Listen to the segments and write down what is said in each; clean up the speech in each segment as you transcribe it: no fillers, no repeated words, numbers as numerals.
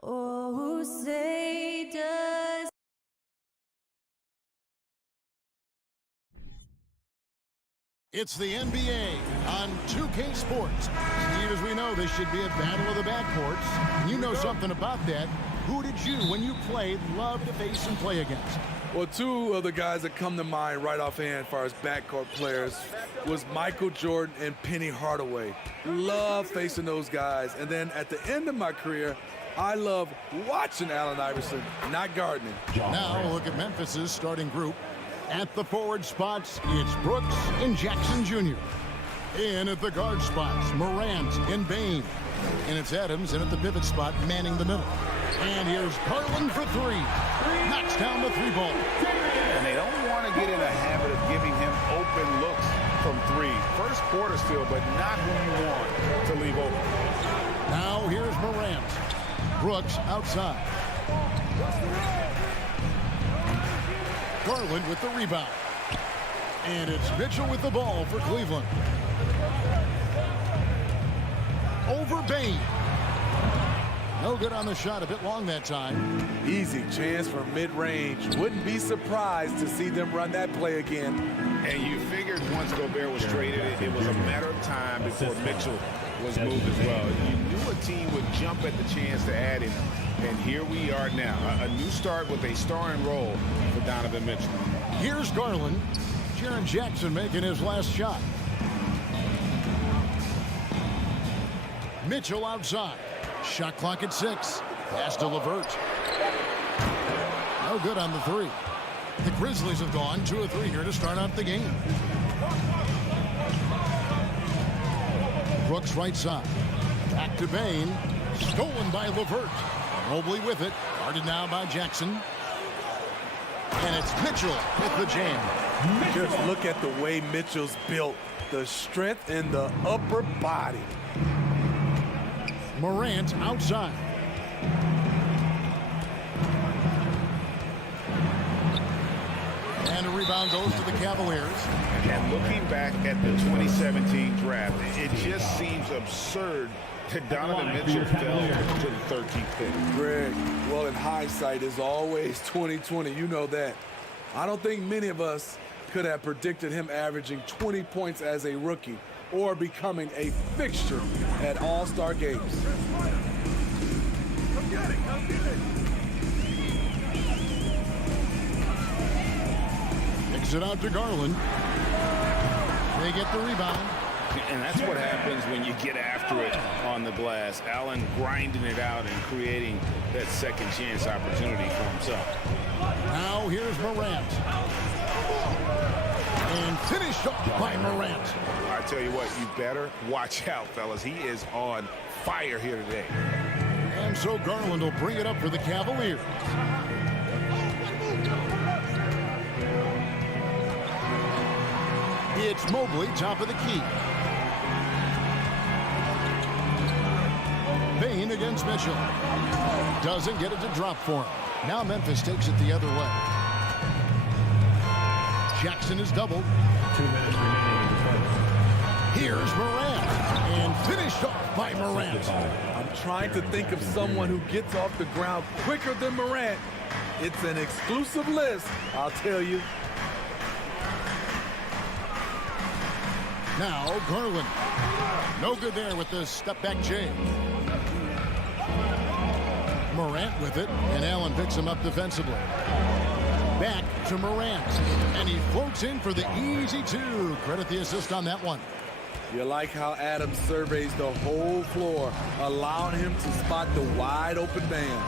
Oh, say does. It's the NBA on 2K Sports. Steve, as we know, this should be a battle of the backcourts. You know something about that. Who did you, when you played, love to face and play against? Well, two of the guys that come to mind right offhand as far as backcourt players was Michael Jordan and Penny Hardaway. Love facing those guys. And then at the end of my career, I love watching Allen Iverson, not guarding him. Now look at Memphis's starting group. At the forward spots, it's Brooks and Jackson Jr. In at the guard spots, Morant and Bane. And it's Adams in at the pivot spot, manning the middle. And here's Garland for three. Knocks down the three ball. And they don't want to get in a habit of giving him open looks from three. First quarter still, but not who you want to leave open. Now here's Morant. Brooks outside. Garland with the rebound. And it's Mitchell with the ball for Cleveland. Over Bane. No good on the shot, a bit long that time. Easy chance for mid-range. Wouldn't be surprised to see them run that play again. And you figured once Gobert was traded, it was a matter of time before Mitchell was moved as well. You knew a team would jump at the chance to add him. And here we are now, a new start with a starring role for Donovan Mitchell. Here's Garland. Jaren Jackson making his last shot. Mitchell outside. Shot clock at 6. Pass to LeVert. No good on the three. The Grizzlies have gone 2 of 3 here to start out the game. Brooks right side. Back to Bane. Stolen by LeVert. Mobley with it. Guarded now by Jackson. And it's Mitchell with the jam. Just look at the way Mitchell's built. The strength in the upper body. Morant outside. And a rebound goes to the Cavaliers. And looking back at the 2017 draft, it just seems absurd that Donovan Mitchell fell to the 13th pick. Greg, well, in hindsight is always 20/20. You know that. I don't think many of us could have predicted him averaging 20 points as a rookie or becoming a fixture at All-Star games. Kicks it out to Garland. They get the rebound. And that's what happens when you get after it on the glass. Allen grinding it out and creating that second chance opportunity for himself. Now here's Morant. And finished off by Morant. I tell you what, you better watch out, fellas. He is on fire here today. And so Garland will bring it up for the Cavaliers. It's Mobley, top of the key. Bane against Mitchell. Doesn't get it to drop for him. Now Memphis takes it the other way. Jackson is doubled. 2 minutes remaining in the first. Here's Morant. And finished off by Morant. I'm trying to think of someone who gets off the ground quicker than Morant. It's an exclusive list, I'll tell you. Now Garland. No good there with the step-back J. Morant with it, and Allen picks him up defensively. Back to Morant, and he floats in for the easy 2. Credit the assist on that one. You like how Adams surveys the whole floor, allowing him to spot the wide-open man.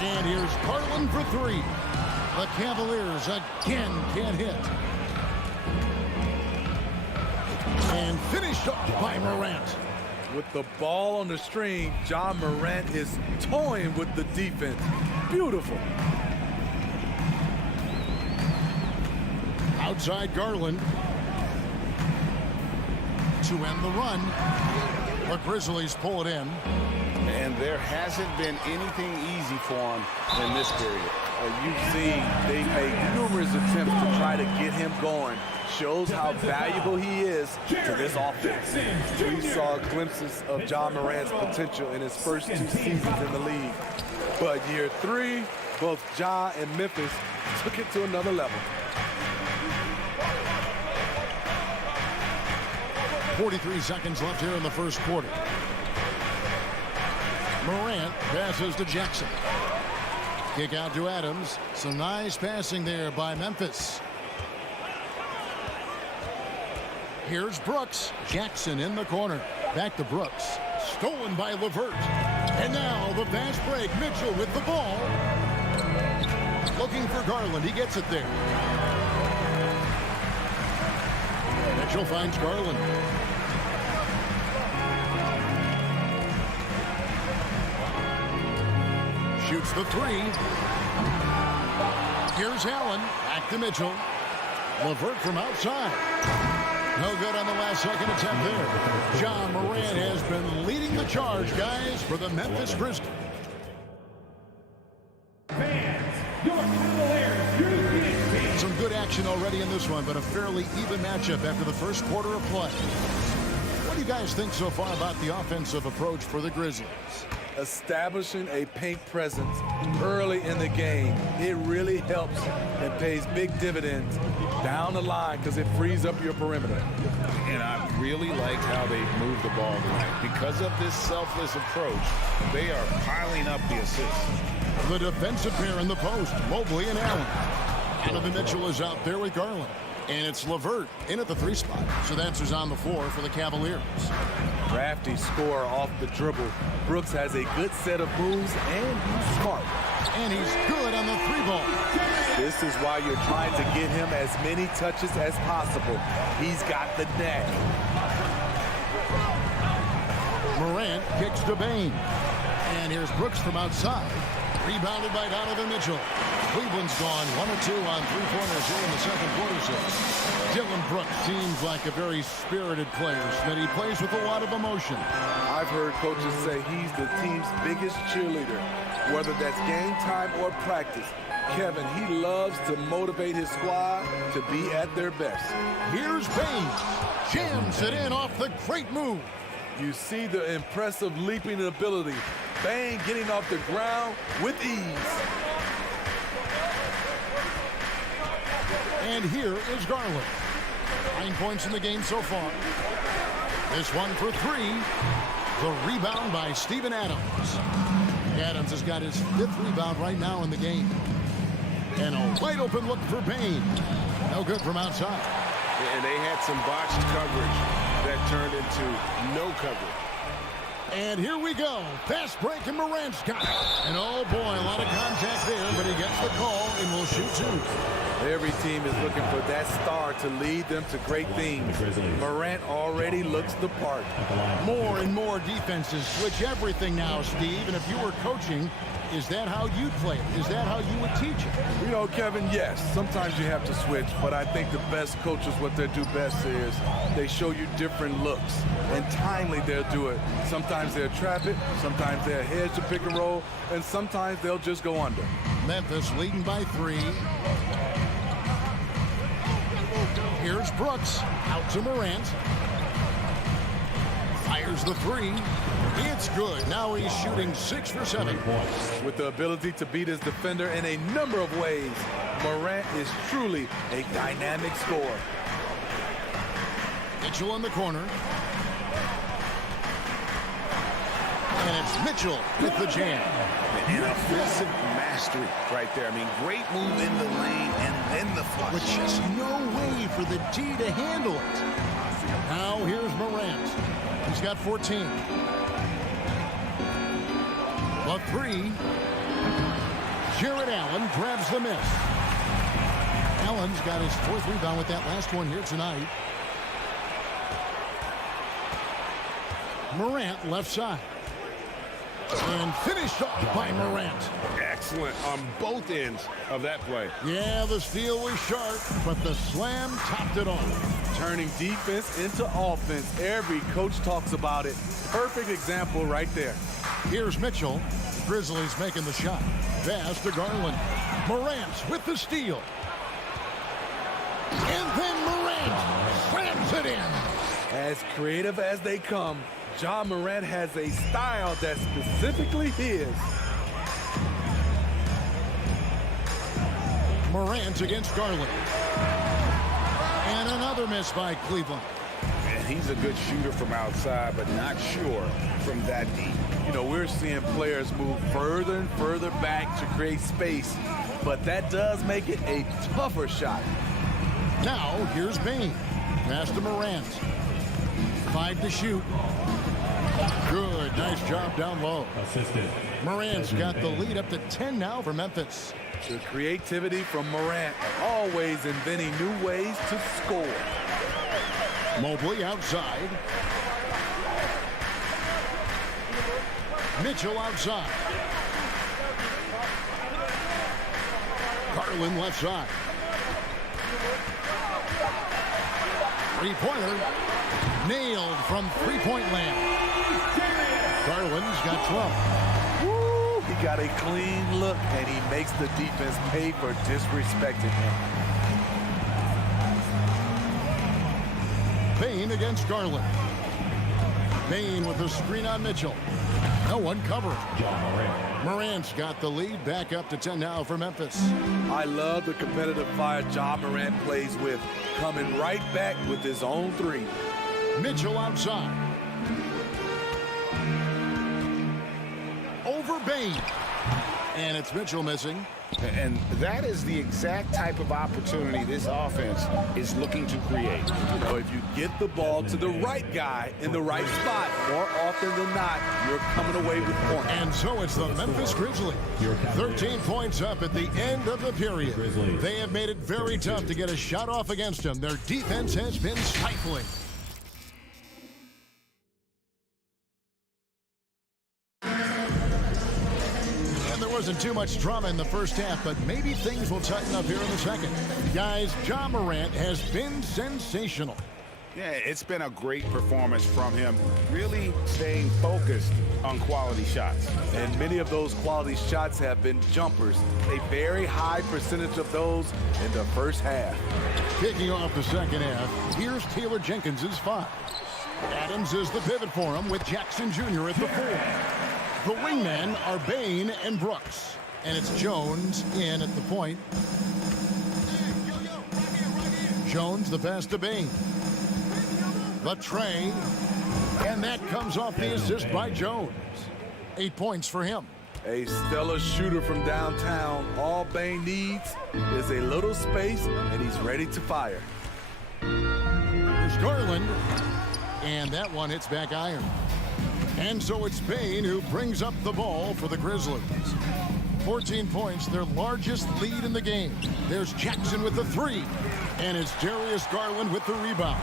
And here's Garland for 3. The Cavaliers again can't hit. And finished off by Morant. With the ball on the string, John Morant is toying with the defense. Beautiful. Outside Garland. To end the run. The Grizzlies pull it in. And there hasn't been anything easy for him in this period. You've seen they made numerous attempts to try to get him going. Shows how valuable he is to this offense. We saw glimpses of John Morant's potential in his first 2 seasons in the league. But year 3, both Ja and Memphis took it to another level. 43 seconds left here in the first quarter. Morant passes to Jackson. Kick out to Adams. Some nice passing there by Memphis. Here's Brooks. Jackson in the corner. Back to Brooks. Stolen by LeVert. And now the fast break. Mitchell with the ball. Looking for Garland. He gets it there. Mitchell finds Garland. Shoots the 3. Here's Allen. Back to Mitchell. LeVert from outside. No good on the last second attempt there. John Morant has been leading the charge, guys, for the Memphis Grizzlies. Some good action already in this one, but a fairly even matchup after the first quarter of play. What do you guys think so far about the offensive approach for the Grizzlies? Establishing a paint presence early in the game, it really helps and pays big dividends down the line because it frees up your perimeter. And I really like how they move the ball tonight. Because of this selfless approach, they are piling up the assists. The defensive pair in the post, Mobley and Allen. Donovan Mitchell is out there with Garland. And it's LeVert in at the 3 spot. So that's who's on the floor for the Cavaliers. Crafty scorer off the dribble. Brooks has a good set of moves and he's smart. And he's good on the 3-ball. This is why you're trying to get him as many touches as possible. He's got the knack. Morant kicks to Bain. And here's Brooks from outside. Rebounded by Donovan Mitchell. Cleveland's gone 1 of 2 on 3-pointers here in the second quarter. So Dylan Brooks seems like a very spirited player, that he plays with a lot of emotion. I've heard coaches say he's the team's biggest cheerleader, whether that's game time or practice. Kevin, he loves to motivate his squad to be at their best. Here's Bain. Jams it in off the great move. You see the impressive leaping ability. Bain getting off the ground with ease. And here is Garland. 9 points in the game so far. This one for 3. The rebound by Steven Adams. Adams has got his 5th rebound right now in the game. And a wide open look for Bain. No good from outside. And they had some botched coverage that turned into no coverage. And here we go. Fast break, and Morant's got it. And oh boy, a lot of contact there, but he gets the call and will shoot 2. Every team is looking for that star to lead them to great things. Morant already looks the part. More and more defenses switch everything now, Steve. And if you were coaching, is that how you'd play it? Is that how you would teach it? You know, Kevin, yes. Sometimes you have to switch, but I think the best coaches, what they do best is they show you different looks. And timely, they'll do it. Sometimes they'll trap it. Sometimes they'll hedge the pick and roll. And sometimes they'll just go under. Memphis leading by 3. Here's Brooks. Out to Morant. Fires the 3. It's good. Now he's shooting 6 for 7. With the ability to beat his defender in a number of ways, Morant is truly a dynamic scorer. Mitchell in the corner. And it's Mitchell with the jam. An offensive mastery right there. I mean, great move in the lane and then the flush. With just no way for the D to handle it. Now here's Morant. He's got 14. The 3. Jared Allen grabs the miss. Allen's got his 4th rebound with that last one here tonight. Morant left side. And finished off by Morant. Excellent on both ends of that play. Yeah, the steal was sharp, but the slam topped it off. Turning defense into offense. Every coach talks about it. Perfect example right there. Here's Mitchell. Grizzlies making the shot. Pass to Garland. Morant with the steal. And then Morant slams it in. As creative as they come, Ja Morant has a style that's specifically his. Morant against Garland. And another miss by Cleveland. And he's a good shooter from outside, but not sure from that deep. You know, we're seeing players move further and further back to create space, but that does make it a tougher shot. Now, here's Bane. Pass to Morant. 5 to shoot. Good, nice job down low. Assisted. Morant's got the lead up to 10 now for Memphis. The creativity from Morant, always inventing new ways to score. Mobley outside. Mitchell outside. Garland left side. Three-pointer. Nailed from three-point land. Garland's got 12. Woo, he got a clean look, and he makes the defense pay for disrespecting him. Bane against Garland. Bane with the screen on Mitchell. No one covering. Ja Morant. Morant's got the lead, back up to 10 now for Memphis. I love the competitive fire Ja Morant plays with, coming right back with his own three. Mitchell outside. Over Bane. And it's Mitchell missing. And that is the exact type of opportunity this offense is looking to create. You know, if you get the ball to the right guy in the right spot, more often than not, you're coming away with points. And so it's the Memphis Grizzlies. 13 points up at the end of the period. They have made it very tough to get a shot off against them. Their defense has been stifling. Wasn't too much drama in the first half, but maybe things will tighten up here in the second. Guys, Ja Morant has been sensational. Yeah, it's been a great performance from him, really staying focused on quality shots. And many of those quality shots have been jumpers. A very high percentage of those in the first half. Kicking off the second half, here's Taylor Jenkins' 5. Adams is the pivot for him with Jackson Jr. at the 4. The wingmen are Bane and Brooks. And it's Jones in at the point. Jones the pass to Bane. The tray. And that comes off the assist by Jones. 8 points for him. A stellar shooter from downtown. All Bane needs is a little space, and he's ready to fire. There's Garland. And that one hits back iron. And so it's Bane who brings up the ball for the Grizzlies. 14 points, their largest lead in the game. There's Jackson with the 3. And it's Darius Garland with the rebound.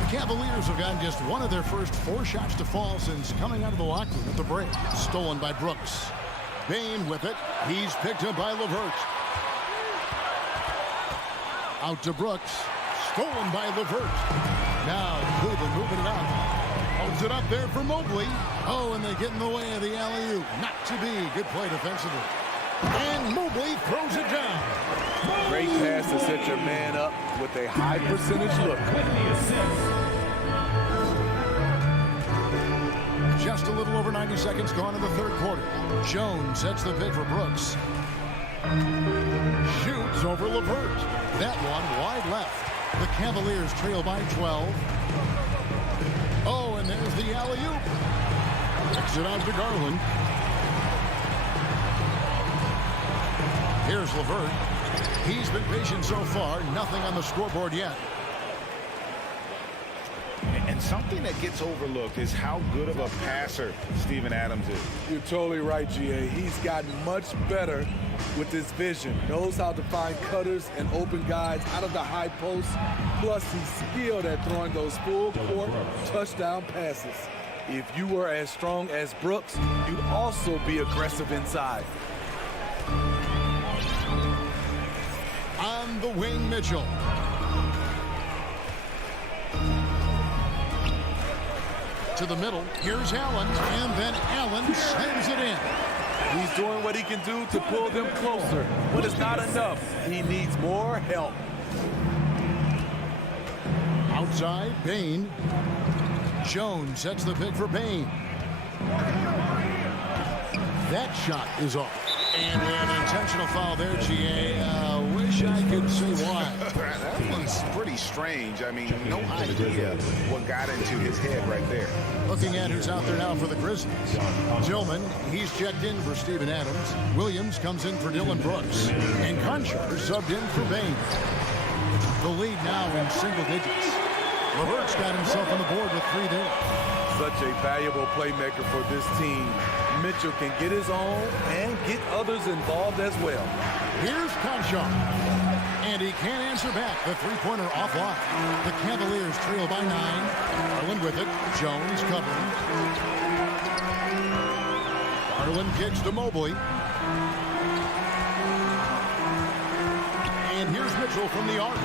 The Cavaliers have gotten just one of their first 4 shots to fall since coming out of the locker room at the break. Stolen by Brooks. Bane with it. He's picked up by LeVert. Out to Brooks. Stolen by LeVert. Now Cleveland moving it out. Holds it up there for Mobley. Oh, and they get in the way of the alley-oop. Not to be. Good play defensively. And Mobley throws it down. Great pass to set your man up with a high percentage look. Just a little over 90 seconds gone in the third quarter. Jones sets the pick for Brooks. Shoots over LeVert. That one wide left. The Cavaliers trail by 12. Oh, and there's the alley-oop. Kicks it out to Garland. Here's LeVert. He's been patient so far. Nothing on the scoreboard yet. And something that gets overlooked is how good of a passer Steven Adams is. You're totally right, GA. He's gotten much better with his vision. Knows how to find cutters and open guys out of the high post. Plus, he's skilled at throwing those full-court touchdown passes. If you were as strong as Brooks, you'd also be aggressive inside. On the wing, Mitchell. To the middle. Here's Allen. And then Allen sends it in. He's doing what he can do to pull them closer, but it's not enough. He needs more help. Outside, Bain. Jones sets the pick for Bain. That shot is off. And an intentional foul there, GA. Wish I could say why. That one's pretty strange. I mean, no idea what got into his head right there. Looking at who's out there now for the Grizzlies. Tillman, he's checked in for Steven Adams. Williams comes in for Dylan Brooks. And Conchar subbed in for Bain. The lead now in single digits. LeVert's got himself on the board with 3 there. Such a valuable playmaker for this team. Mitchell can get his own and get others involved as well. Here's Conchar. And he can't answer back. The three-pointer offline. The Cavaliers trail by 9. Garland with it. Jones covering. Garland kicks to Mobley. And here's Mitchell from the arc.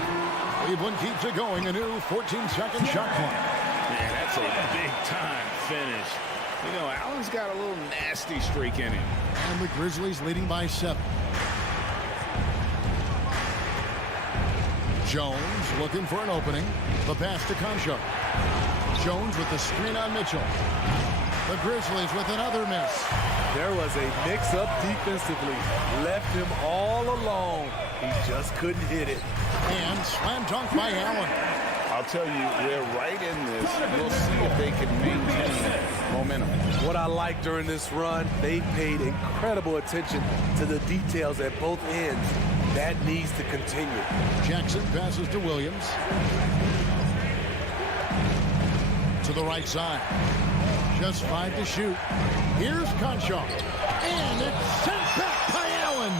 Cleveland keeps it going. A new 14-second shot clock. Man, that's a big-time finish. You know, Allen's got a little nasty streak in him. And the Grizzlies leading by 7. Jones looking for an opening. The pass to Conchar. Jones with the screen on Mitchell. The Grizzlies with another miss. There was a mix-up defensively. Left him all alone. He just couldn't hit it. And slam dunk by Allen. I'll tell you, they're right in this. We'll see if they can maintain momentum. What I like during this run, they paid incredible attention to the details at both ends. That needs to continue. Jackson passes to Williams. To the right side. Just 5 to shoot. Here's Conchar. And it's sent back by Allen.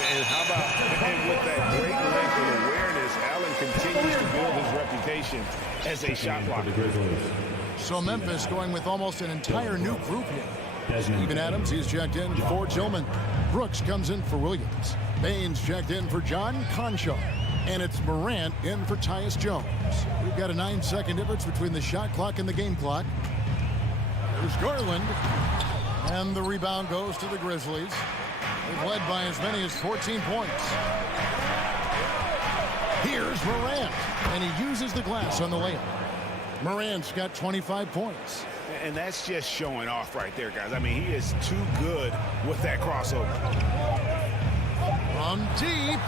And how about, and with that great length and awareness, Allen continues to build his reputation as a shot blocker. So Memphis going with almost an entire new group here. Steven Adams, he's checked in for Tillman. Brooks comes in for Williams. Baines checked in for John Conchar. And it's Morant in for Tyus Jones. We've got a 9-second difference between the shot clock and the game clock. There's Garland. And the rebound goes to the Grizzlies. They've led by as many as 14 points. Here's Morant. And he uses the glass on the layup. Morant's got 25 points. And that's just showing off right there, guys. I mean, he is too good with that crossover. From deep.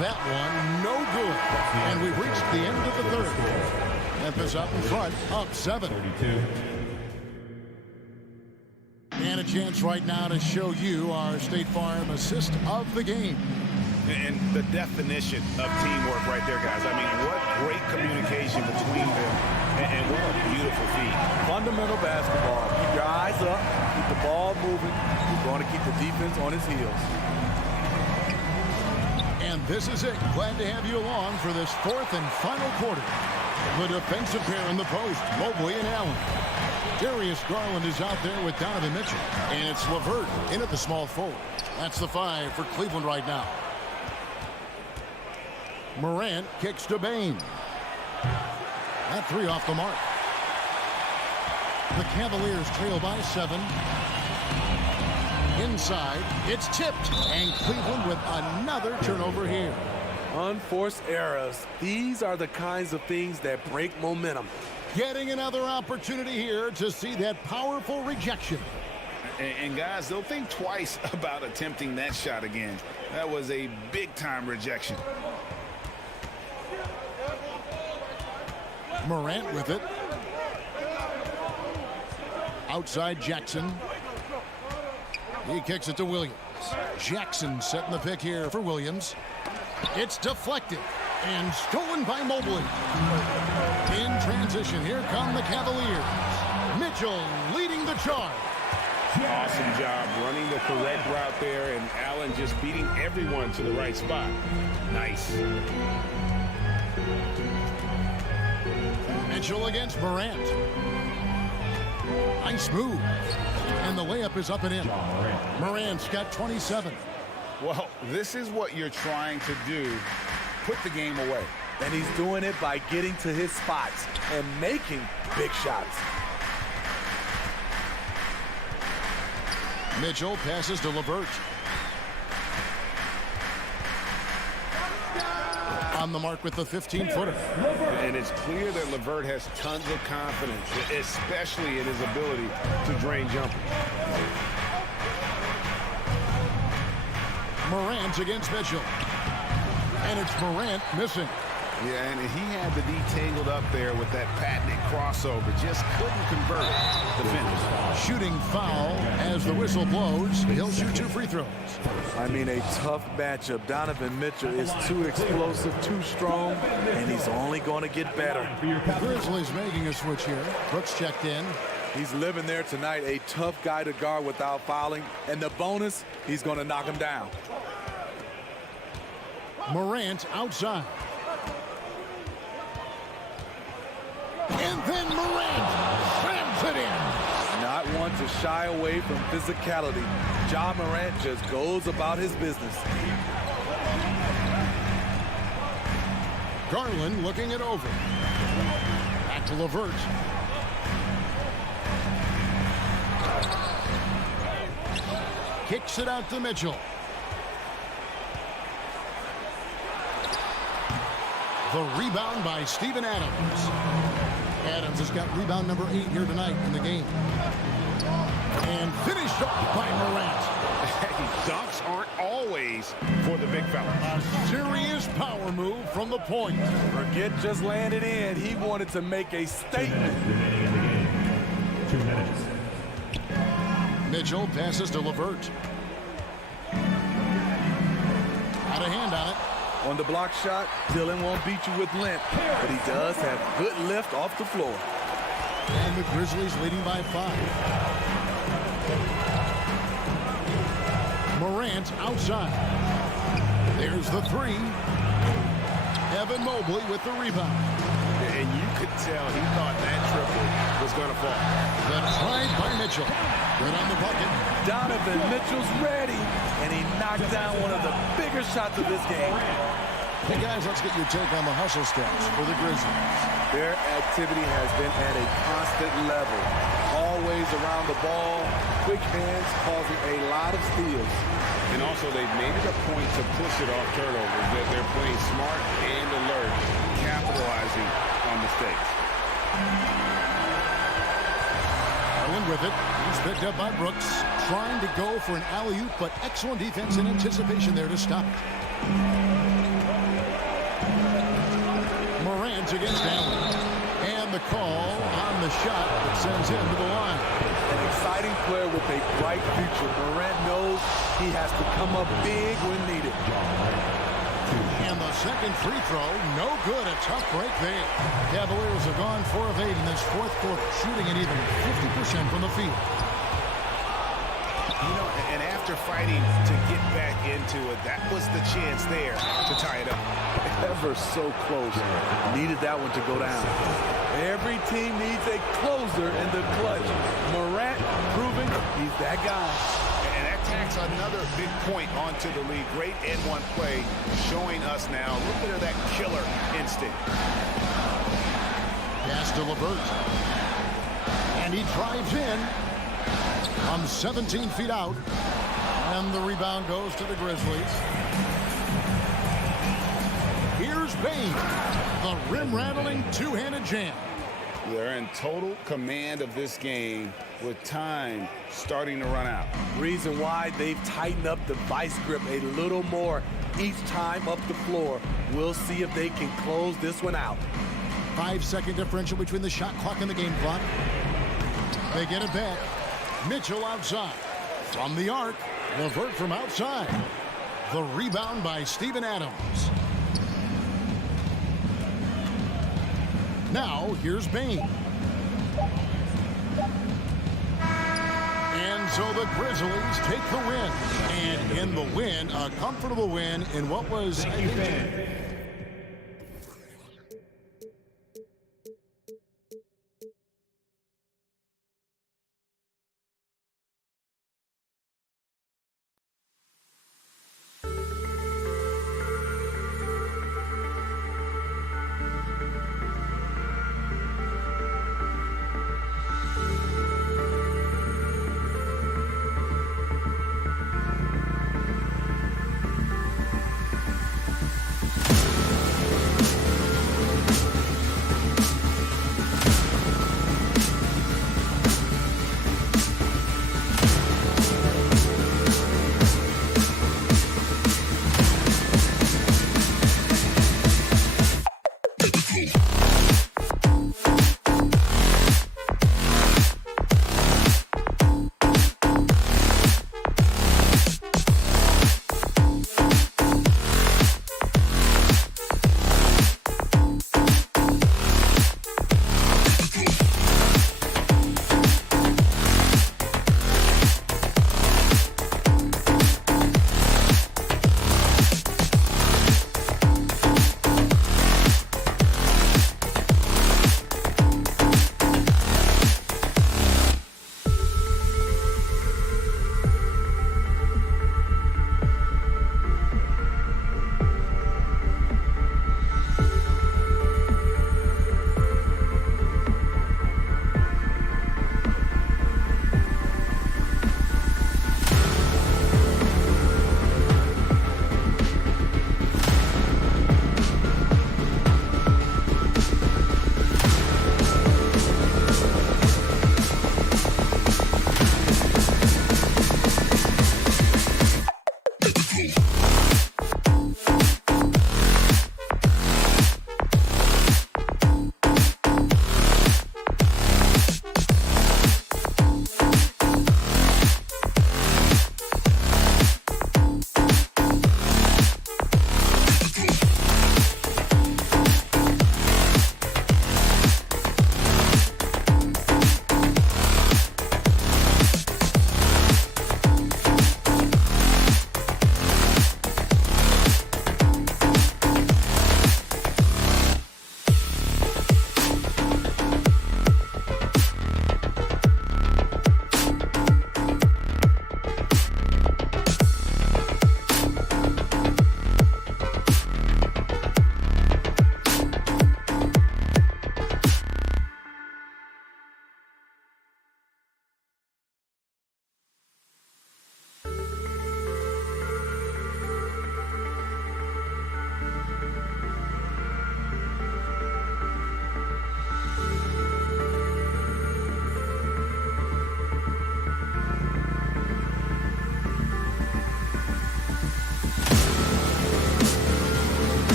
That one, no good. And we've reached the end of the third. Memphis up in front, up 7. 32. And a chance right now to show you our State Farm assist of the game. And the definition of teamwork right there, guys. I mean, what great communication between them. And what a beautiful feat. Fundamental basketball. Keep your eyes up. Keep the ball moving. You're going to keep the defense on his heels. And this is it. Glad to have you along for this 4th and final quarter. The defensive pair in the post, Mobley and Allen. Darius Garland is out there with Donovan Mitchell. And it's LeVert in at the small forward. That's the 5 for Cleveland right now. Morant kicks to Bain. That 3 off the mark. The Cavaliers trail by 7. Inside, it's tipped. And Cleveland with another turnover here. Unforced errors. These are the kinds of things that break momentum. Getting another opportunity here to see that powerful rejection. And guys, they'll think twice about attempting that shot again. That was a big-time rejection. Morant with it. Outside Jackson. He kicks it to Williams. Jackson setting the pick here for Williams. It's deflected and stolen by Mobley. In transition, here come the Cavaliers. Mitchell leading the charge. Awesome job running the correct route there, and Allen just beating everyone to the right spot. Nice. Mitchell against Morant. Nice move. And the layup is up and in. Morant's got 27. Well, this is what you're trying to do. Put the game away. And he's doing it by getting to his spots and making big shots. Mitchell passes to LeVert. On the mark with the 15-footer. And it's clear that LeVert has tons of confidence, especially in his ability to drain jumpers. Morant against Mitchell. And it's Morant missing. Yeah, and he had the D tangled up there with that patented crossover. Just couldn't convert the finish. Shooting foul as the whistle blows. He'll shoot 2 free throws. I mean, a tough matchup. Donovan Mitchell is too explosive, too strong, and he's only going to get better. Grizzlies making a switch here. Brooks checked in. He's living there tonight, a tough guy to guard without fouling. And the bonus, he's going to knock him down. Morant outside. And then Morant slams it in. Not one to shy away from physicality. Ja Morant just goes about his business. Garland looking it over. Back to LeVert. Kicks it out to Mitchell. The rebound by Steven Adams. Adams has got rebound number 8 here tonight in the game. And finished off by Morant. Dunks aren't always for the big fella. A serious power move from the point. Forget just landed in. He wanted to make a statement. Remaining in the game. 2 minutes. Mitchell passes to LeVert. Out of hand on it. On the block shot, Dylan won't beat you with length, but he does have good lift off the floor. And the Grizzlies leading by 5. Morant outside. There's the 3. Evan Mobley with the rebound. And you could tell he thought that triple was going to fall. The try by Mitchell. Good on the bucket. Donovan Mitchell's ready, and he knocked down one of the bigger shots of this game. Hey guys, let's get your take on the hustle stats for the Grizzlies. Their activity has been at a constant level. Always around the ball, quick hands causing a lot of steals. And also they've made it a point to push it off turnovers. That they're playing smart and alert, capitalizing on mistakes. Garland with it. He's picked up by Brooks. Trying to go for an alley-oop, but excellent defense and anticipation there to stop it. Morant against Allen. And the call on the shot that sends him to the line. An exciting player with a bright future. Morant knows he has to come up big when needed. And the second free throw, no good. A tough break there. Cavaliers have gone 4 of 8 in this 4th quarter, shooting at even 50% from the field. You know, and after fighting to get back into it, that was the chance there to tie it up. Ever so close. Needed that one to go down. Every team needs a closer in the clutch. Morant proving he's that guy. And that tacks another big point onto the league. Great N1 play, showing us now a little bit of that killer instinct. Pass to LeVert. And he drives in. Comes 17 feet out. And the rebound goes to the Grizzlies. Here's Bain. The rim-rattling two-handed jam. They're in total command of this game with time starting to run out. Reason why they've tightened up the vice grip a little more each time up the floor. We'll see if they can close this one out. 5-second differential between the shot clock and the game clock. They get it back. Mitchell outside. From the arc, LeVert from outside. The rebound by Steven Adams. Now, here's Bain. And so the Grizzlies take the win. And in the win, a comfortable win in what was...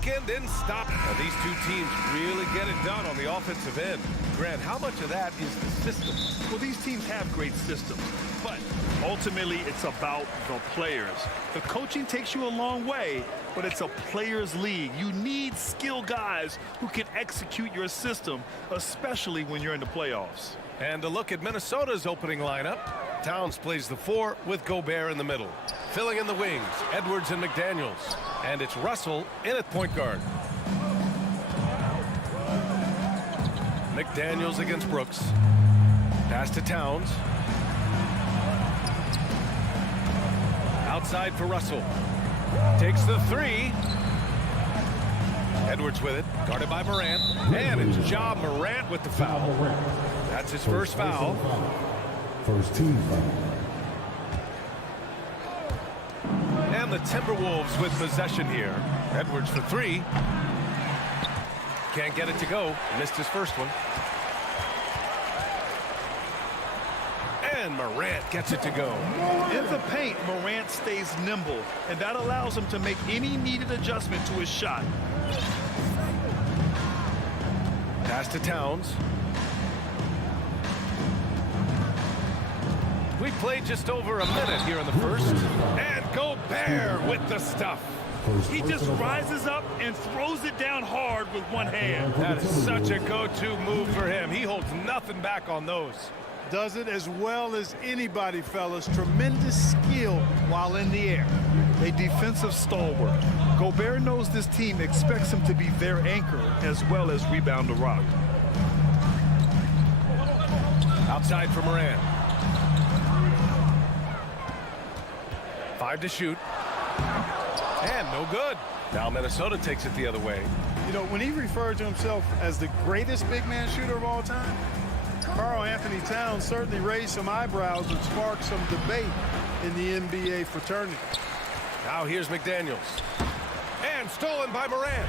weekend in stop. Now, these two teams really get it done on the offensive end. Grant, how much of that is the system? Well, these teams have great systems, but ultimately it's about the players. The coaching takes you a long way, but it's a players' league. You need skilled guys who can execute your system, especially when you're in the playoffs. And a look at Minnesota's opening lineup. Towns plays the 4 with Gobert in the middle. Filling in the wings, Edwards and McDaniels. And it's Russell in at point guard. McDaniels against Brooks. Pass to Towns. Outside for Russell. Takes the 3. Edwards with it, guarded by Morant. And it's Ja Morant with the foul. That's his first foul. First team foul. And the Timberwolves with possession here. Edwards for 3. Can't get it to go. Missed his first one. And Morant gets it to go. In the paint, Morant stays nimble, and that allows him to make any needed adjustment to his shot. Pass to Towns. We played just over a minute here in the first. And Gobert with the stuff. He just rises up and throws it down hard with one hand. That is such a go-to move for him. He holds nothing back on those. Does it as well as anybody, fellas. Tremendous skill while in the air. A defensive stalwart. Gobert knows this team expects him to be their anchor as well as rebound the rock. Outside for Morant. 5 to shoot. And no good. Now Minnesota takes it the other way. You know, when he referred to himself as the greatest big man shooter of all time, Karl Anthony Towns certainly raised some eyebrows and sparked some debate in the NBA fraternity. Now here's McDaniels. And stolen by Morant.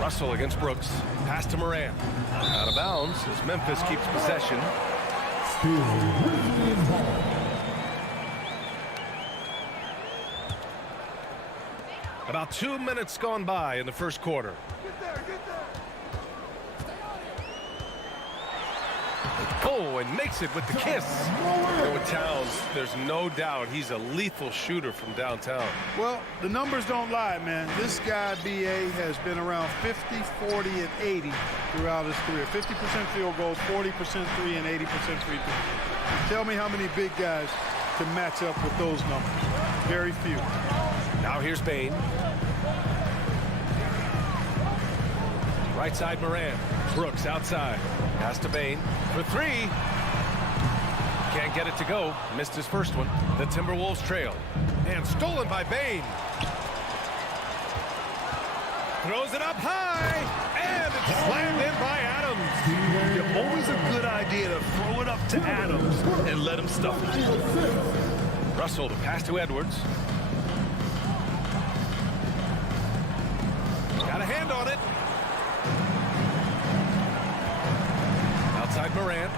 Russell against Brooks. Pass to Morant. Out of bounds as Memphis keeps possession. About 2 minutes gone by in the first quarter. Oh, and makes it with the kiss. With Towns, there's no doubt he's a lethal shooter from downtown. Well, the numbers don't lie, man. This guy, B.A., has been around 50, 40, and 80 throughout his career. 50% field goals, 40% 3, and 80% free throws. Tell me how many big guys can match up with those numbers. Very few. Now here's Bain. Right side Morant. Brooks outside. Pass to Bain for 3. Can't get it to go. Missed his first one. The Timberwolves trail. And stolen by Bain. Throws it up high. And it's slammed in by Adams. It's always a good idea to throw it up to Adams and let him stuff it. Russell to pass to Edwards. Got a hand on it. Outside Morant.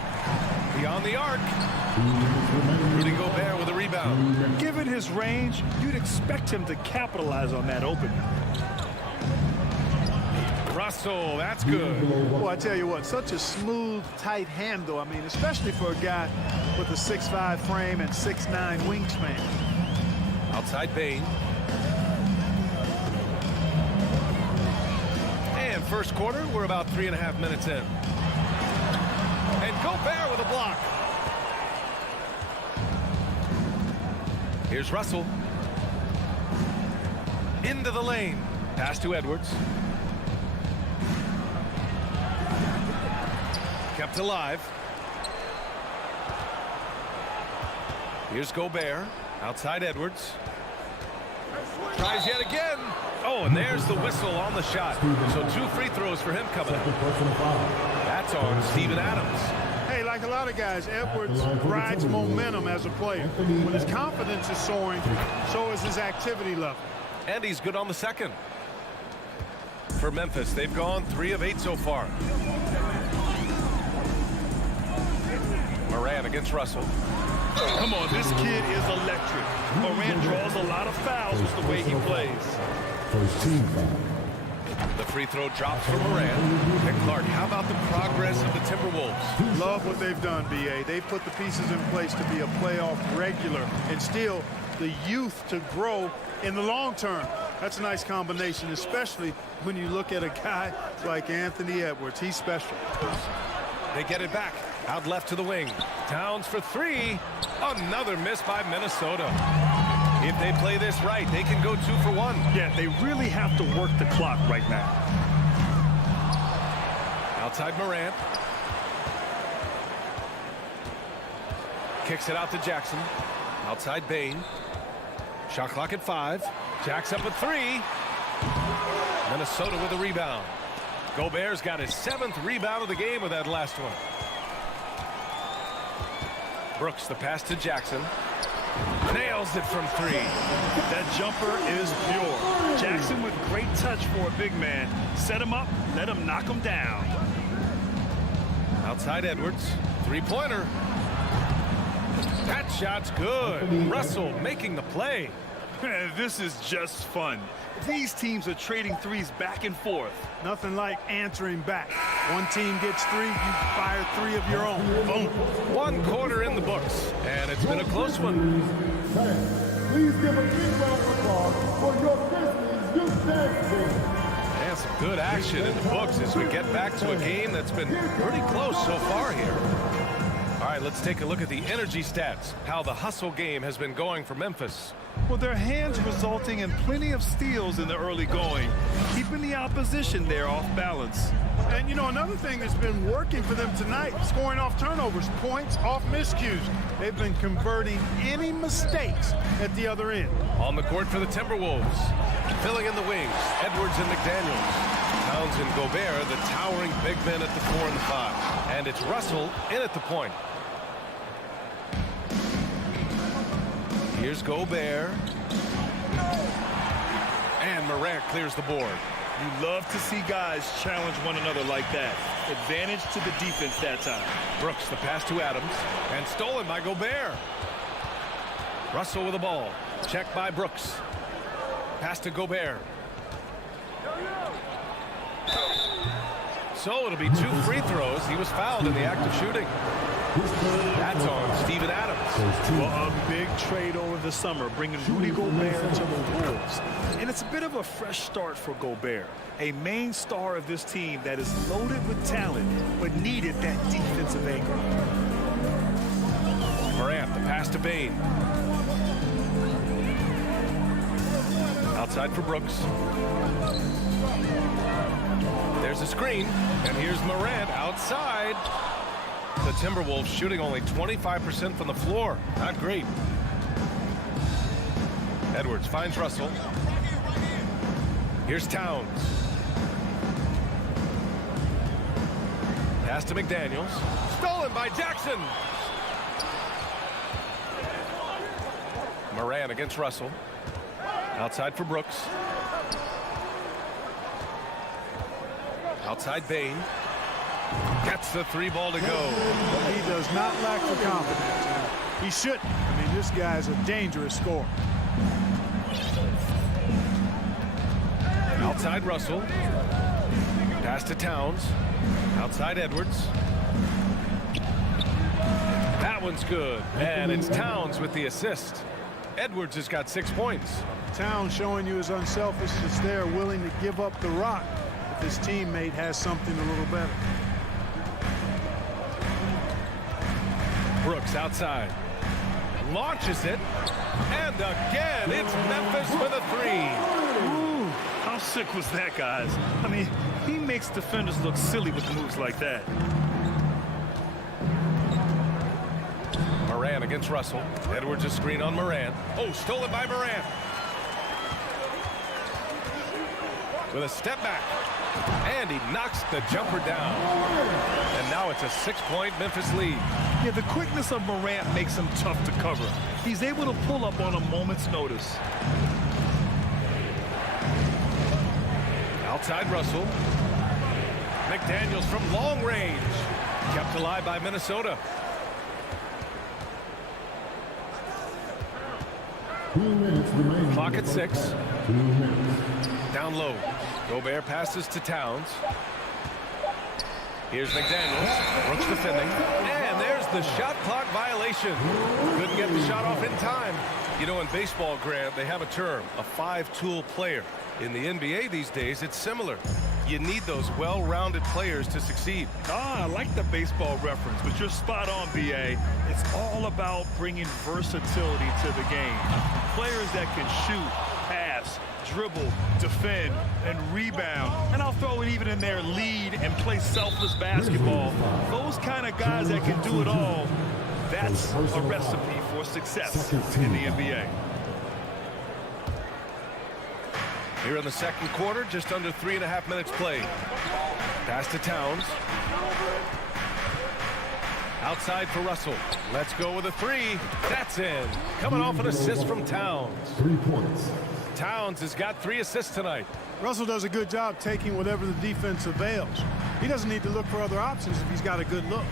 Beyond the arc. Rudy Gobert with a rebound. Given his range, you'd expect him to capitalize on that opening. Russell, that's good. Well, I tell you what, such a smooth, tight handle. I mean, especially for a guy with a 6'5" frame and 6'9" wingspan. Outside Bain. And first quarter, we're about 3.5 minutes in. And Gobert with a block. Here's Russell. Into the lane. Pass to Edwards. Kept alive. Here's Gobert. Outside Edwards. Tries yet again. Oh, and there's the whistle on the shot. So 2 free throws for him coming up. That's on Steven Adams. Hey, like a lot of guys, Edwards rides momentum as a player. When his confidence is soaring, so is his activity level. And he's good on the second. For Memphis, they've gone 3 of 8 so far. Morant against Russell. Come on, this kid is electric. Morant draws a lot of fouls with the way he plays. First team foul. The free throw drops for Morant. And Clark, how about the progress of the Timberwolves? Love what they've done, B.A. They put the pieces in place to be a playoff regular and still the youth to grow in the long term. That's a nice combination, especially when you look at a guy like Anthony Edwards. He's special. They get it back. Out left to the wing. Towns for three. Another miss by Minnesota. If they play this right, they can go 2 for 1. Yeah, they really have to work the clock right now. Outside Morant. Kicks it out to Jackson. Outside Bain. Shot clock at 5. Jack's up at 3. Minnesota with a rebound. Gobert's got his 7th rebound of the game with that last one. Brooks, the pass to Jackson. Nails it from 3. That jumper is pure. Jackson with great touch for a big man. Set him up, let him knock him down. Outside Edwards. 3-pointer. That shot's good. Russell making the play. This is just fun. These teams are trading threes back and forth. Nothing like answering back. One team gets 3, you fire 3 of your own. Boom. 1 quarter in the books, and it's been a close one. Please give a big round of applause for your Grizzlies youth dance team. And some good action in the books as we get back to a game that's been pretty close so far here. All right, let's take a look at the energy stats, how the hustle game has been going for Memphis. Well, their hands resulting in plenty of steals in the early going, keeping the opposition there off balance. And, you know, another thing that's been working for them tonight, scoring off turnovers, points off miscues. They've been converting any mistakes at the other end. On the court for the Timberwolves, filling in the wings, Edwards and McDaniels. Towns and Gobert, the towering big men at the 4 and the 5. And it's Russell in at the point. Here's Gobert. And Morant clears the board. You love to see guys challenge one another like that. Advantage to the defense that time. Brooks, the pass to Adams. And stolen by Gobert. Russell with the ball. Checked by Brooks. Pass to Gobert. So it'll be 2 free throws. He was fouled in the act of shooting. That's on Steven Adams. Well, a big trade over the summer, bringing Rudy Gobert to the Wolves. And it's a bit of a fresh start for Gobert, a main star of this team that is loaded with talent, but needed that defensive anchor. Morant, the pass to Bain. Outside for Brooks. There's a screen, and here's Morant outside. The Timberwolves shooting only 25% from the floor. Not great. Edwards finds Russell. Here's Towns. Pass to McDaniels. Stolen by Jackson. Morant against Russell. Outside for Brooks. Outside Bain. Gets the 3 ball to go. He does not lack for confidence. He shouldn't. I mean, this guy's a dangerous scorer. Outside Russell. Pass to Towns. Outside Edwards. That one's good. And it's Towns with the assist. Edwards has got 6 points. Towns showing you his unselfishness there, willing to give up the rock if his teammate has something a little better. Brooks outside. Launches it. And again, it's Memphis with a 3. Ooh, how sick was that, guys? I mean, he makes defenders look silly with moves like that. Morant against Russell. Edwards a screen on Morant. Oh, stolen by Morant. With a step back. And he knocks the jumper down. And now it's a 6-point Memphis lead. Yeah, the quickness of Morant makes him tough to cover. He's able to pull up on a moment's notice. Outside Russell. McDaniels from long range. Kept alive by Minnesota. 2 minutes remaining. Clock at 6. 2 minutes. Down low. Gobert passes to Towns. Here's McDaniels. Brooks defending. And there's the shot clock violation. Couldn't get the shot off in time. You know, in baseball, Grant, they have a term, a 5-tool player. In the NBA these days, it's similar. You need those well-rounded players to succeed. I like the baseball reference, but you're spot on, B.A. It's all about bringing versatility to the game. Players that can shoot, pass, dribble, defend, and rebound. And I'll throw it even in there, lead and play selfless basketball. Those kind of guys that can do it all, that's a recipe for success in the NBA. Here in the second quarter, just under 3.5 minutes played. Pass to Towns. Outside for Russell. Let's go with a 3. That's in. Coming off an assist from Towns. 3 points. Towns has got 3 assists tonight. Russell does a good job taking whatever the defense avails. He doesn't need to look for other options if he's got a good look.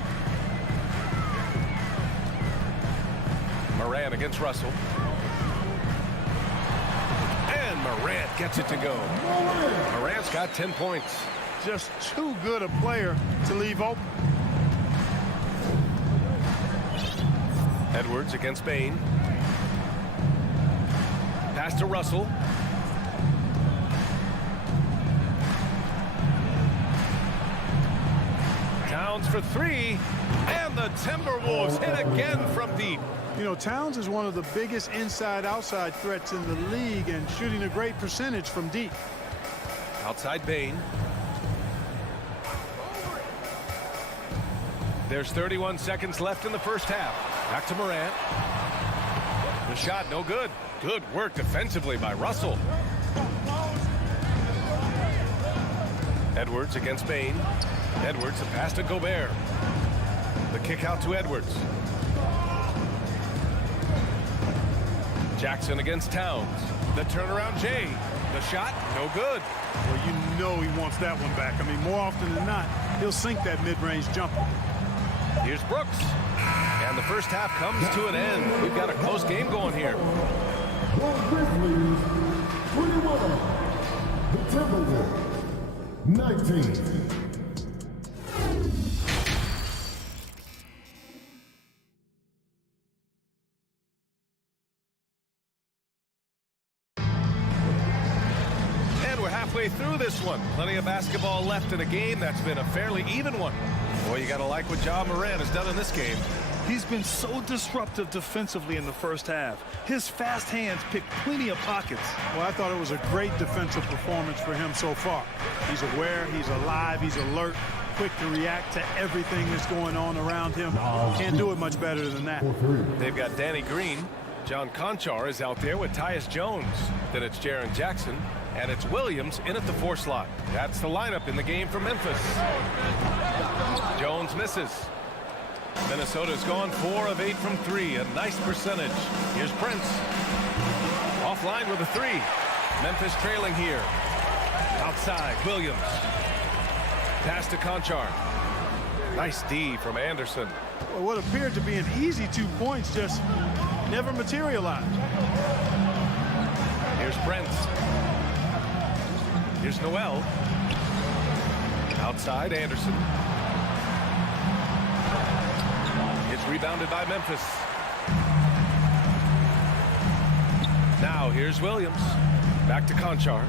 Morant against Russell. And Morant gets it to go. Morant's got 10 points. Just too good a player to leave open. Edwards against Bain. Pass to Russell. Towns for 3. And the Timberwolves hit again from deep. You know, Towns is one of the biggest inside-outside threats in the league and shooting a great percentage from deep. Outside Bain. There's 31 seconds left in the first half. Back to Morant. The shot no good. Good work defensively by Russell. Edwards against Bain. Edwards, a pass to Gobert. The kick out to Edwards. Jackson against Towns. The turnaround Jay. The shot, no good. Well, you know he wants that one back. I mean, more often than not, he'll sink that mid-range jumper. Here's Brooks. And the first half comes to an end. We've got a close game going here. The Grizzlies, 21. The Timberwolves, 19. Through this one. Plenty of basketball left in a game that's been a fairly even one. Boy, you got to like what Ja Morant has done in this game. He's been so disruptive defensively in the first half. His fast hands pick plenty of pockets. Well, I thought it was a great defensive performance for him so far. He's aware, he's alive, he's alert, quick to react to everything that's going on around him. Can't do it much better than that. They've got Danny Green. John Conchar is out there with Tyus Jones. Then it's Jaren Jackson. And it's Williams in at the 4 slot. That's the lineup in the game for Memphis. Jones misses. Minnesota's gone 4 of 8 from 3. A nice percentage. Here's Prince. Offline with a 3. Memphis trailing here. Outside, Williams. Pass to Conchar. Nice D from Anderson. Well, what appeared to be an easy 2 points just never materialized. Here's Prince. Here's Noel. Outside, Anderson. It's rebounded by Memphis. Now here's Williams. Back to Conchar.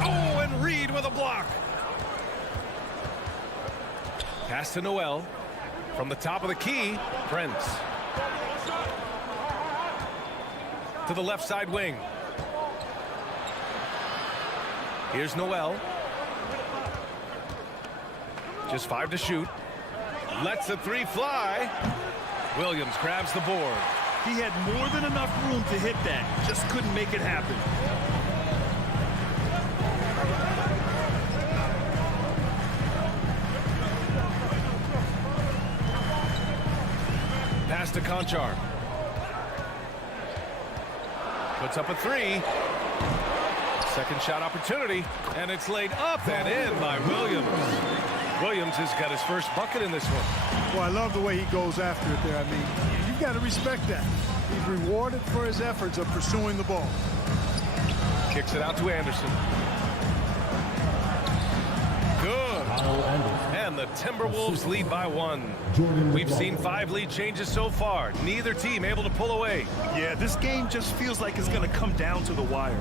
Oh, and Reed with a block. Pass to Noel. From the top of the key, Prince. To the left side wing. Here's Noel. Just 5 to shoot. Lets the 3 fly. Williams grabs the board. He had more than enough room to hit that. Just couldn't make it happen. Pass to Conchar. Puts up a 3. Second shot opportunity, and it's laid up and in by Williams. Williams Jones has got his first bucket in this one. Well, I love the way he goes after it there. I mean, you've got to respect that. He's rewarded for his efforts of pursuing the ball. Kicks it out to Anderson. Good. And the Timberwolves lead by 1. We've seen 5 lead changes so far. Neither team able to pull away. Yeah, this game just feels like it's going to come down to the wire.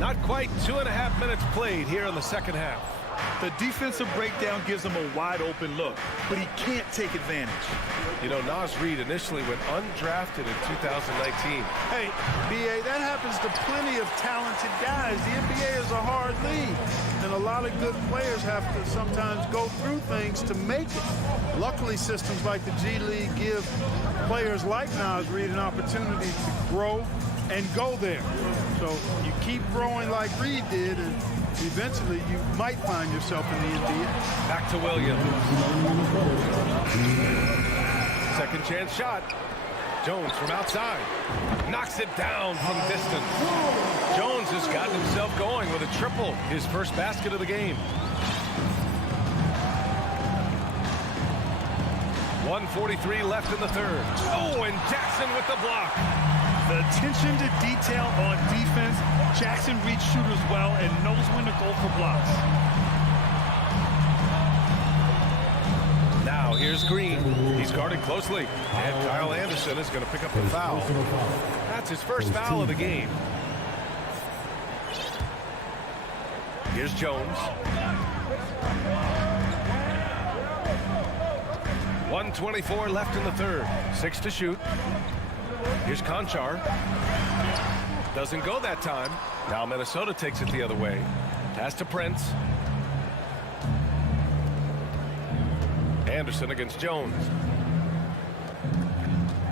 Not quite 2.5 minutes played here in the second half. The defensive breakdown gives him a wide-open look, but he can't take advantage. You know, Naz Reid initially went undrafted in 2019. Hey, B.A., that happens to plenty of talented guys. The NBA is a hard league, and a lot of good players have to sometimes go through things to make it. Luckily, systems like the G League give players like Naz Reid an opportunity to grow and go there. So you keep growing like Reid did, and eventually you might find yourself in the NBA. Back to Williams. Second chance shot. Jones from outside. Knocks it down from distance. Jones has gotten himself going with a triple. His first basket of the game. 1:43 left in the third. Oh, and Jackson with the block. The attention to detail on defense. Jackson reads shooters well and knows when to go for blocks. Now here's Green. He's guarded closely. And Kyle Anderson is going to pick up the foul. That's his first foul of the game. Here's Jones. 1:24 left in the third. 6 to shoot. Here's Conchar. Doesn't go that time. Now Minnesota takes it the other way. Pass to Prince. Anderson against Jones.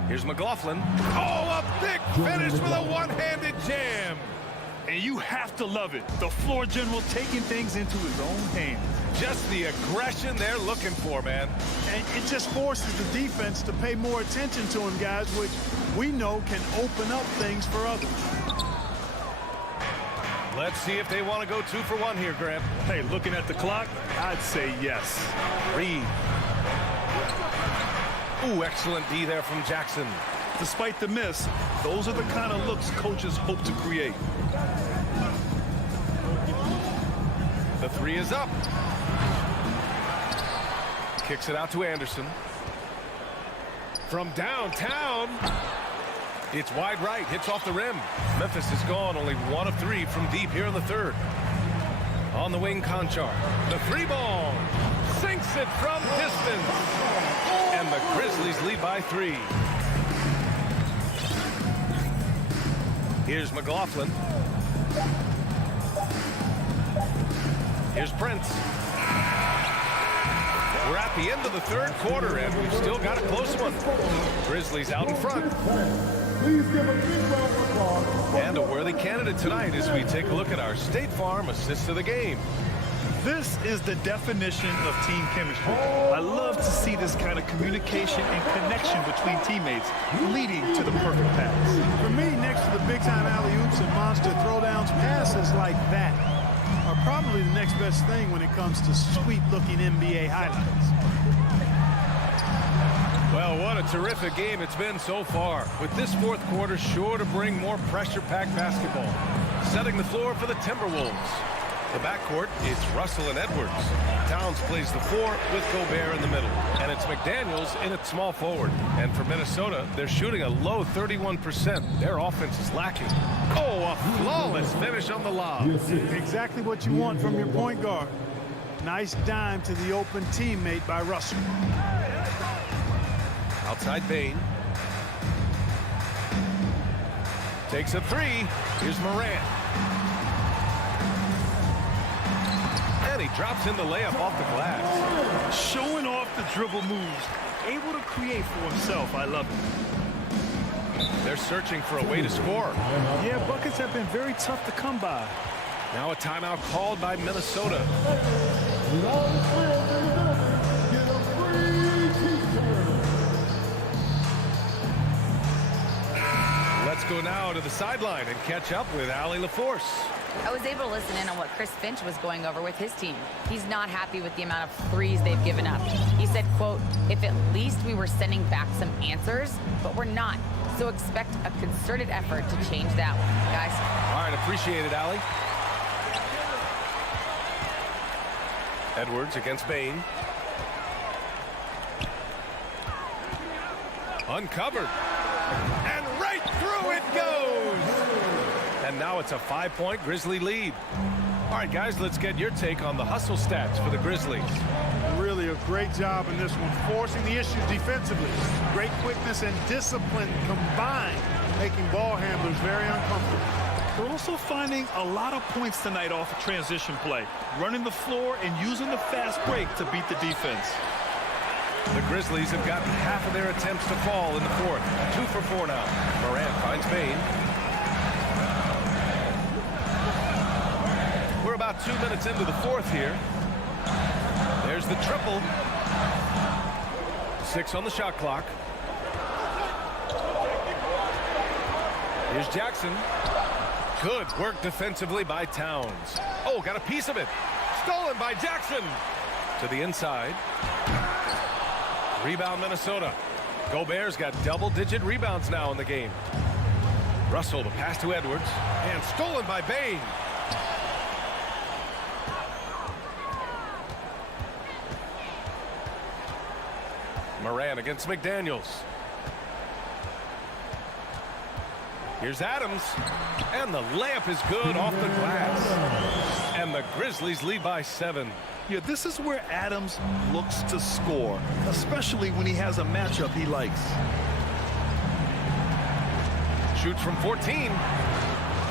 Here's McLaughlin. Oh, a big finish with a one-handed jam. And you have to love it. The floor general taking things into his own hands. Just the aggression they're looking for, man. And it just forces the defense to pay more attention to him, guys, which we know can open up things for others. Let's see if they want to go 2 for 1 here, Grant. Hey, looking at the clock, I'd say yes. Reid. Ooh, excellent D there from Jackson. Despite the miss, those are the kind of looks coaches hope to create. The 3 is up. Kicks it out to Anderson. From downtown. It's wide right. Hits off the rim. Memphis is gone. Only 1 of 3 from deep here in the third. On the wing, Conchar. The 3 ball. Sinks it from distance. And the Grizzlies lead by 3. Here's McLaughlin. Here's Prince. We're at the end of the third quarter, and we've still got a close one. Grizzlies out in front. Please give a big round of applause. And a worthy candidate tonight as we take a look at our State Farm assist of the game. This is the definition of team chemistry. I love to see this kind of communication and connection between teammates leading to the perfect pass. For me, next to the big-time alley-oops and monster throwdowns, passes like that are probably the next best thing when it comes to sweet-looking NBA highlights. Well, what a terrific game it's been so far, with this fourth quarter sure to bring more pressure-packed basketball. Setting the floor for the Timberwolves. The backcourt, it's Russell and Edwards. Towns plays the 4 with Gobert in the middle. And it's McDaniels in at small forward. And for Minnesota, they're shooting a low 31%. Their offense is lacking. Oh, a flawless finish on the lob. Exactly what you want from your point guard. Nice dime to the open teammate by Russell. Outside Bain. Takes a 3. Here's Morant. And he drops in the layup off the glass. Showing off the dribble moves. Able to create for himself. I love it. They're searching for a way to score. Yeah, buckets have been very tough to come by. Now a timeout called by Minnesota. Let's go now to the sideline and catch up with Allie LaForce. I was able to listen in on what Chris Finch was going over with his team. He's not happy with the amount of threes they've given up. He said, quote, if at least we were sending back some answers, but we're not. So expect a concerted effort to change that one, guys. All right, appreciate it, Allie. Edwards against Bain. Uncovered. And right through it goes. And now it's a 5-point Grizzly lead. All right, guys, let's get your take on the hustle stats for the Grizzlies. Really a great job in this one, forcing the issues defensively. Great quickness and discipline combined, making ball handlers very uncomfortable. They're also finding a lot of points tonight off of transition play, running the floor and using the fast break to beat the defense. The Grizzlies have gotten half of their attempts to fall in the fourth. 2 for 4 now. Morant finds Bain. We're about 2 minutes into the fourth here. There's the triple. 6 on the shot clock. Here's Jackson. Good work defensively by Towns. Oh, got a piece of it. Stolen by Jackson. To the inside. Rebound Minnesota. Gobert's got double-digit rebounds now in the game. Russell, the pass to Edwards. And stolen by Bain. Moran against McDaniels. Here's Adams. And the layup is good off the glass. And the Grizzlies lead by 7. Yeah, this is where Adams looks to score, especially when he has a matchup he likes. Shoots from 14.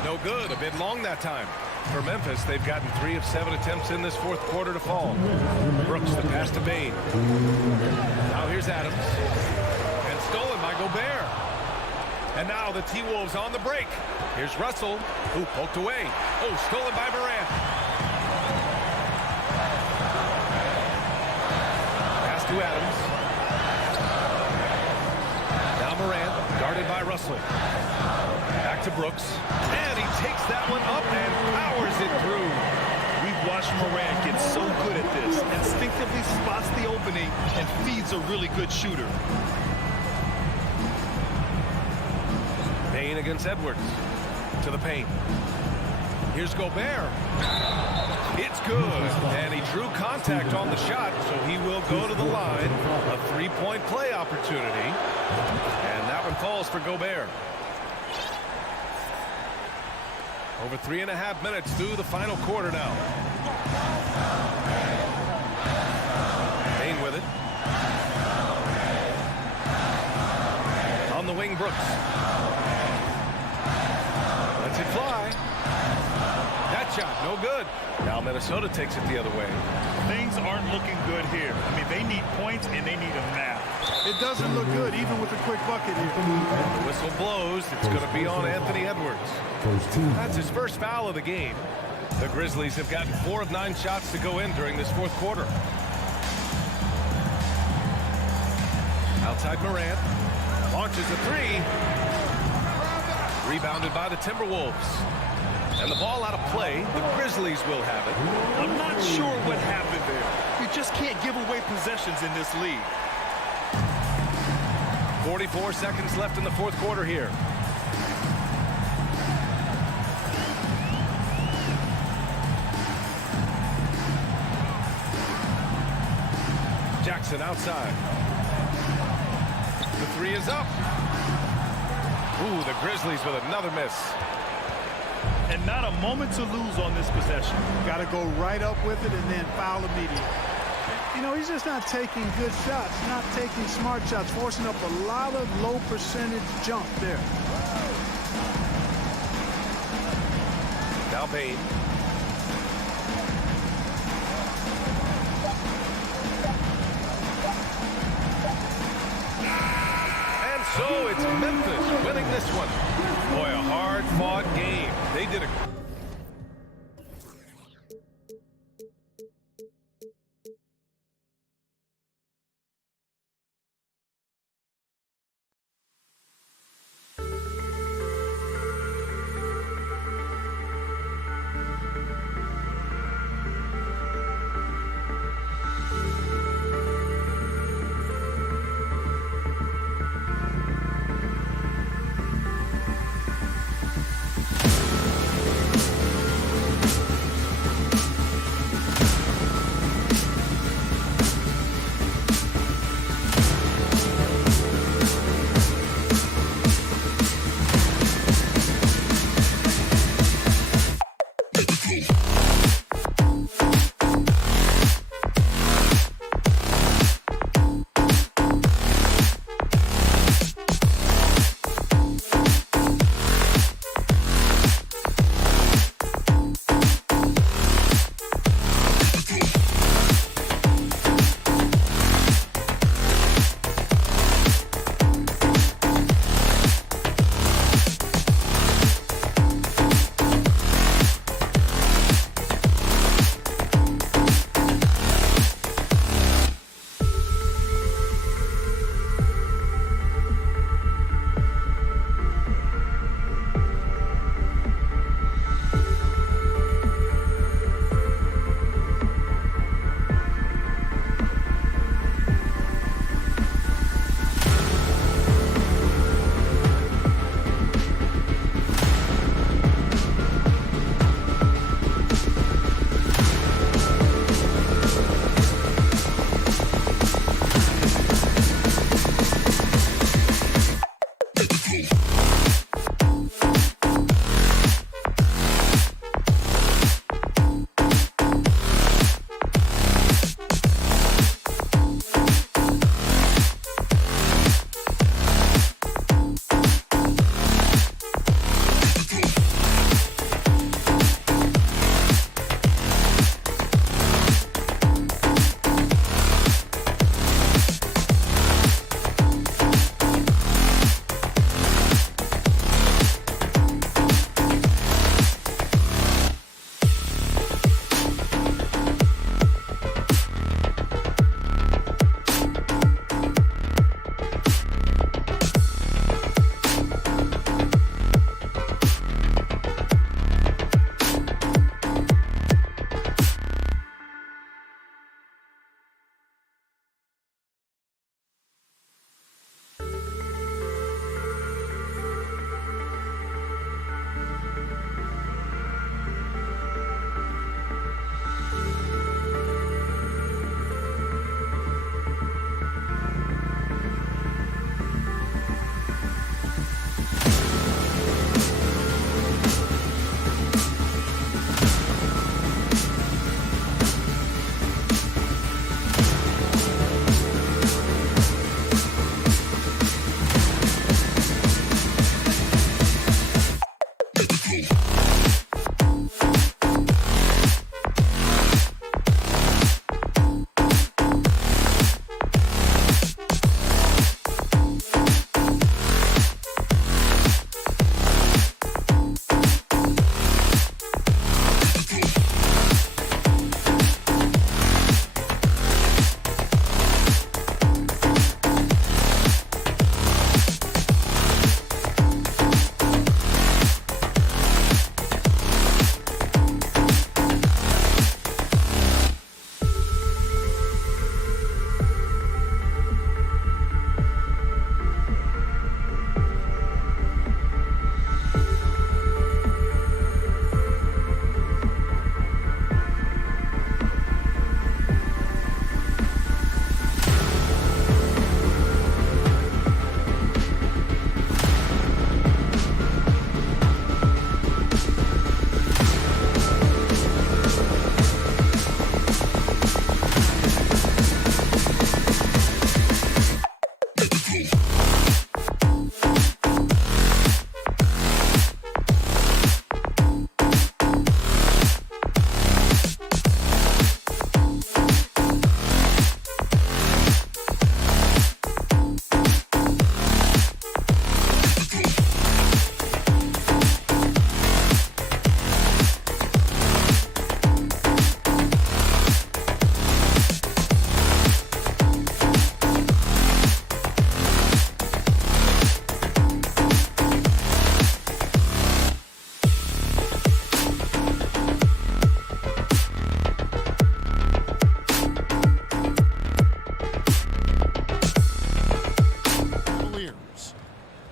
No good. A bit long that time. For Memphis, they've gotten 3 of 7 attempts in this fourth quarter to fall. Brooks, the pass to Bain. Now here's Adams. And stolen by Gobert. And now the T-Wolves on the break. Here's Russell, who poked away. Oh, stolen by Morant. Pass to Adams. Now Morant, guarded by Russell. Back to Brooks. And he takes that one up and powers it through. We've watched Morant get so good at this. Instinctively spots the opening and feeds a really good shooter. Bain against Edwards. To the paint. Here's Gobert. It's good. And he drew contact on the shot, so he will go to the line. A 3-point play opportunity. And that one falls for Gobert. Over 3.5 minutes through the final quarter now. Bain with it. On the wing, Brooks. Lets it fly. That shot, no good. Now Minnesota takes it the other way. Things aren't looking good here. I mean, they need points and they need them now. It doesn't look good, even with a quick bucket here. The whistle blows. It's going to be on Anthony Edwards. That's his first foul of the game. The Grizzlies have gotten 4 of 9 shots to go in during this fourth quarter. Outside Morant. Launches a 3. Rebounded by the Timberwolves. And the ball out of play. The Grizzlies will have it. I'm not sure what happened there. You just can't give away possessions in this league. 44 seconds left in the fourth quarter here. Jackson outside. The 3 is up. Ooh, the Grizzlies with another miss. And not a moment to lose on this possession. Got to go right up with it and then foul immediately. You know, he's just not taking good shots, not taking smart shots, forcing up a lot of low percentage jump there. Now Bain. And so it's Memphis winning this one. Boy, a hard-fought game. They did a...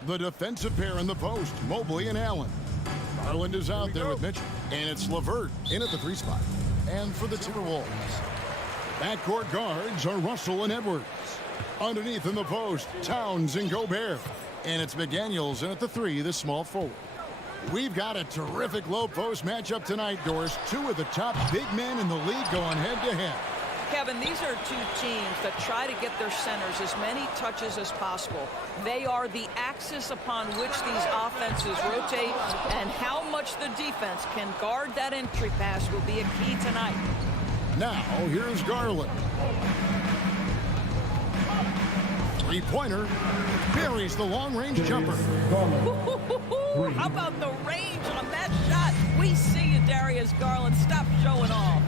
The defensive pair in the post, Mobley and Allen. Garland is out there with Mitchell, and it's LeVert in at the 3 spot. And for the Timberwolves, backcourt guards are Russell and Edwards. Underneath in the post, Towns and Gobert. And it's McDaniels in at the 3, the small forward. We've got a terrific low post matchup tonight, Doris. Two of the top big men in the league going head-to-head. Kevin, these are two teams that try to get their centers as many touches as possible. They are the axis upon which these offenses rotate, and how much the defense can guard that entry pass will be a key tonight. Now, here's Garland. Three-pointer. Buries the long-range jumper. How about the range on that shot? We see you, Darius Garland. Stop showing off.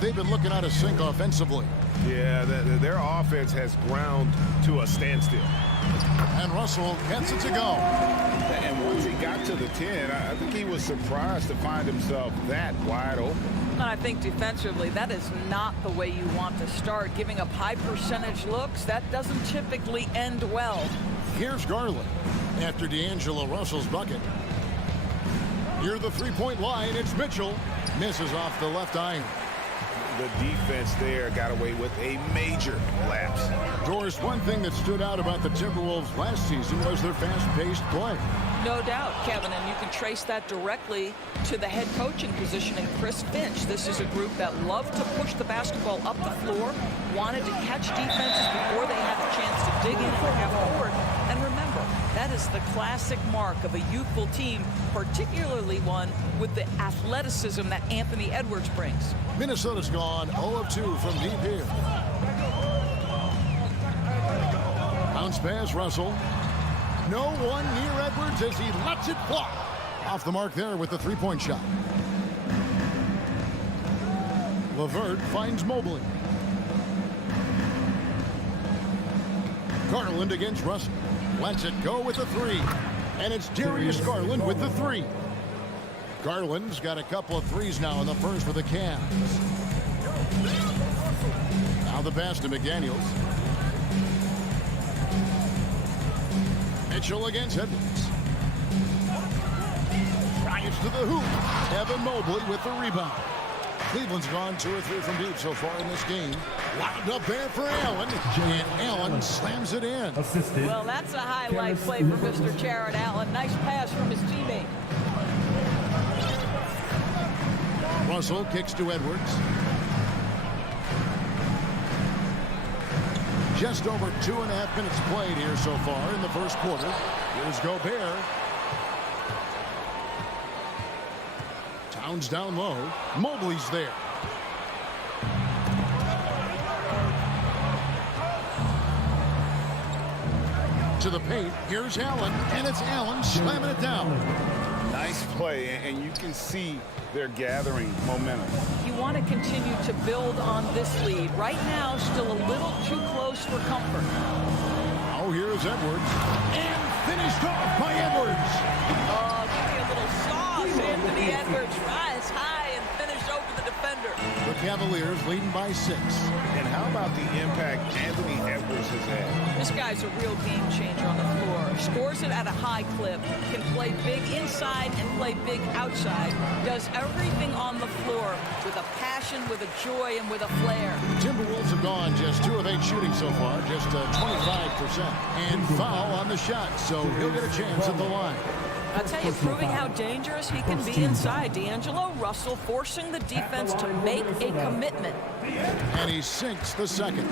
They've been looking out of sync offensively. Yeah, their offense has ground to a standstill. And Russell gets it to go. And once he got to the 10, I think he was surprised to find himself that wide open. And I think defensively, that is not the way you want to start. Giving up high percentage looks, that doesn't typically end well. Here's Garland after D'Angelo Russell's bucket. Near the three-point line, it's Mitchell. Misses off the left iron. The defense there got away with a major lapse. Doris, one thing that stood out about the Timberwolves last season was their fast-paced play. No doubt, Kevin, and you can trace that directly to the head coaching position in Chris Finch. This is a group that loved to push the basketball up the floor, wanted to catch defenses before they had a chance to dig in for half court. And remember, that is the classic mark of a youthful team, particularly one with the athleticism that Anthony Edwards brings. Minnesota's gone 0 of 2 from deep here. Bounce pass, Russell. No one near Edwards as he lets it fly. Off the mark there with the three-point shot. LeVert finds Mobley. Garland against Russell. Lets it go with the three. And it's Darius Garland with the three. Garland's got a couple of threes now in the first for the Cavs. Now the pass to McDaniels. Mitchell against Edwards. Drives to the hoop. Evan Mobley with the rebound. Cleveland's gone 2 or 3 from deep so far in this game. Lobbed up there for Allen. And Allen slams it in. Well, that's a highlight play for Mr. Jared Allen. Nice pass from his teammate. Russell kicks to Edwards. Just over 2.5 minutes played here so far in the first quarter. Here's Gobert. Towns down low. Mobley's there. To the paint. Here's Allen. And it's Allen slamming it down. Nice play, and you can see they're gathering momentum. You want to continue to build on this lead. Right now, still a little too close for comfort. Oh, here's Edwards. And finished off by Edwards. Oh, give me a little sauce. Anthony Edwards rise high and finish over the defender. The Cavaliers leading by 6. And how about the impact Anthony Edwards has had? This guy's a real game changer on the floor. Scores it at a high clip. Can play big inside and play big outside. Does everything on the floor with a passion, with a joy, and with a flair. Timberwolves have gone just 2 of 8 shooting so far, just 25%. And foul on the shot, so he'll get a chance at the line. I'll tell you, proving how dangerous he can be inside. D'Angelo Russell forcing the defense to make a commitment. And he sinks the second.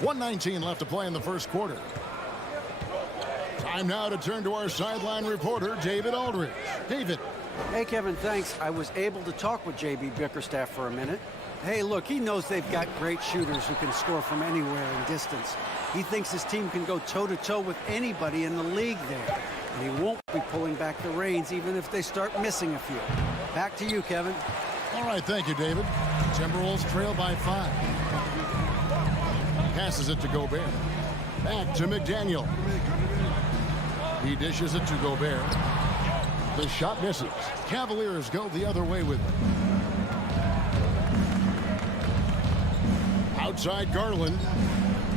1:19 left to play in the first quarter. Time now to turn to our sideline reporter, David Aldridge. David. Hey, Kevin, thanks. I was able to talk with J.B. Bickerstaff for a minute. Hey, look, he knows they've got great shooters who can score from anywhere in distance. He thinks his team can go toe-to-toe with anybody in the league there. And he won't be pulling back the reins even if they start missing a few. Back to you, Kevin. All right, thank you, David. Timberwolves trail by 5. Passes it to Gobert. Back to McDaniel. He dishes it to Gobert. The shot misses. Cavaliers go the other way with it. Outside Garland.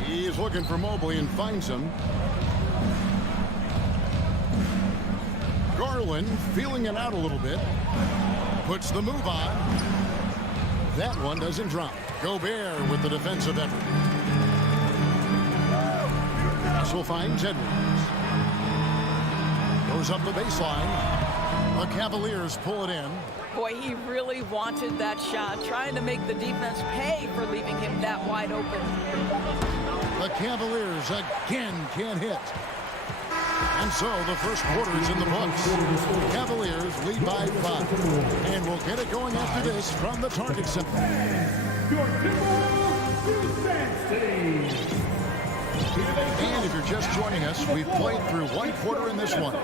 He's looking for Mobley and finds him. Garland feeling it out a little bit. Puts the move on. That one doesn't drop. Gobert with the defensive effort. Russell finds Edwards. goes up the baseline. The Cavaliers pull it in. Boy, he really wanted that shot, trying to make the defense pay for leaving him that wide open. The Cavaliers again can't hit. And so the first quarter is in the books. Cavaliers lead by 5. And we'll get it going after this from the Target Center. Your And if you're just joining us, we've played through one quarter in this one.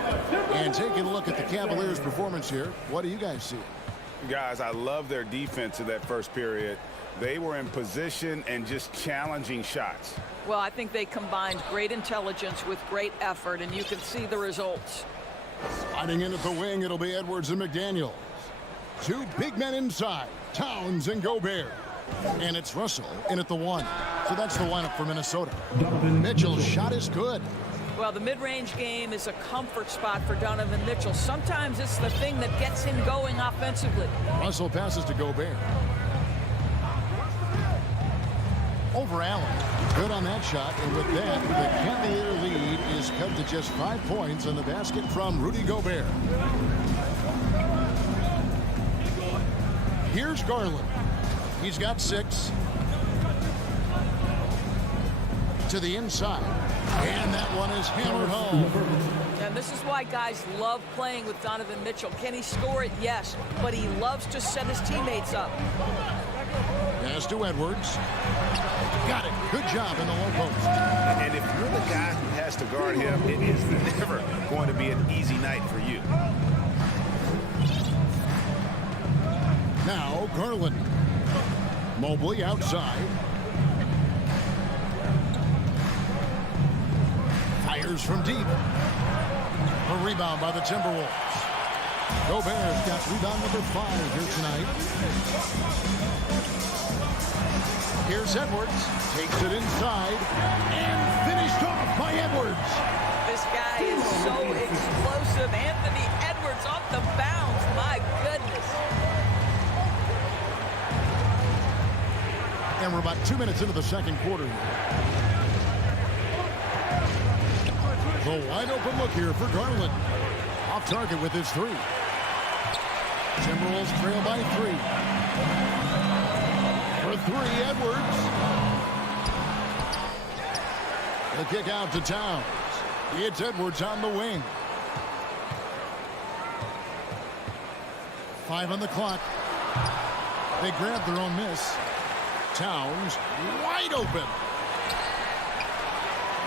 And taking a look at the Cavaliers' performance here, what do you guys see? Guys, I love their defense in that first period. They were in position and just challenging shots. Well, I think they combined great intelligence with great effort, and you can see the results. Sliding in at the wing, it'll be Edwards and McDaniels. 2 big men inside, Towns and Gobert. And it's Russell in at the 1. So that's the lineup for Minnesota. Mitchell's shot is good. Well, the mid-range game is a comfort spot for Donovan Mitchell. Sometimes it's the thing that gets him going offensively. Russell passes to Gobert. Over Allen. Good on that shot. And with that, the Cavalier lead is cut to just 5 points on the basket from Rudy Gobert. Here's Garland. He's got 6. To the inside. And that one is hammered home. And this is why guys love playing with Donovan Mitchell. Can he score it? Yes. But he loves to set his teammates up. Pass to Edwards. Got it. Good job in the low post. And if you're the guy who has to guard him, it is never going to be an easy night for you. Now Garland. Mobley outside. Fires from deep. A rebound by the Timberwolves. Gobert's got rebound number 5 here tonight. Here's Edwards. Takes it inside. And finished off by Edwards. This guy is so explosive. Anthony Edwards off the bounce. My goodness. And we're about 2 minutes into the second quarter. The wide open look here for Garland. Off target with his 3. Timberwolves trail by 3. For 3, Edwards. The kick out to Towns. It's Edwards on the wing. 5 on the clock. They grab their own miss. Towns wide open.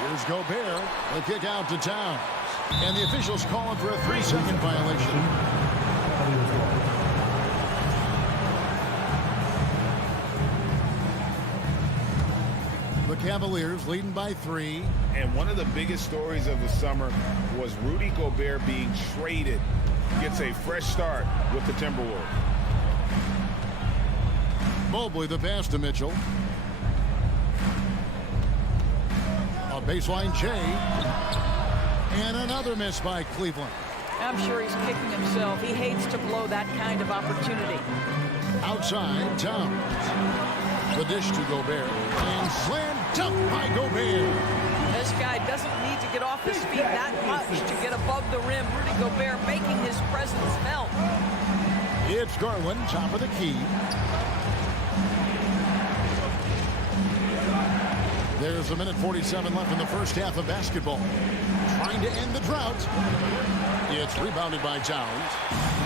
Here's Gobert. The kick out to Towns. And the officials calling for a 3-second violation. The Cavaliers leading by 3. And one of the biggest stories of the summer was Rudy Gobert being traded. Gets a fresh start with the Timberwolves. Mobley the pass to Mitchell. A baseline J. And another miss by Cleveland. I'm sure he's kicking himself. He hates to blow that kind of opportunity. Outside, Towns. The dish to Gobert. And slam dunk by Gobert. This guy doesn't need to get off his feet that much to get above the rim. Rudy Gobert making his presence felt. It's Garland, top of the key. There's a minute 47 left in the first half of basketball. Trying to end the drought. It's rebounded by Towns.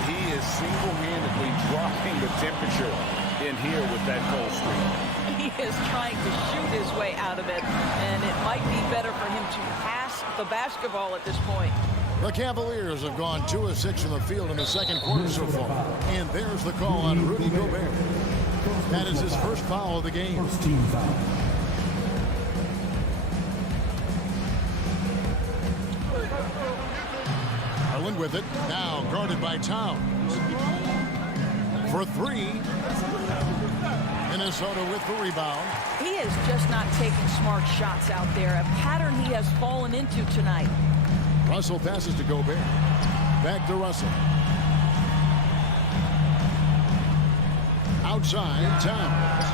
He is single-handedly dropping the temperature in here with that cold streak. He is trying to shoot his way out of it, and it might be better for him to pass the basketball at this point. The Cavaliers have gone 2 of 6 from the field in the second quarter so far. And there's the call on Rudy Gobert. That is his first foul of the game. First team foul. Garland with it. Now guarded by Towns. For 3. Minnesota with the rebound. He is just not taking smart shots out there. A pattern he has fallen into tonight. Russell passes to Gobert. Back to Russell. Outside, Towns.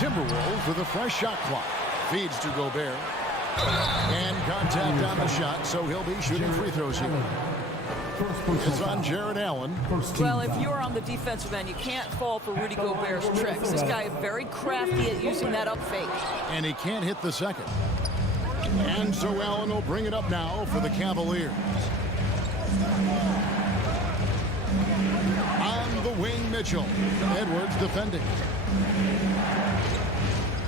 Timberwolves with a fresh shot clock. Feeds to Gobert. And contact on the shot, so he'll be shooting free throws here. It's on Jared Allen. Well, if you're on the defensive end, you can't fall for Rudy Gobert's tricks. This guy is very crafty at using that up fake. And he can't hit the second. And so Allen will bring it up now for the Cavaliers. On the wing, Mitchell. Edwards defending.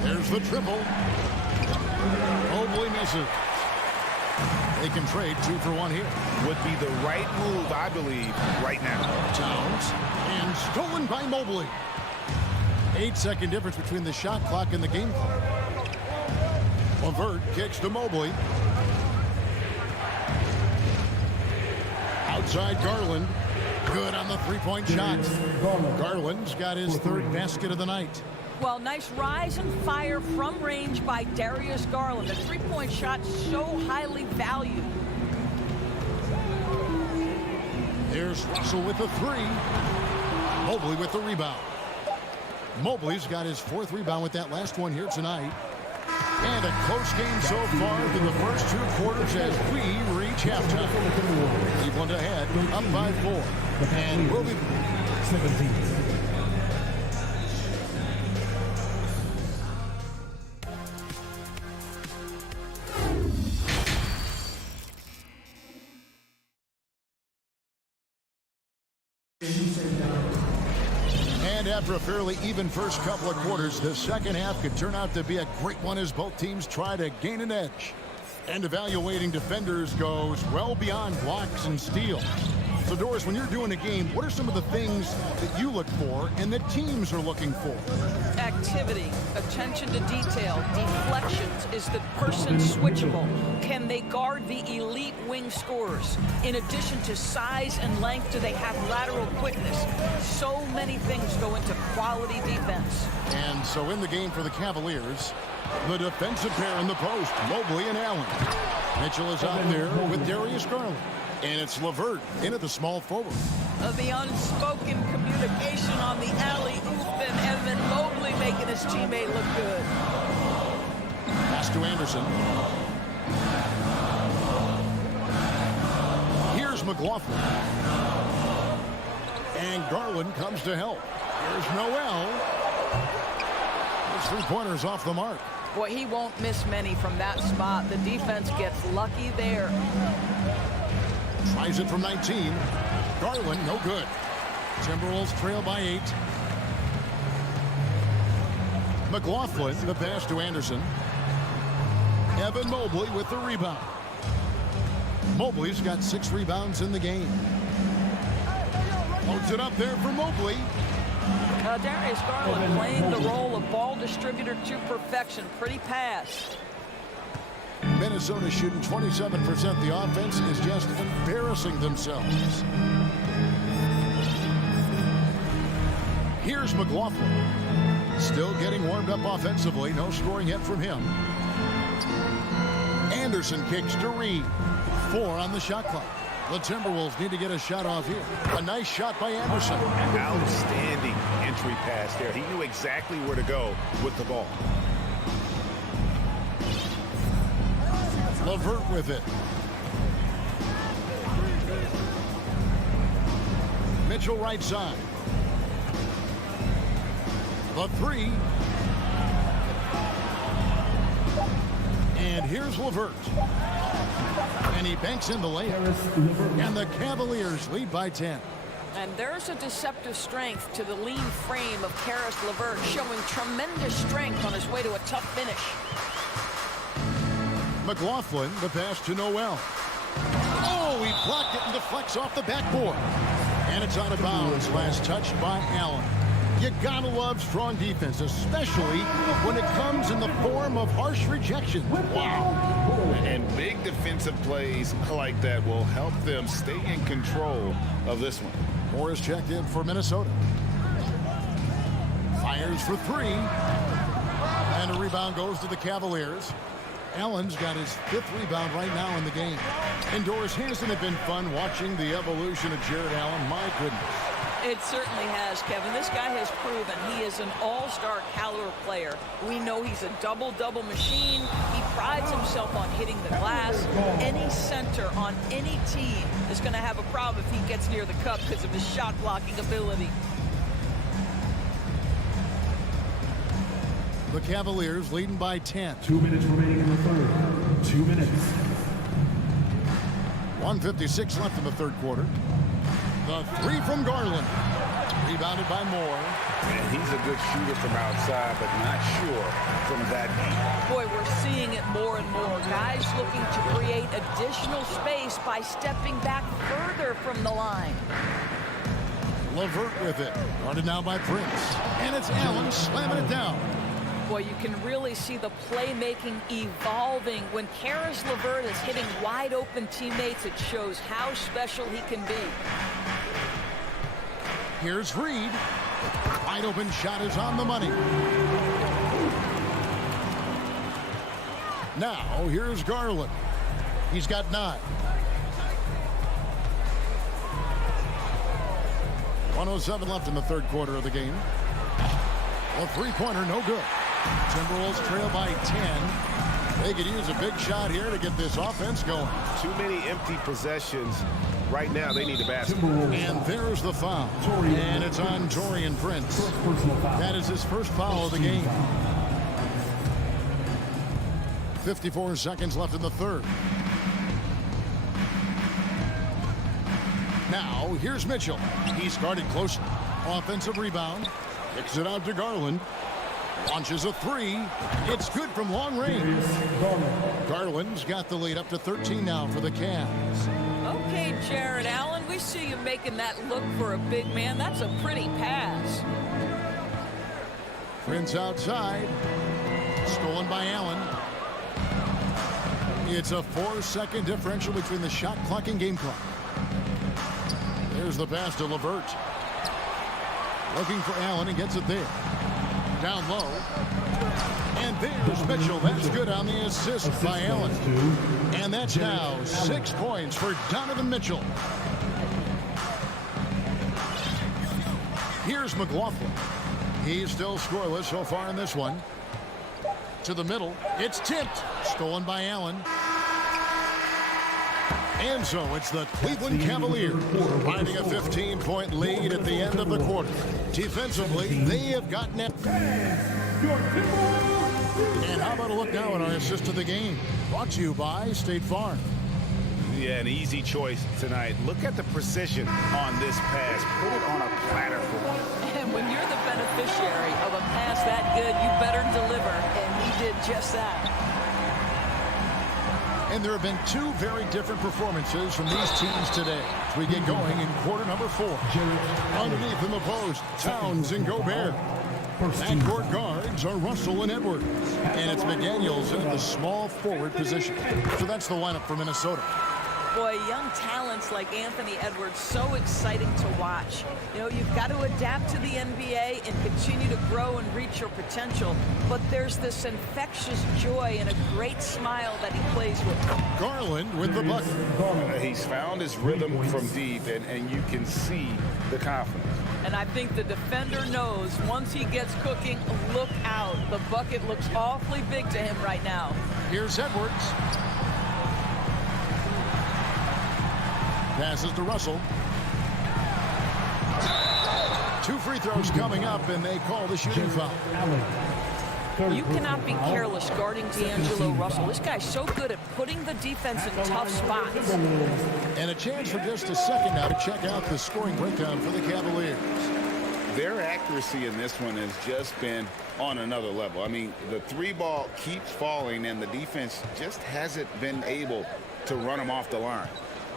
There's the triple. Mobley misses. They can trade 2 for 1 here. Would be the right move, I believe, right now. Towns. And stolen by Mobley. 8-second difference between the shot clock and the game clock. LeVert kicks to Mobley. Outside Garland. Good on the three-point shot. Garland's got his 3rd basket of the night. Well, nice rise and fire from range by Darius Garland. The three-point shot so highly valued. Here's Russell with the 3. Mobley with the rebound. Mobley's got his 4th rebound with that last one here tonight. And a close game so far through the first 2 quarters as we reach halftime. Cleveland ahead, up by 4. And we'll be 17. And after a fairly even first couple of quarters, the second half could turn out to be a great one as both teams try to gain an edge. And evaluating defenders goes well beyond blocks and steals. So, Doris, when you're doing a game, what are some of the things that you look for and that teams are looking for? Activity, attention to detail, deflections. Is the person switchable? Can they guard the elite wing scorers? In addition to size and length, do they have lateral quickness? So many things go into quality defense. And so in the game for the Cavaliers, the defensive pair in the post, Mobley and Allen. Mitchell is out there with Darius Garland. And it's LeVert in at the small forward. The unspoken communication on the alley-oop and Evan Mobley making his teammate look good. Pass to Anderson. Here's McLaughlin. And Garland comes to help. Here's Noel. His 3-pointers off the mark. Boy, he won't miss many from that spot. The defense gets lucky there. Tries it from 19. Garland, no good. Timberwolves trail by 8. McLaughlin, the pass to Anderson. Evan Mobley with the rebound. Mobley's got 6 rebounds in the game. Loads it up there for Mobley. Darius Garland playing the role of ball distributor to perfection. Pretty pass. Minnesota shooting 27%. The offense is just embarrassing themselves. Here's McLaughlin. Still getting warmed up offensively. No scoring yet from him. Anderson kicks to Reed. 4 on the shot clock. The Timberwolves need to get a shot off here. A nice shot by Anderson. An outstanding entry pass there. He knew exactly where to go with the ball. LeVert with it. Mitchell right side. The 3. And here's LeVert. And he banks in the layup. And the Cavaliers lead by 10. And there's a deceptive strength to the lean frame of Caris LeVert, showing tremendous strength on his way to a tough finish. McLaughlin, the pass to Noel. Oh, he blocked it and deflects off the backboard. And it's out of bounds. Last touch by Allen. You gotta love strong defense, especially when it comes in the form of harsh rejection. Wow. And big defensive plays like that will help them stay in control of this one. Morris checked in for Minnesota. Fires for 3. And a rebound goes to the Cavaliers. Allen's got his 5th rebound right now in the game. And Doris, hasn't it been fun watching the evolution of Jared Allen? My goodness. It certainly has, Kevin. This guy has proven he is an all-star caliber player. We know he's a double-double machine. He prides himself on hitting the glass. Any center on any team is going to have a problem if he gets near the cup because of his shot-blocking ability. The Cavaliers leading by 10. 2 minutes remaining in the third. 2 minutes. 1:56 left in the third quarter. The three from Garland. Rebounded by Moore. And he's a good shooter from outside, but not sure from that deep. Boy, we're seeing it more and more. Guys looking to create additional space by stepping back further from the line. LeVert with it. Guarded now by Prince. And it's Allen slamming it down. Boy, you can really see the playmaking evolving. When Karis LeVert is hitting wide open teammates, it shows how special he can be. Here's Reed. Wide open shot is on the money. Now, here's Garland. He's got 9. 1:07 left in the third quarter of the game. A three-pointer, no good. Timberwolves trail by 10. They could use a big shot here to get this offense going. Too many empty possessions. Right now, they need a basket. And there's the foul. And it's on Taurean Prince. That is his first foul of the game. 54 seconds left in the third. Now, here's Mitchell. He's guarded closely. Offensive rebound. Kicks it out to Garland. Launches a three. It's good from long range. Garland's got the lead up to 13 now for the Cavs. Okay, Jared Allen, we see you making that look for a big man. That's a pretty pass. Prince outside. Stolen by Allen. It's a 4-second differential between the shot clock and game clock. There's the pass to LeVert. Looking for Allen and gets it there. Down low. And there's Mitchell. That's good on the assist by Allen. And that's now 6 points for Donovan Mitchell. Here's McLaughlin. He's still scoreless so far in this one. To the middle. It's tipped. Stolen by Allen. And so it's the Cleveland Cavaliers finding a 15-point lead at the end of the quarter. Defensively, they have gotten it. And how about a look now at our assist to the game? Brought to you by State Farm. Yeah, an easy choice tonight. Look at the precision on this pass. Put it on a platter for him. And when you're the beneficiary of a pass that good, you better deliver. And he did just that. And there have been 2 very different performances from these teams today as we get going in quarter number 4. Underneath in the post, Towns and Gobert. Backcourt guards are Russell and Edwards. And it's McDaniels in the small forward position. So that's the lineup for Minnesota. Boy, young talents like Anthony Edwards, so exciting to watch. You know, you've got to adapt to the NBA and continue to grow and reach your potential. But there's this infectious joy and a great smile that he plays with. Garland with the bucket. He's found his rhythm from deep, and you can see the confidence. And I think the defender knows once he gets cooking, look out. The bucket looks awfully big to him right now. Here's Edwards. Passes to Russell. 2 free throws coming up, and they call the shooting foul. You cannot be careless guarding D'Angelo Russell. This guy's so good at putting the defense in tough spots. And a chance for just a second now to check out the scoring breakdown for the Cavaliers. Their accuracy in this one has just been on another level. I mean, the 3-ball keeps falling, and the defense just hasn't been able to run them off the line.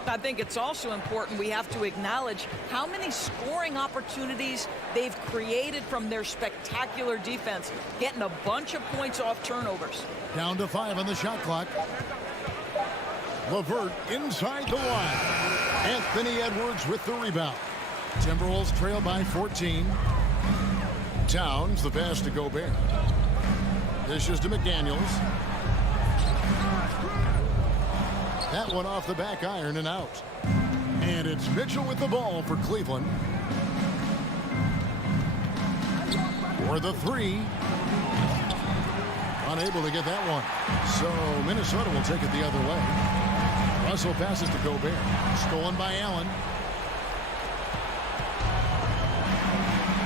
I think it's also important we have to acknowledge how many scoring opportunities they've created from their spectacular defense, getting a bunch of points off turnovers. Down to 5 on the shot clock. LeVert inside the line. Anthony Edwards with the rebound. Timberwolves trail by 14. Towns, the pass to Gobert. Dishes to McDaniels. That one off the back iron and out. And it's Mitchell with the ball for Cleveland. for the three. Unable to get that one. So Minnesota will take it the other way. Russell passes to Gobert. Stolen by Allen.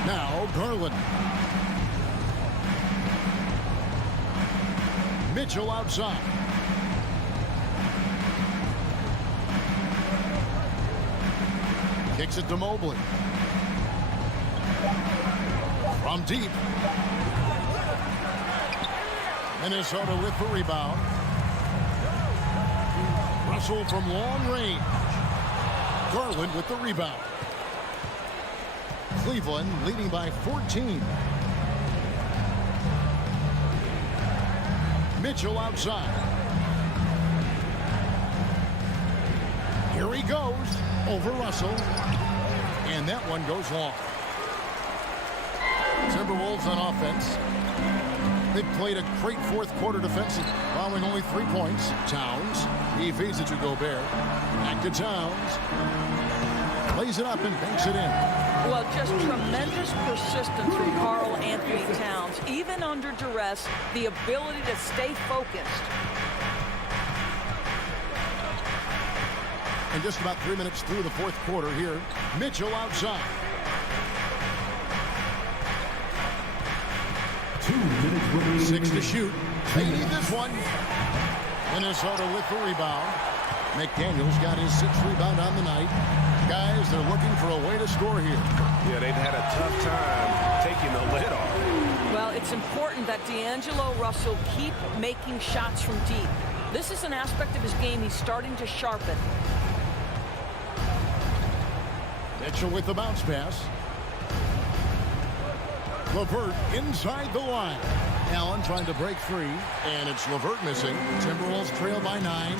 Now Garland. Mitchell outside. Kicks it to Mobley. From deep. Minnesota with the rebound. Russell from long range. Garland with the rebound. Cleveland leading by 14. Mitchell outside. Here he goes over Russell. And that one goes long. Timberwolves on offense. They've played a great fourth quarter defensive, allowing only 3 points. Towns. He feeds it to Gobert. Back to Towns. Lays it up and banks it in. Well, just tremendous persistence from Karl Anthony Towns. Even under duress, the ability to stay focused. And just about 3 minutes through the fourth quarter here. Mitchell outside. 2 minutes remaining. 6 to shoot. They need this one. Minnesota with the rebound. McDaniels got his 6th rebound on the night. Guys, they're looking for a way to score here. Yeah, they've had a tough time taking the lid off. Well, it's important that D'Angelo Russell keep making shots from deep. This is an aspect of his game he's starting to sharpen. Mitchell with the bounce pass. LeVert inside the line. Allen trying to break free, and it's LeVert missing. Timberwolves trail by 9.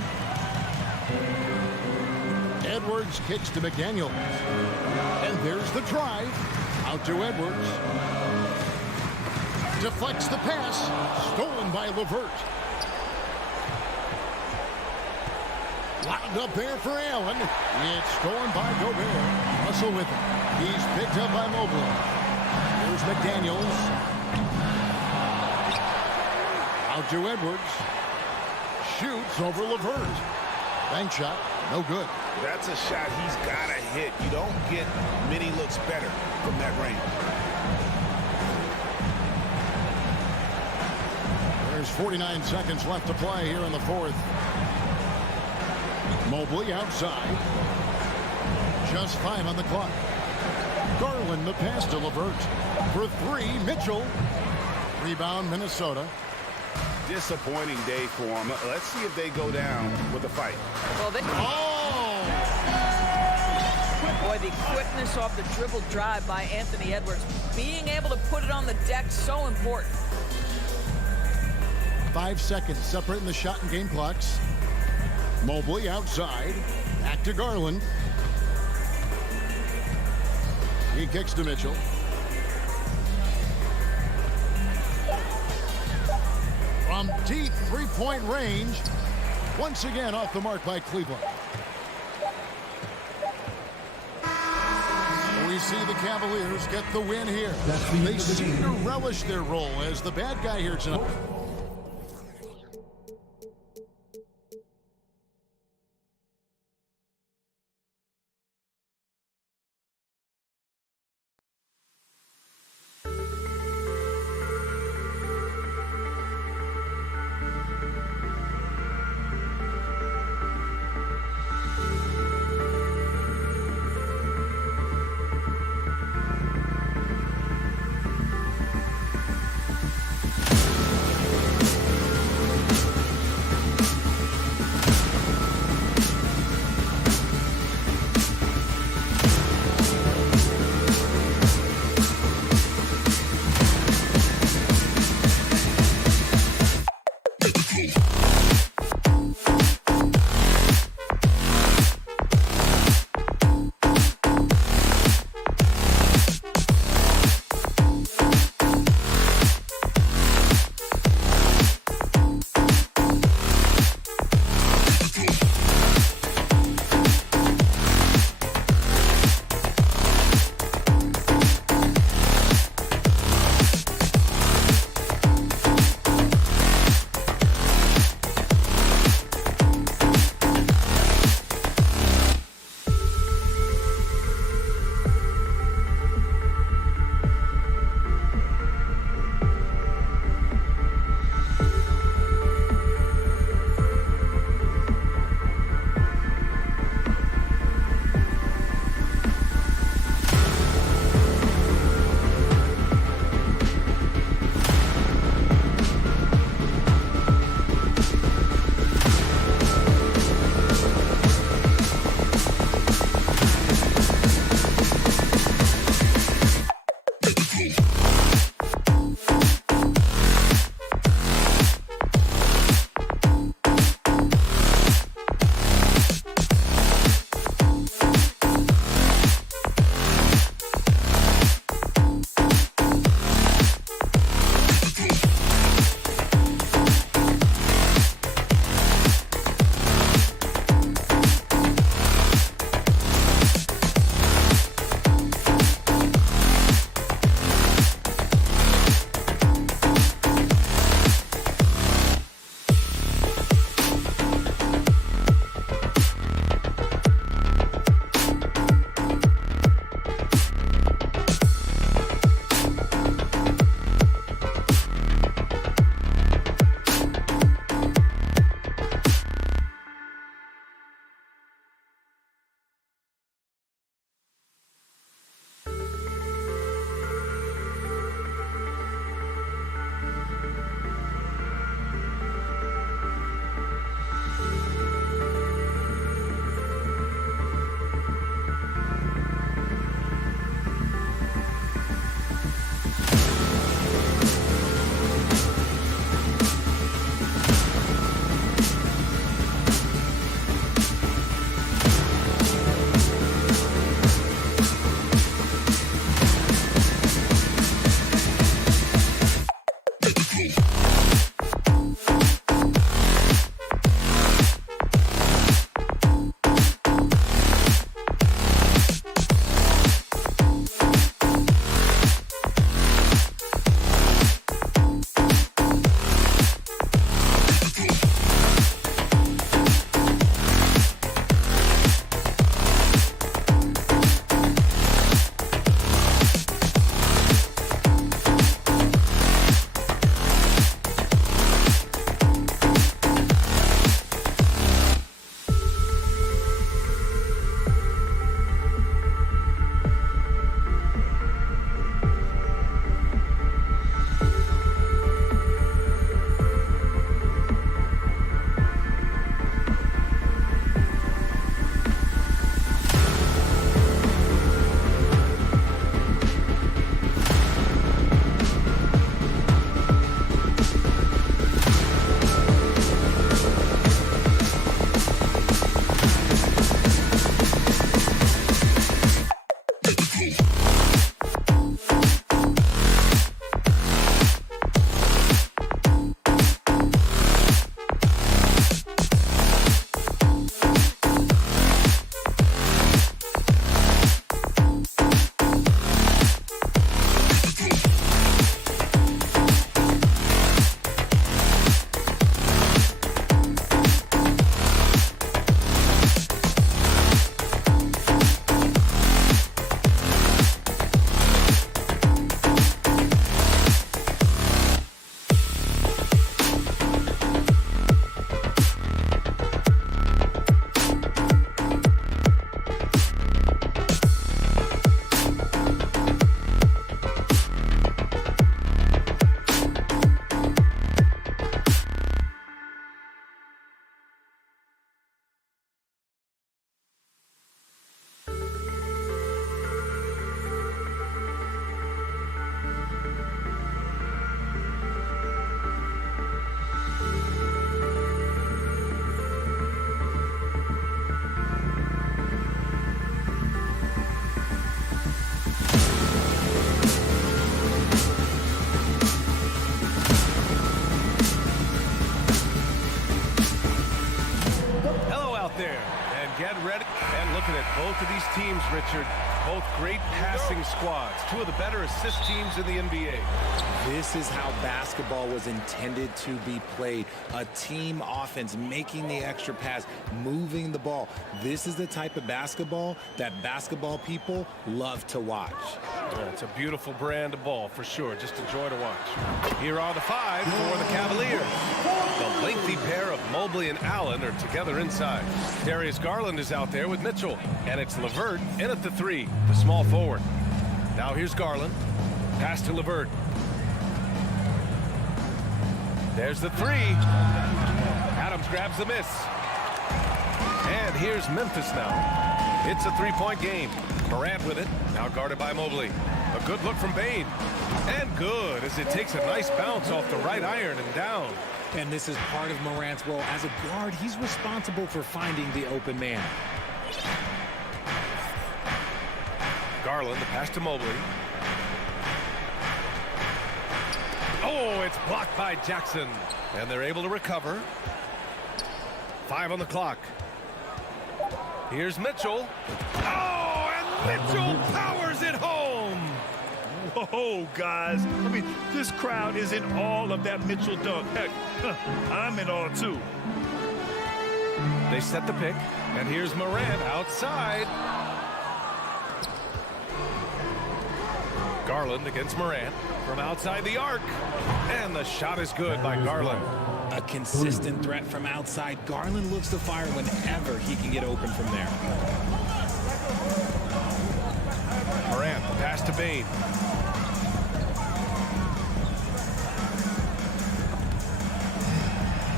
Edwards kicks to McDaniels. And there's the drive. Out to Edwards. Deflects the pass. Stolen by LeVert. Lined up there for Allen. It's stolen by Gobert. Russell with it. He's picked up by Mobley. Here's McDaniels. Out to Edwards. Shoots over LeVert. Bank shot. No good. That's a shot he's got to hit. You don't get many looks better from that range. There's 49 seconds left to play here in the fourth. Mobley outside. Just 5 on the clock. Garland the pass to LeVert. For 3, Mitchell. Rebound, Minnesota. Disappointing day for him. Let's see if they go down with a fight. Well, Boy, the quickness off the dribble drive by Anthony Edwards. Being able to put it on the deck, so important. 5 seconds separating the shot and game clocks. Mobley outside. Back to Garland. He kicks to Mitchell. From deep 3-point range. Once again off the mark by Cleveland. We see the Cavaliers get the win here. They seem to relish their role as the bad guy here tonight. Both of these teams, Richard, both great passing squads. Two of the better assist teams in the NBA. This is how basketball was intended to be played. A team offense, making the extra pass, moving the ball. This is the type of basketball that basketball people love to watch. Yeah, it's a beautiful brand of ball, for sure. Just a joy to watch. Here are the five for the Cavaliers. The lengthy pair of Mobley and Allen are together inside. Darius Garland is out there with Mitchell. And it's LeVert in at the three, the small forward. Now here's Garland. Pass to LeVert. There's the three. Adams grabs the miss. And here's Memphis now. It's a three-point game. Morant with it, now guarded by Mobley. A good look from Bain. And good, as it takes a nice bounce off the right iron and down. And this is part of Morant's role. As a guard, he's responsible for finding the open man. Garland, the pass to Mobley. Oh, it's blocked by Jackson. And they're able to recover. 5 on the clock. Here's Mitchell. Oh, and Mitchell powers it home. Whoa, guys. I mean, this crowd is in all of that Mitchell dunk. Heck, I'm in all too. They set the pick, and here's Morant outside. Garland against Morant from outside the arc. And the shot is good by Garland. A consistent threat from outside. Garland looks to fire whenever he can get open from there. Morant, pass to Bain.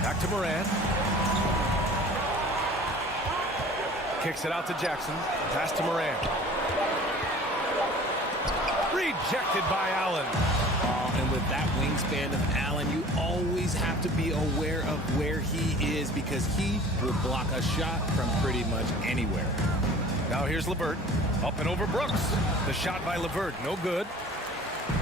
Back to Morant. Kicks it out to Jackson. Pass to Morant. Rejected by Allen. And with that wingspan of Allen, you always have to be aware of where he is, because he will block a shot from pretty much anywhere. Now here's LeVert. Up and over Brooks. The shot by LeVert, no good.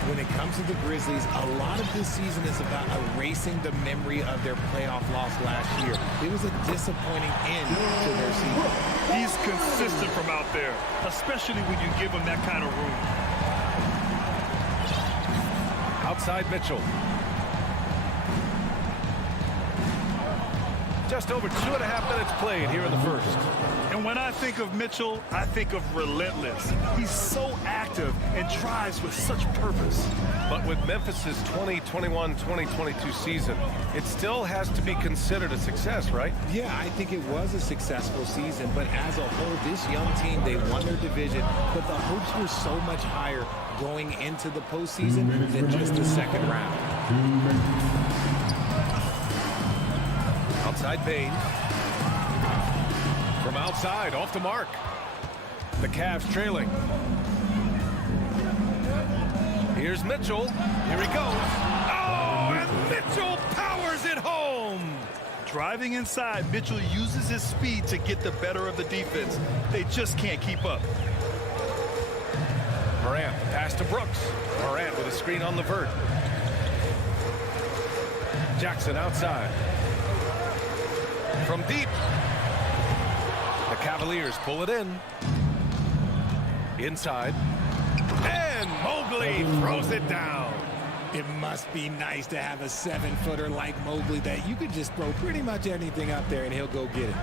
When it comes to the Grizzlies, a lot of this season is about erasing the memory of their playoff loss last year. It was a disappointing end to their season. He's consistent from out there, especially when you give him that kind of room. Outside Mitchell. Just over 2.5 minutes played here in the first. And when I think of Mitchell, I think of relentless. He's so active and drives with such purpose. But with Memphis's 2021-2022 season, it still has to be considered a success, right? Yeah, I think it was a successful season, but as a whole, this young team, they won their division, but the hopes were so much higher going into the postseason than just the second round. Outside Bain. From outside, off the mark. The Cavs trailing. Here's Mitchell. Here he goes. Oh, and Mitchell powers it home. Driving inside, Mitchell uses his speed to get the better of the defense. They just can't keep up. Morant, pass to Brooks. Morant with a screen on LeVert. Jackson outside. From deep. The Cavaliers pull it in. Inside. And Mobley throws it down. It must be nice to have a 7-footer like Mobley that you could just throw pretty much anything up there and he'll go get it.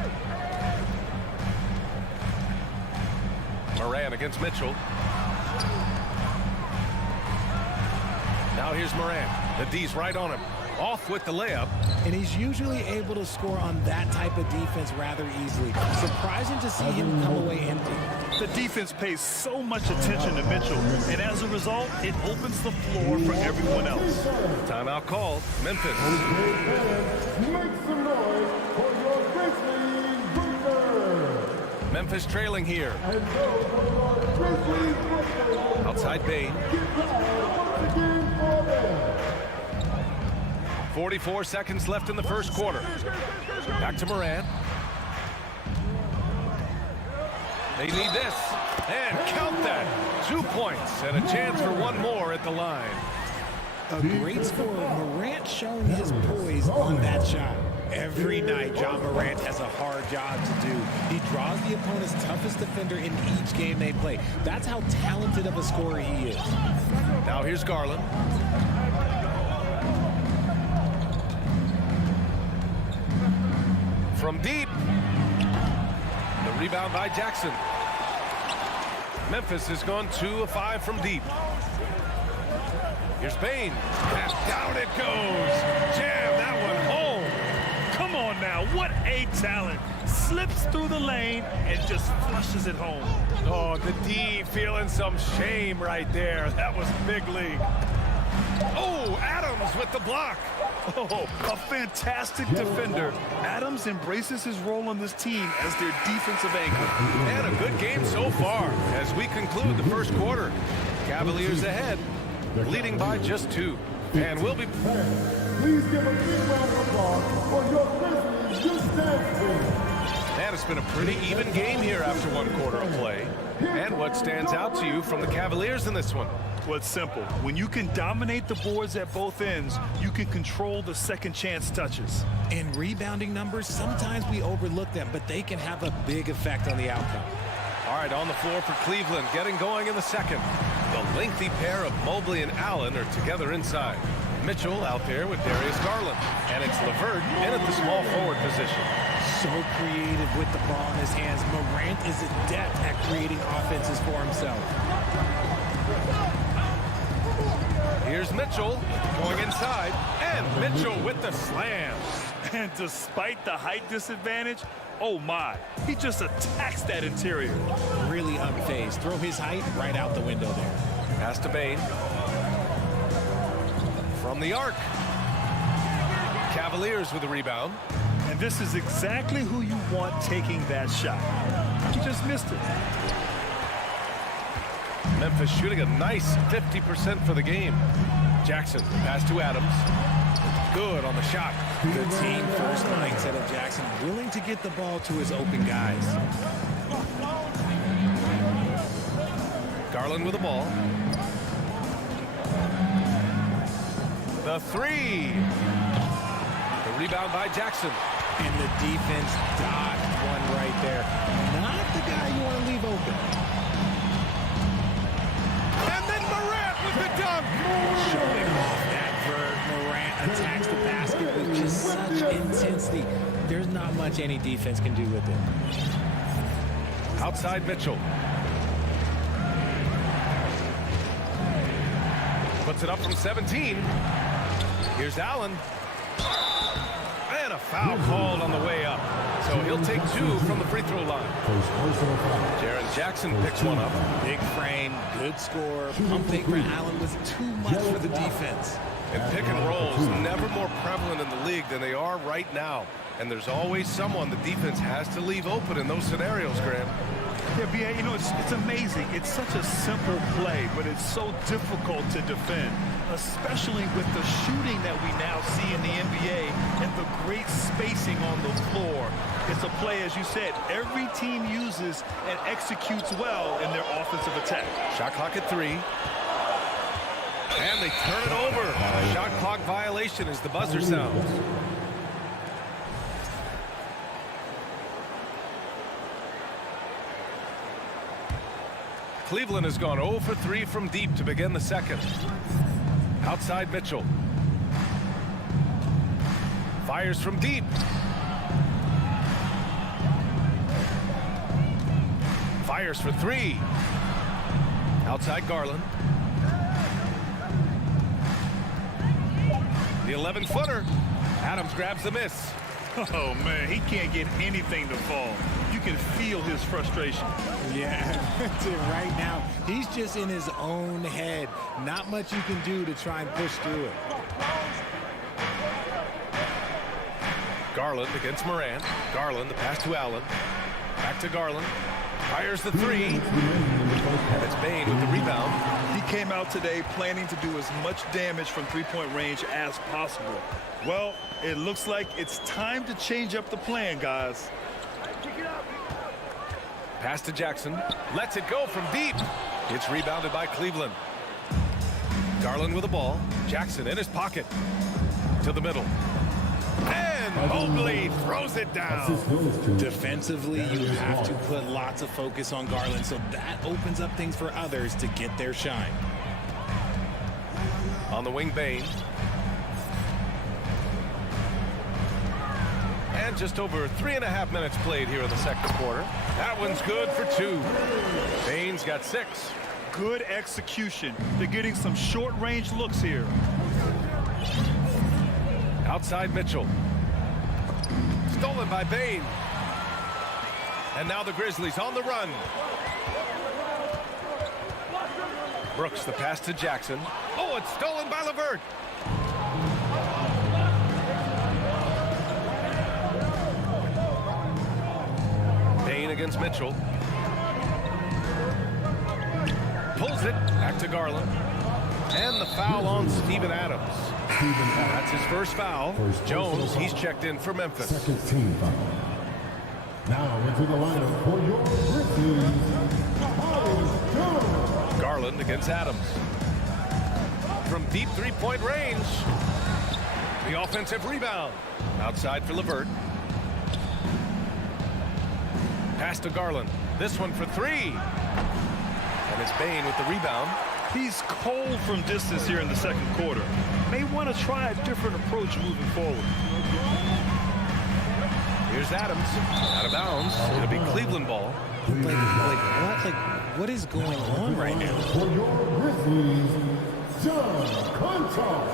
Morant against Mitchell. Now here's Morant. The D's right on him. Off with the layup. And he's usually able to score on that type of defense rather easily. Surprising to see him come away empty. The defense pays so much attention to Mitchell, and as a result, it opens the floor for everyone else. Timeout called. Memphis. Make some noise for your Grizzlies Grizzlies. Memphis trailing here. And so for your Grizzlies Grizzlies. Outside Bain. Get loud once again for them. 44 seconds left in the first quarter. Back to Morant. They need this. And count that. 2 points and a chance for one more at the line. A great scorer. Morant showing his poise on that shot. Every night, John Morant has a hard job to do. He draws the opponent's toughest defender in each game they play. That's how talented of a scorer he is. Now here's Garland. From deep. The rebound by Jackson. Memphis has gone 2 of 5 from deep. Here's Bain. And down it goes. Jam that one home. Come on now, what a talent. Slips through the lane and just flushes it home. Oh, the D feeling some shame right there. That was big league. Oh, Adams with the block. Oh, a fantastic defender. Adams embraces his role on this team as their defensive anchor. And a good game so far as we conclude the first quarter. Cavaliers ahead, leading by just 2. And we'll be... Please give a big round of applause for your Grizzlies youth dance team. And it's been a pretty even game here after 1 quarter of play. And what stands out to you from the Cavaliers in this one? Well, it's simple. When you can dominate the boards at both ends, you can control the second chance touches. And rebounding numbers, sometimes we overlook them, but they can have a big effect on the outcome. All right, on the floor for Cleveland, getting going in the second. The lengthy pair of Mobley and Allen are together inside. Mitchell out there with Darius Garland. And it's LeVert in at the small forward position. So creative with the ball in his hands. Morant is adept at creating offenses for himself. Here's Mitchell going inside. And Mitchell with the slam. And despite the height disadvantage, oh my, he just attacks that interior. Really unfazed. Throw his height right out the window there. Pass to Bane. From the arc. Cavaliers with the rebound. And this is exactly who you want taking that shot. He just missed it. Memphis shooting a nice 50% for the game. Jackson, pass to Adams. Good on the shot. The team first mindset of Jackson, willing to get the ball to his open guys. Garland with the ball. The 3. The rebound by Jackson. And the defense dodged one right there. Not the guy you want to leave open. And then Morant with the dunk. Showing off that vert. Morant attacks the basket with just such intensity. There's not much any defense can do with it. Outside Mitchell. Puts it up from 17. Here's Allen. And a foul called on the way up. So he'll take 2 from the free throw line. Jaren Jackson picks one up. Big frame, good score. Pump fake for Allen was too much for the defense. And pick and rolls never more prevalent in the league than they are right now. And there's always someone the defense has to leave open in those scenarios, Graham. Yeah, B.A., you know, it's amazing. It's such a simple play, but it's so difficult to defend, especially with the shooting that we now see in the NBA and the great spacing on the floor. It's a play, as you said, every team uses and executes well in their offensive attack. Shot clock at 3. And they turn it over. A shot clock violation as the buzzer sounds. Cleveland has gone 0 for 3 from deep to begin the second. Outside Mitchell. Fires from deep. Fires for 3. Outside Garland. The 11-footer. Adams grabs the miss. Oh, man, he can't get anything to fall. You can feel his frustration. Yeah, right now, he's just in his own head. Not much you can do to try and push through it. Garland against Morant. Garland, the pass to Allen. Back to Garland. Fires the 3. And it's Bane with the rebound. He came out today planning to do as much damage from three-point range as possible. Well, it looks like it's time to change up the plan, guys. Pass to Jackson. Lets it go from deep. It's rebounded by Cleveland. Garland with the ball. Jackson in his pocket. To the middle. And Mobley throws it down. Defensively, you have to put lots of focus on Garland, so that opens up things for others to get their shine. On the wing, Bane. And just over 3.5 minutes played here in the second quarter. That one's good for 2. Bane's got 6. Good execution. They're getting some short-range looks here. Outside Mitchell. Stolen by Bane. And now the Grizzlies on the run. Brooks, the pass to Jackson. Oh, it's stolen by LeVert. Bane against Mitchell. Pulls it. Back to Garland. And the foul on Steven Adams. That's his first foul. Jones, he's checked in for Memphis. Second team foul. Now into the lineup for your Grizzlies, Garland against Adams. From deep three-point range. The offensive rebound. Outside for LeVert. Pass to Garland. This one for three. And it's Bane with the rebound. He's cold from distance here in the second quarter. May want to try a different approach moving forward. Here's Adams. Out of bounds. It'll be Cleveland ball. What is going on right now? For your Grizzlies, John Conchar.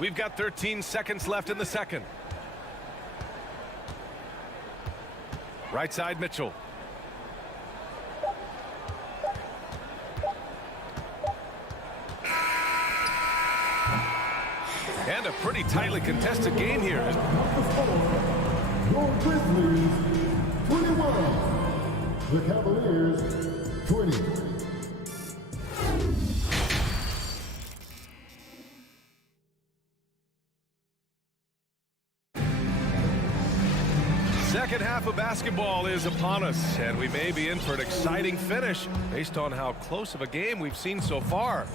We've got 13 seconds left in the second. Right side, Mitchell. And a pretty tightly contested game here. Your Grizzlies, 21. The Cavaliers, 20. Second half of basketball is upon us, and we may be in for an exciting finish based on how close of a game we've seen so far.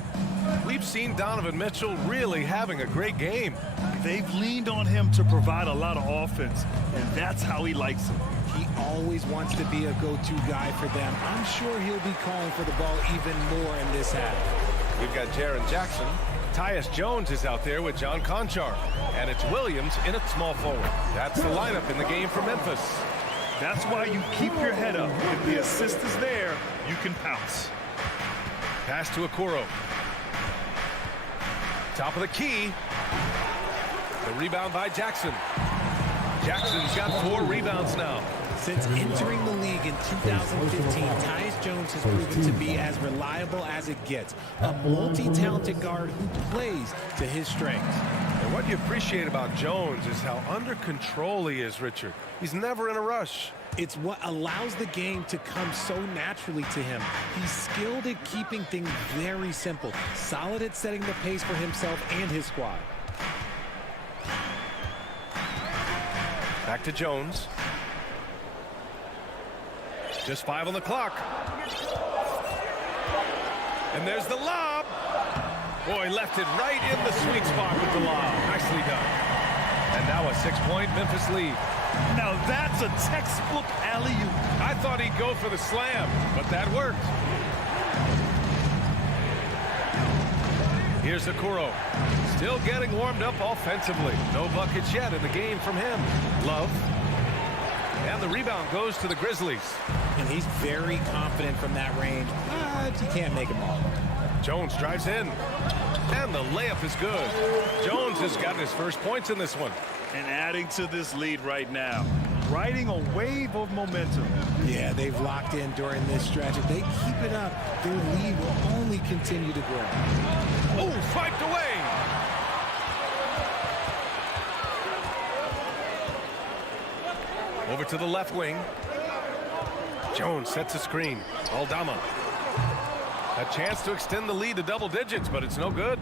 We've seen Donovan Mitchell really having a great game. They've leaned on him to provide a lot of offense, and that's how he likes it. He always wants to be a go-to guy for them. I'm sure he'll be calling for the ball even more in this half. We've got Jaren Jackson. Tyus Jones is out there with John Conchar. And it's Williams in at small forward. That's the lineup in the game for Memphis. That's why you keep your head up. If the assist is there, you can pounce. Pass to Okoro. Top of the key. The rebound by Jackson. Jackson's got 4 rebounds now. Since entering the league in 2015, Tyus Jones has proven to be as reliable as it gets. A multi-talented guard who plays to his strengths. And what you appreciate about Jones is how under control he is, Richard. He's never in a rush. It's what allows the game to come so naturally to him. He's skilled at keeping things very simple, solid at setting the pace for himself and his squad. Back to Jones. Just 5 on the clock. And there's the lob. Boy, left it right in the sweet spot with the lob. Nicely done. And now a 6-point Memphis lead. Now that's a textbook alley-oop. I thought he'd go for the slam, but that worked. Here's Okoro. Still getting warmed up offensively. No buckets yet in the game from him. Love. And the rebound goes to the Grizzlies. And he's very confident from that range, but he can't make them all. Jones drives in. And the layup is good. Jones has gotten his first points in this one. And adding to this lead right now. Riding a wave of momentum. Yeah, they've locked in during this stretch. If they keep it up, their lead will only continue to grow. Oh, swiped away. Over to the left wing. Jones sets a screen. Aldama. A chance to extend the lead to double digits, but it's no good.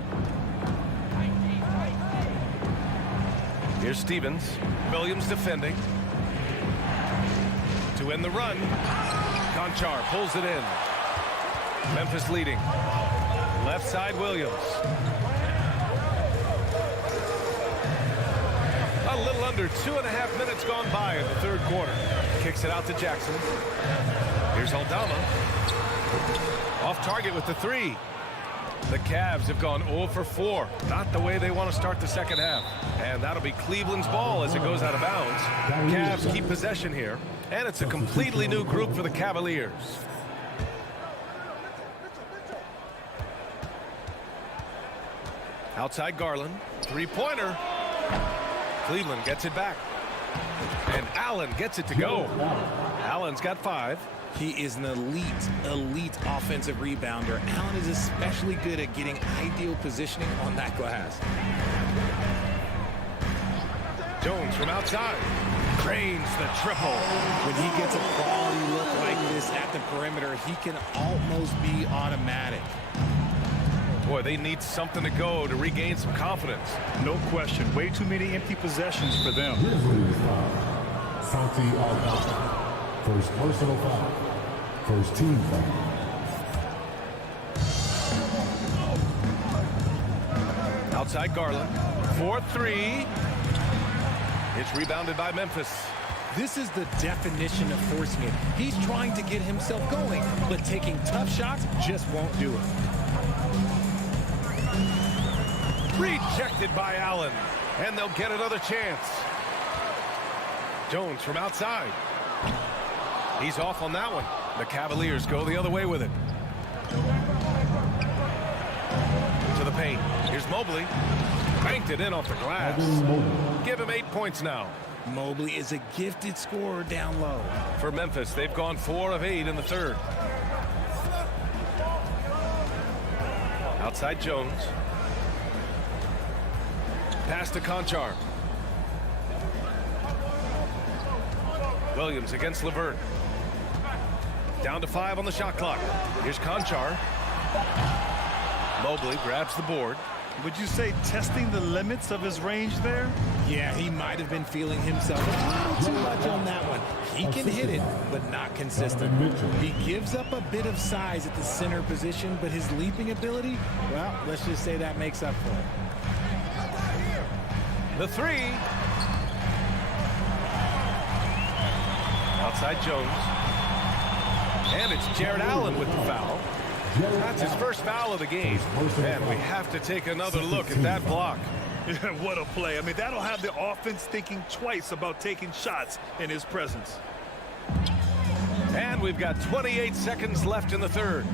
Here's Stevens. Williams defending. To end the run. Conchar pulls it in. Memphis leading. Left side, Williams. A little under 2.5 minutes gone by in the third quarter. Kicks it out to Jackson. Here's Aldama. Off target with the 3. The Cavs have gone 0 for 4. Not the way they want to start the second half. And that'll be Cleveland's ball as it goes out of bounds. Cavs keep possession here. And it's a completely new group for the Cavaliers. Outside Garland. 3-pointer. Cleveland gets it back. And Allen gets it to go. Allen's got 5. He is an elite offensive rebounder. Allen is especially good at getting ideal positioning on that glass. Jones from outside. Drains the triple. When he gets a quality look like this at the perimeter, he can almost be automatic. Boy, they need something to go to regain some confidence. No question. Way too many empty possessions for them. Grizzlies foul. Santi Aldana. First personal foul. First team foul. Outside Garland. 4-3. It's rebounded by Memphis. This is the definition of forcing it. He's trying to get himself going, but taking tough shots just won't do it. Rejected by Allen. And they'll get another chance. Jones from outside. He's off on that one. The Cavaliers go the other way with it. To the paint. Here's Mobley. Banked it in off the glass. Give him 8 points now. Mobley is a gifted scorer down low. For Memphis, they've gone 4 of 8 in the third. Outside Jones. Pass to Conchar. Williams against LeVert. Down to 5 on the shot clock. Here's Conchar. Mobley grabs the board. Would you say testing the limits of his range there? Yeah, he might have been feeling himself a little too much on that one. He can hit it, but not consistent. He gives up a bit of size at the center position, but his leaping ability, well, let's just say that makes up for it. The 3. Outside Jones. And it's Jared Allen with the foul. That's his first foul of the game. And we have to take another look at that block. What a play. I mean, that'll have the offense thinking twice about taking shots in his presence. And we've got 28 seconds left in the third.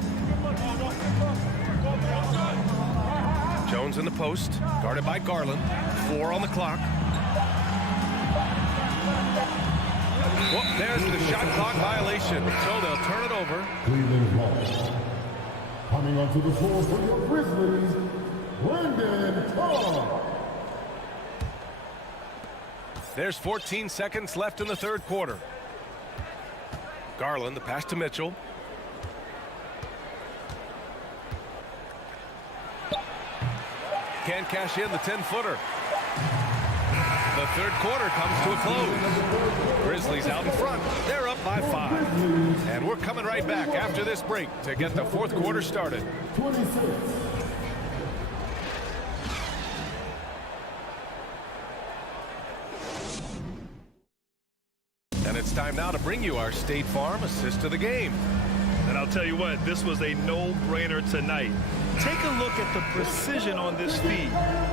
Jones in the post, guarded by Garland. 4 on the clock. Well, there's the shot clock violation, so they'll turn it over. Cleveland lost. Coming onto the floor for your Grizzlies, Brandon Clark. There's 14 seconds left in the third quarter. Garland, the pass to Mitchell. Can't cash in the 10-footer. The third quarter comes to a close. Grizzlies out in front. They're up by 5. And we're coming right back after this break to get the fourth quarter started. 26. And it's time now to bring you our State Farm assist of the game. And I'll tell you what, this was a no-brainer tonight. Take a look at the precision on this feed.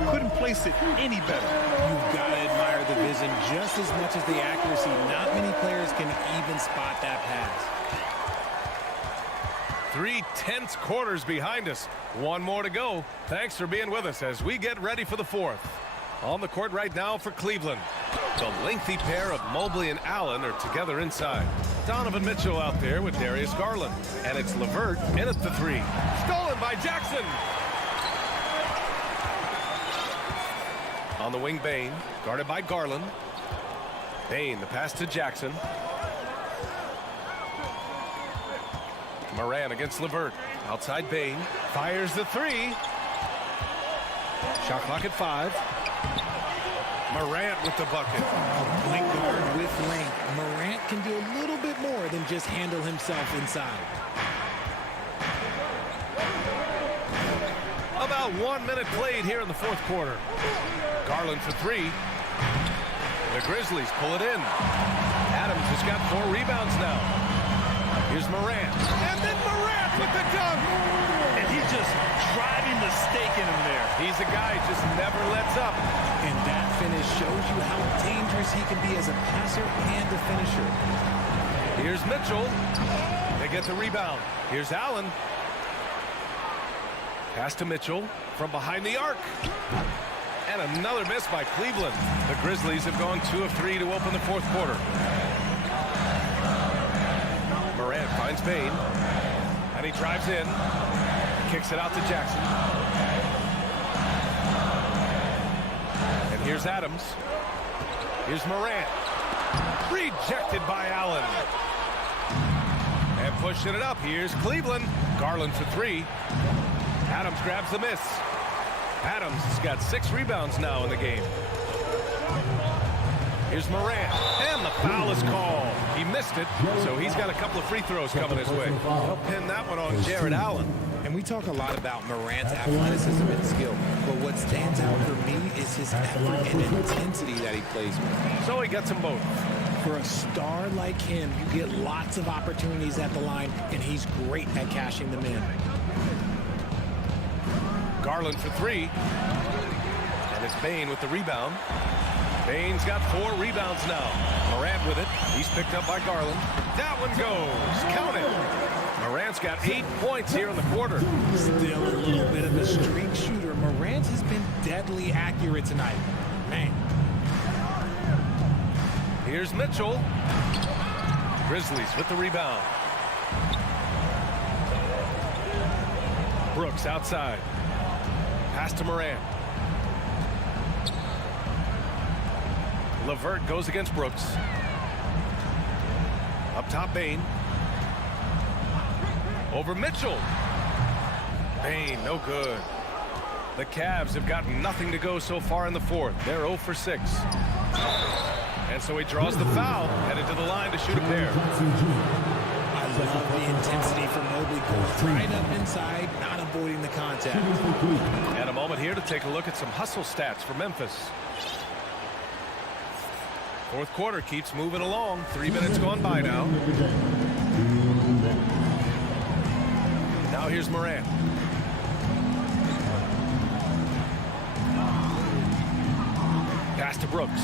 Couldn't place it any better. You've got to admire the vision just as much as the accuracy. Not many players can even spot that pass. 3 tense quarters behind us. One more to go. Thanks for being with us as we get ready for the fourth. On the court right now for Cleveland. The lengthy pair of Mobley and Allen are together inside. Donovan Mitchell out there with Darius Garland. And it's LeVert in at the 3. Stolen by Jackson. On the wing, Bane. Guarded by Garland. Bane, the pass to Jackson. Moran against LeVert. Outside Bane. Fires the 3. Shot clock at 5. Morant with the bucket. Point guard with length. Morant can do a little bit more than just handle himself inside. About 1 minute played here in the fourth quarter. Garland for 3. The Grizzlies pull it in. Adams has got 4 rebounds now. Here's Morant. And then Morant with the dunk. And he's just driving the stake in him there. He's a guy who just never lets up. And that finish shows you how dangerous he can be as a passer and a finisher. Here's Mitchell. They get the rebound. Here's Allen. Pass to Mitchell from behind the arc. And another miss by Cleveland. The Grizzlies have gone 2 of 3 to open the fourth quarter. Morant finds Bane. And he drives in. Kicks it out to Jackson. And here's Adams. Here's Morant. Rejected by Allen. And pushing it up. Here's Cleveland. Garland for three. Adams grabs the miss. Adams has got 6 rebounds now in the game. Here's Morant, and the foul is called. He missed it, so he's got a couple of free throws coming his way. He'll pin that one on Jared Allen. And we talk a lot about Morant's athleticism and skill, but what stands out for me is his effort and intensity that he plays with. So he gets them both. For a star like him, you get lots of opportunities at the line, and he's great at cashing them in. Garland for three. And it's Bane with the rebound. Bane's got 4 rebounds now. Morant with it. He's picked up by Garland. That one goes. Count it. Morant's got 8 points here in the quarter. Still a little bit of a streak shooter. Morant has been deadly accurate tonight. Man. Here's Mitchell. Grizzlies with the rebound. Brooks outside. Pass to Morant. LeVert goes against Brooks. Up top, Bane. Over Mitchell. Bane, no good. The Cavs have got nothing to go so far in the fourth. They're 0 for 6. And so he draws the foul, headed to the line to shoot a pair. I love the intensity from Mobley. Goes right up inside, not avoiding the contact. And a moment here to take a look at some hustle stats for Memphis. Fourth quarter keeps moving along. 3 minutes gone by now. Now here's Morant. Pass to Brooks.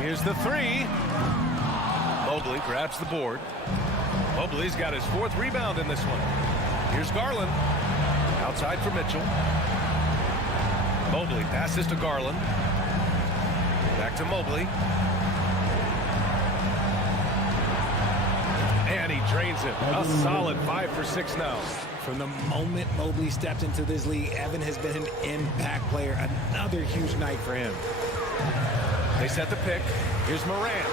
Here's the three. Mobley grabs the board. Mobley's got his 4th rebound in this one. Here's Garland. Outside for Mitchell. Mobley passes to Garland. Back to Mobley. And he drains it. A solid 5 for 6 now. From the moment Mobley stepped into this league, Evan has been an impact player. Another huge night for him. They set the pick. Here's Morant.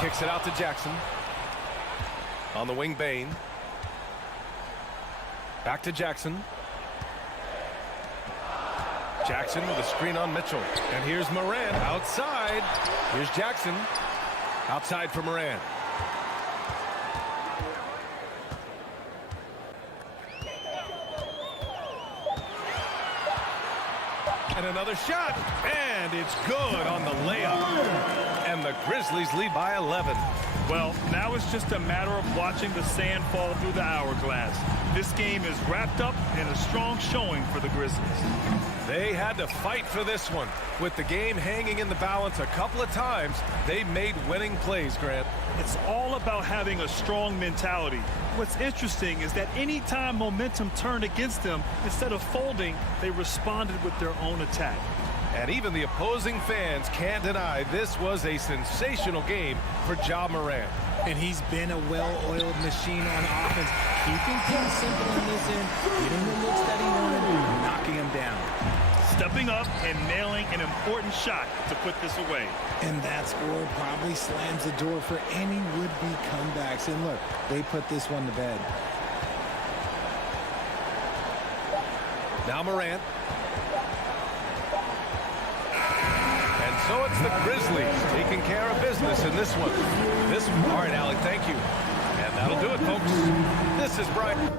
Kicks it out to Jackson. On the wing, Bane. Back to Jackson. Jackson with a screen on Mitchell. And here's Morant outside. Here's Jackson. Outside for Morant. And another shot. And it's good on the layup. And the Grizzlies lead by 11. Well, now it's just a matter of watching the sand fall through the hourglass. This game is wrapped up in a strong showing for the Grizzlies. They had to fight for this one. With the game hanging in the balance a couple of times, they made winning plays, Grant. It's all about having a strong mentality. What's interesting is that any time momentum turned against them, instead of folding, they responded with their own attack. And even the opposing fans can't deny this was a sensational game for Ja Morant. And he's been a well-oiled machine on offense, keeping things simple on this end, getting the looks that he wanted, knocking him down. Stepping up and nailing an important shot to put this away. And that score probably slams the door for any would-be comebacks. And look, they put this one to bed. Now Morant. And so it's the Grizzlies taking care of business in this one. All right, Alec, thank you. And that'll do it, folks. This is Brian.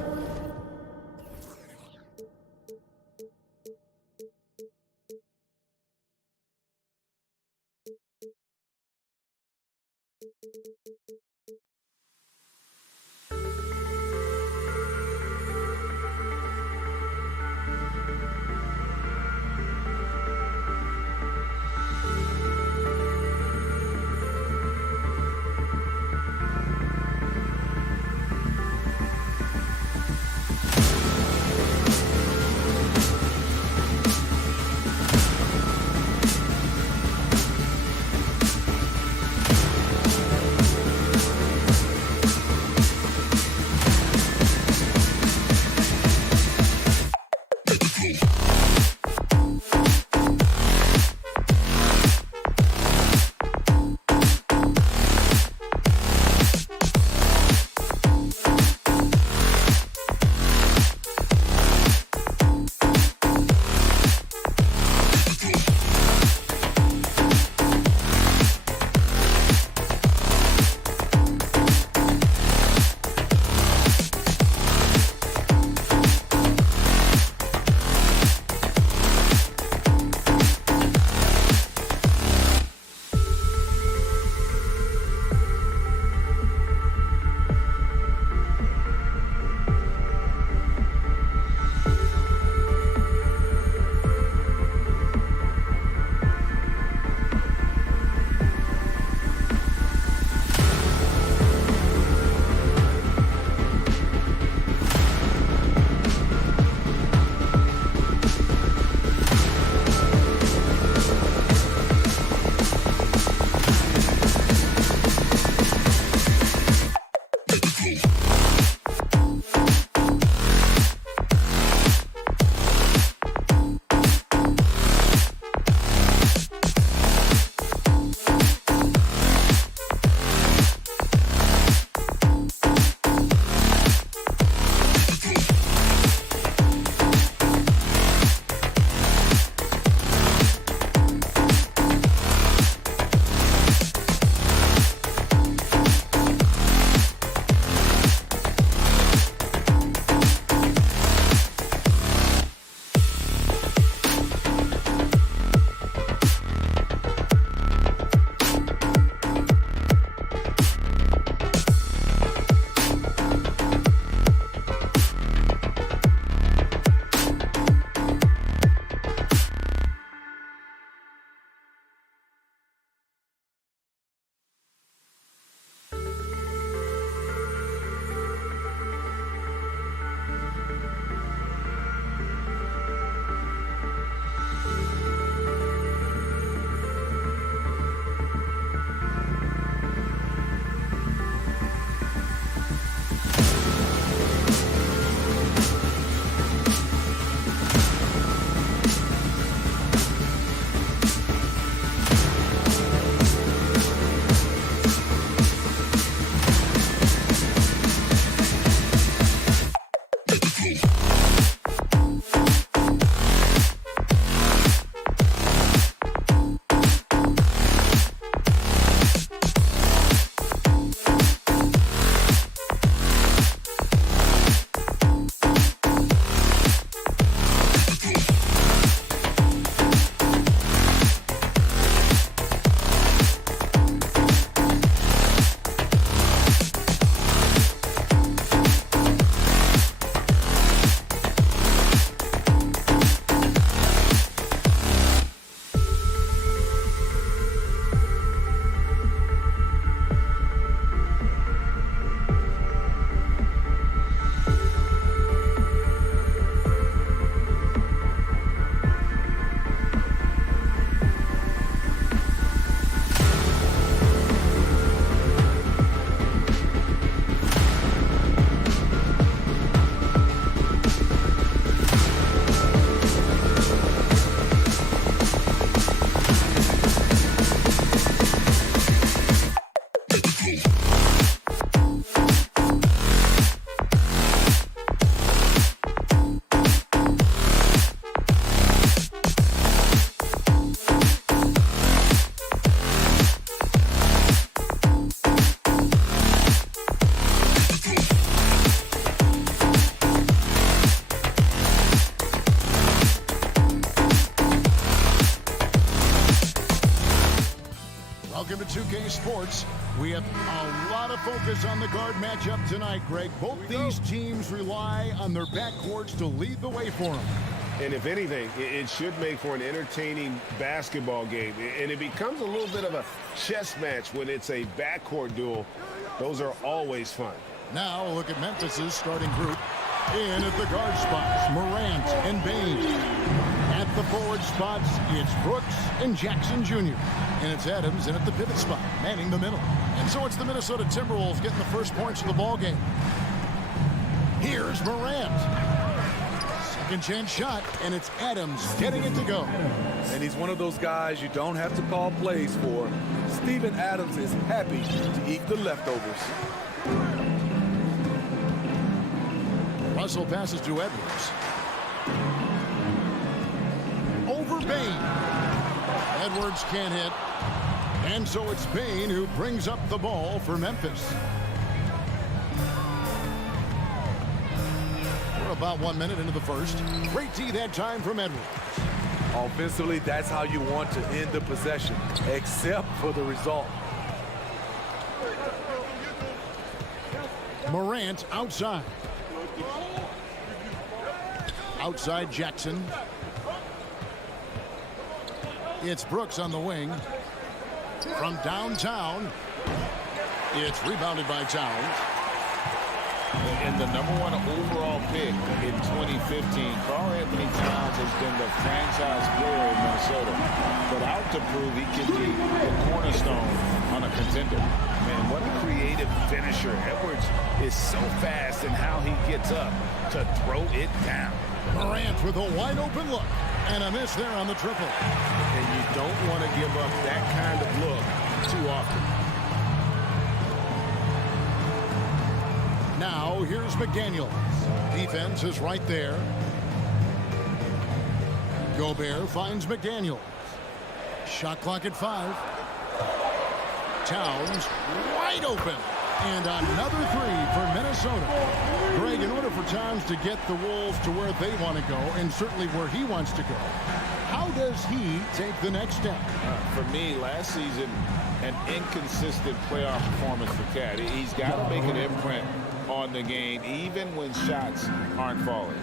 Sports. We have a lot of focus on the guard matchup tonight, Greg. Both these teams rely on their backcourts to lead the way for them. And if anything, it should make for an entertaining basketball game. And it becomes a little bit of a chess match when it's a backcourt duel. Those are always fun. Now a look at Memphis's starting group. In at the guard spots, Morant and Bain. At the forward spots, it's Brooks and Jackson Jr. And it's Adams in at the pivot spot, manning the middle. And so it's the Minnesota Timberwolves getting the first points of the ball game. Here's Morant. Second chance shot, and it's Adams getting it to go. And he's one of those guys you don't have to call plays for. Steven Adams is happy to eat the leftovers. Russell passes to Edwards. Over Bain. Edwards can't hit. And so it's Bain who brings up the ball for Memphis. We're about 1 minute into the first. Great D that time from Edwards. Offensively, that's how you want to end the possession, except for the result. Morant outside. Outside Jackson. It's Brooks on the wing. From downtown, it's rebounded by Towns. And the #1 overall pick in 2015, Karl Anthony Towns has been the franchise player in Minnesota, but out to prove he can be the cornerstone on a contender. Man, what a creative finisher. Edwards is so fast in how he gets up to throw it down. Morant with a wide open look, and a miss there on the triple. And you don't want to give up that kind of look too often. Now here's McDaniel. Defense is right there. Gobert finds McDaniel. Shot clock at 5. Towns wide open. And another three for Minnesota. Greg, in order for Towns to get the Wolves to where they want to go, and certainly where he wants to go, how does he take the next step? For me, last season, an inconsistent playoff performance for Cat. He's got to make an imprint on the game, even when shots aren't falling.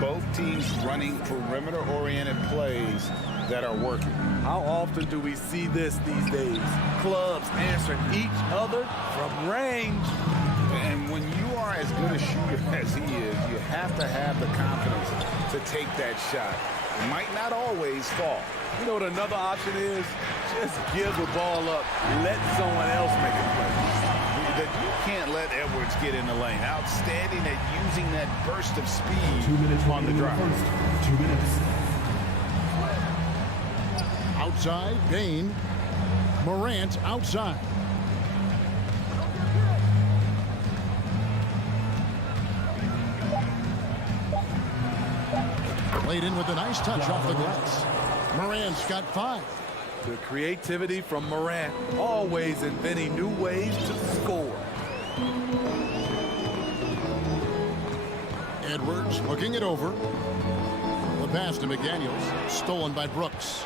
Both teams running perimeter-oriented plays that are working. How often do we see this these days? Clubs answering each other from range. And when you are as good a shooter as he is, you have to have the confidence to take that shot. It might not always fall. You know what another option is? Just give the ball up. Let someone else make a play. You can't let Edwards get in the lane. Outstanding at using that burst of speed 2 minutes on the drive. 2 minutes. Outside, Bain. Morant outside. Played in with a nice touch off the glass. Morant's got 5. The creativity from Morant, always inventing new ways to score. Edwards looking it over. The pass to McDaniels, stolen by Brooks.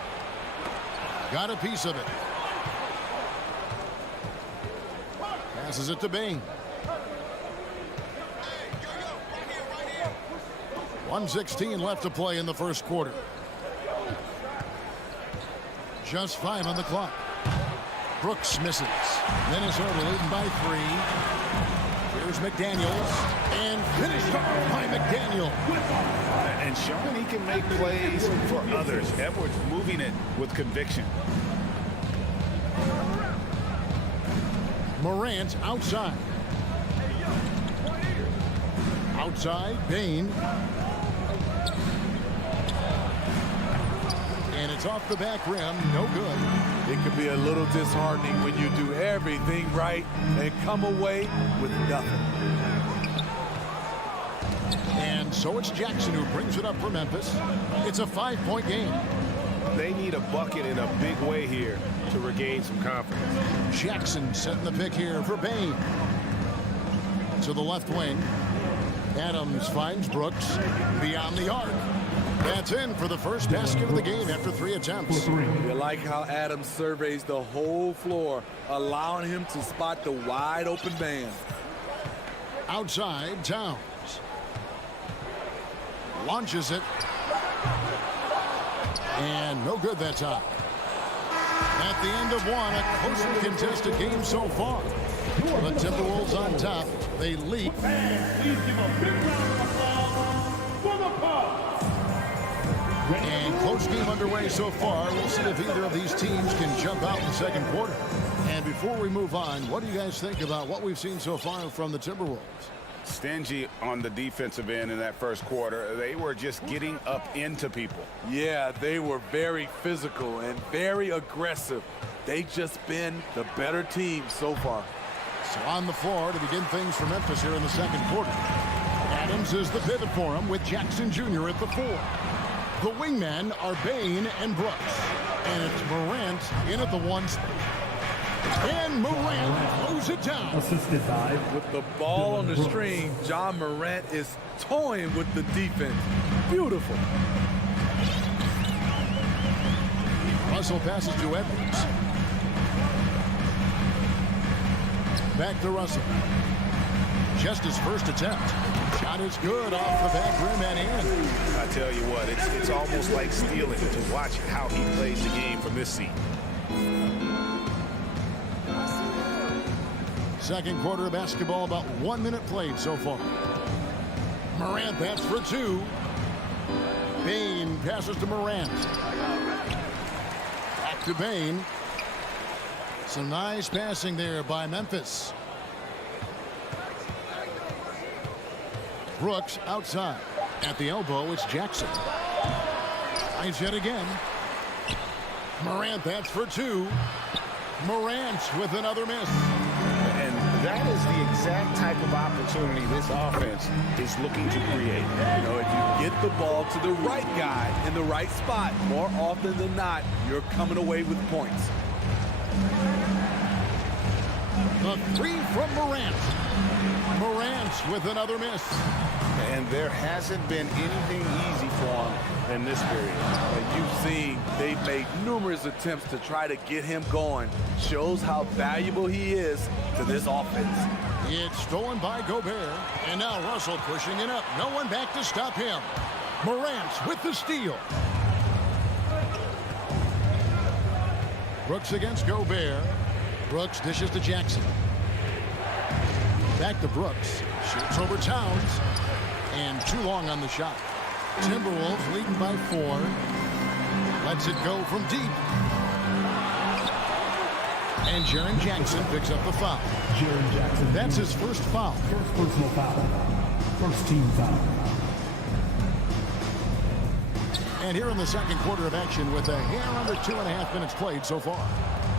Got a piece of it. Passes it to Bain. 1:16 left to play in the first quarter. Just 5 on the clock. Brooks misses. Minnesota leading by 3. Here's McDaniels. And finished off by McDaniel. And showing he can make plays for others. Edwards moving it with conviction. Morant outside. Outside, Bain. And it's off the back rim, no good. It can be a little disheartening when you do everything right and come away with nothing. And so it's Jackson who brings it up for Memphis. It's a 5-point game. They need a bucket in a big way here to regain some confidence. Jackson setting the pick here for Bain. To the left wing. Adams finds Brooks beyond the arc. That's in for the first basket of the game after 3 attempts. You like how Adams surveys the whole floor, allowing him to spot the wide open man. Outside, Towns. Launches it. And no good that time. At the end of one, a closely contested game so far. The Timberwolves on top. They lead. Please give a big round of applause for the Bucks. And close game underway so far. We'll see if either of these teams can jump out in the second quarter. And before we move on, what do you guys think about what we've seen so far from the Timberwolves? Stingy on the defensive end in that first quarter. They were just getting up into people. Yeah, they were very physical and very aggressive. They've just been the better team so far. So on the floor to begin things for Memphis here in the second quarter. Adams is the pivot for him with Jackson Jr. at the 4. The wingmen are Bain and Brooks. And it's Morant in at the 1 spot. And Morant throws it down. Assisted by. With the ball on the string, John Morant is toying with the defense. Beautiful. Russell passes to Edwards. Back to Russell. Just his first attempt. Shot is good off the back rim and in. I tell you what, it's almost like stealing to watch how he plays the game from this seat. Second quarter of basketball, about 1 minute played so far. Morant, that's for 2. Bain passes to Morant. Back to Bain. Some nice passing there by Memphis. Brooks outside. At the elbow, it's Jackson. Tries yet again. Morant, that's for 2. Morant with another miss. And that is the exact type of opportunity this offense is looking to create. You know, if you get the ball to the right guy in the right spot, more often than not, you're coming away with points. The 3 from Morant. Morant with another miss. And there hasn't been anything easy for him in this period. And you've seen they've made numerous attempts to try to get him going. Shows how valuable he is to this offense. It's stolen by Gobert. And now Russell pushing it up. No one back to stop him. Morant with the steal. Brooks against Gobert. Brooks dishes to Jackson. Back to Brooks. Shoots over Towns. And too long on the shot. Timberwolves leading by 4. Lets it go from deep. And Jaren Jackson picks up the foul. Jaren Jackson. That's his first foul. First personal foul. First team foul. And here in the second quarter of action with a hair under 2.5 minutes played so far.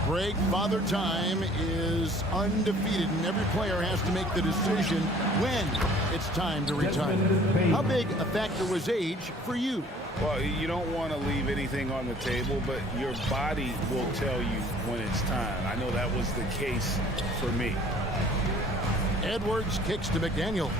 Greg Father Time is undefeated, and every player has to make the decision when it's time to retire. How big a factor was age for you? Well, you don't want to leave anything on the table, but your body will tell you when it's time. I know that was the case for me. Edwards kicks to McDaniel.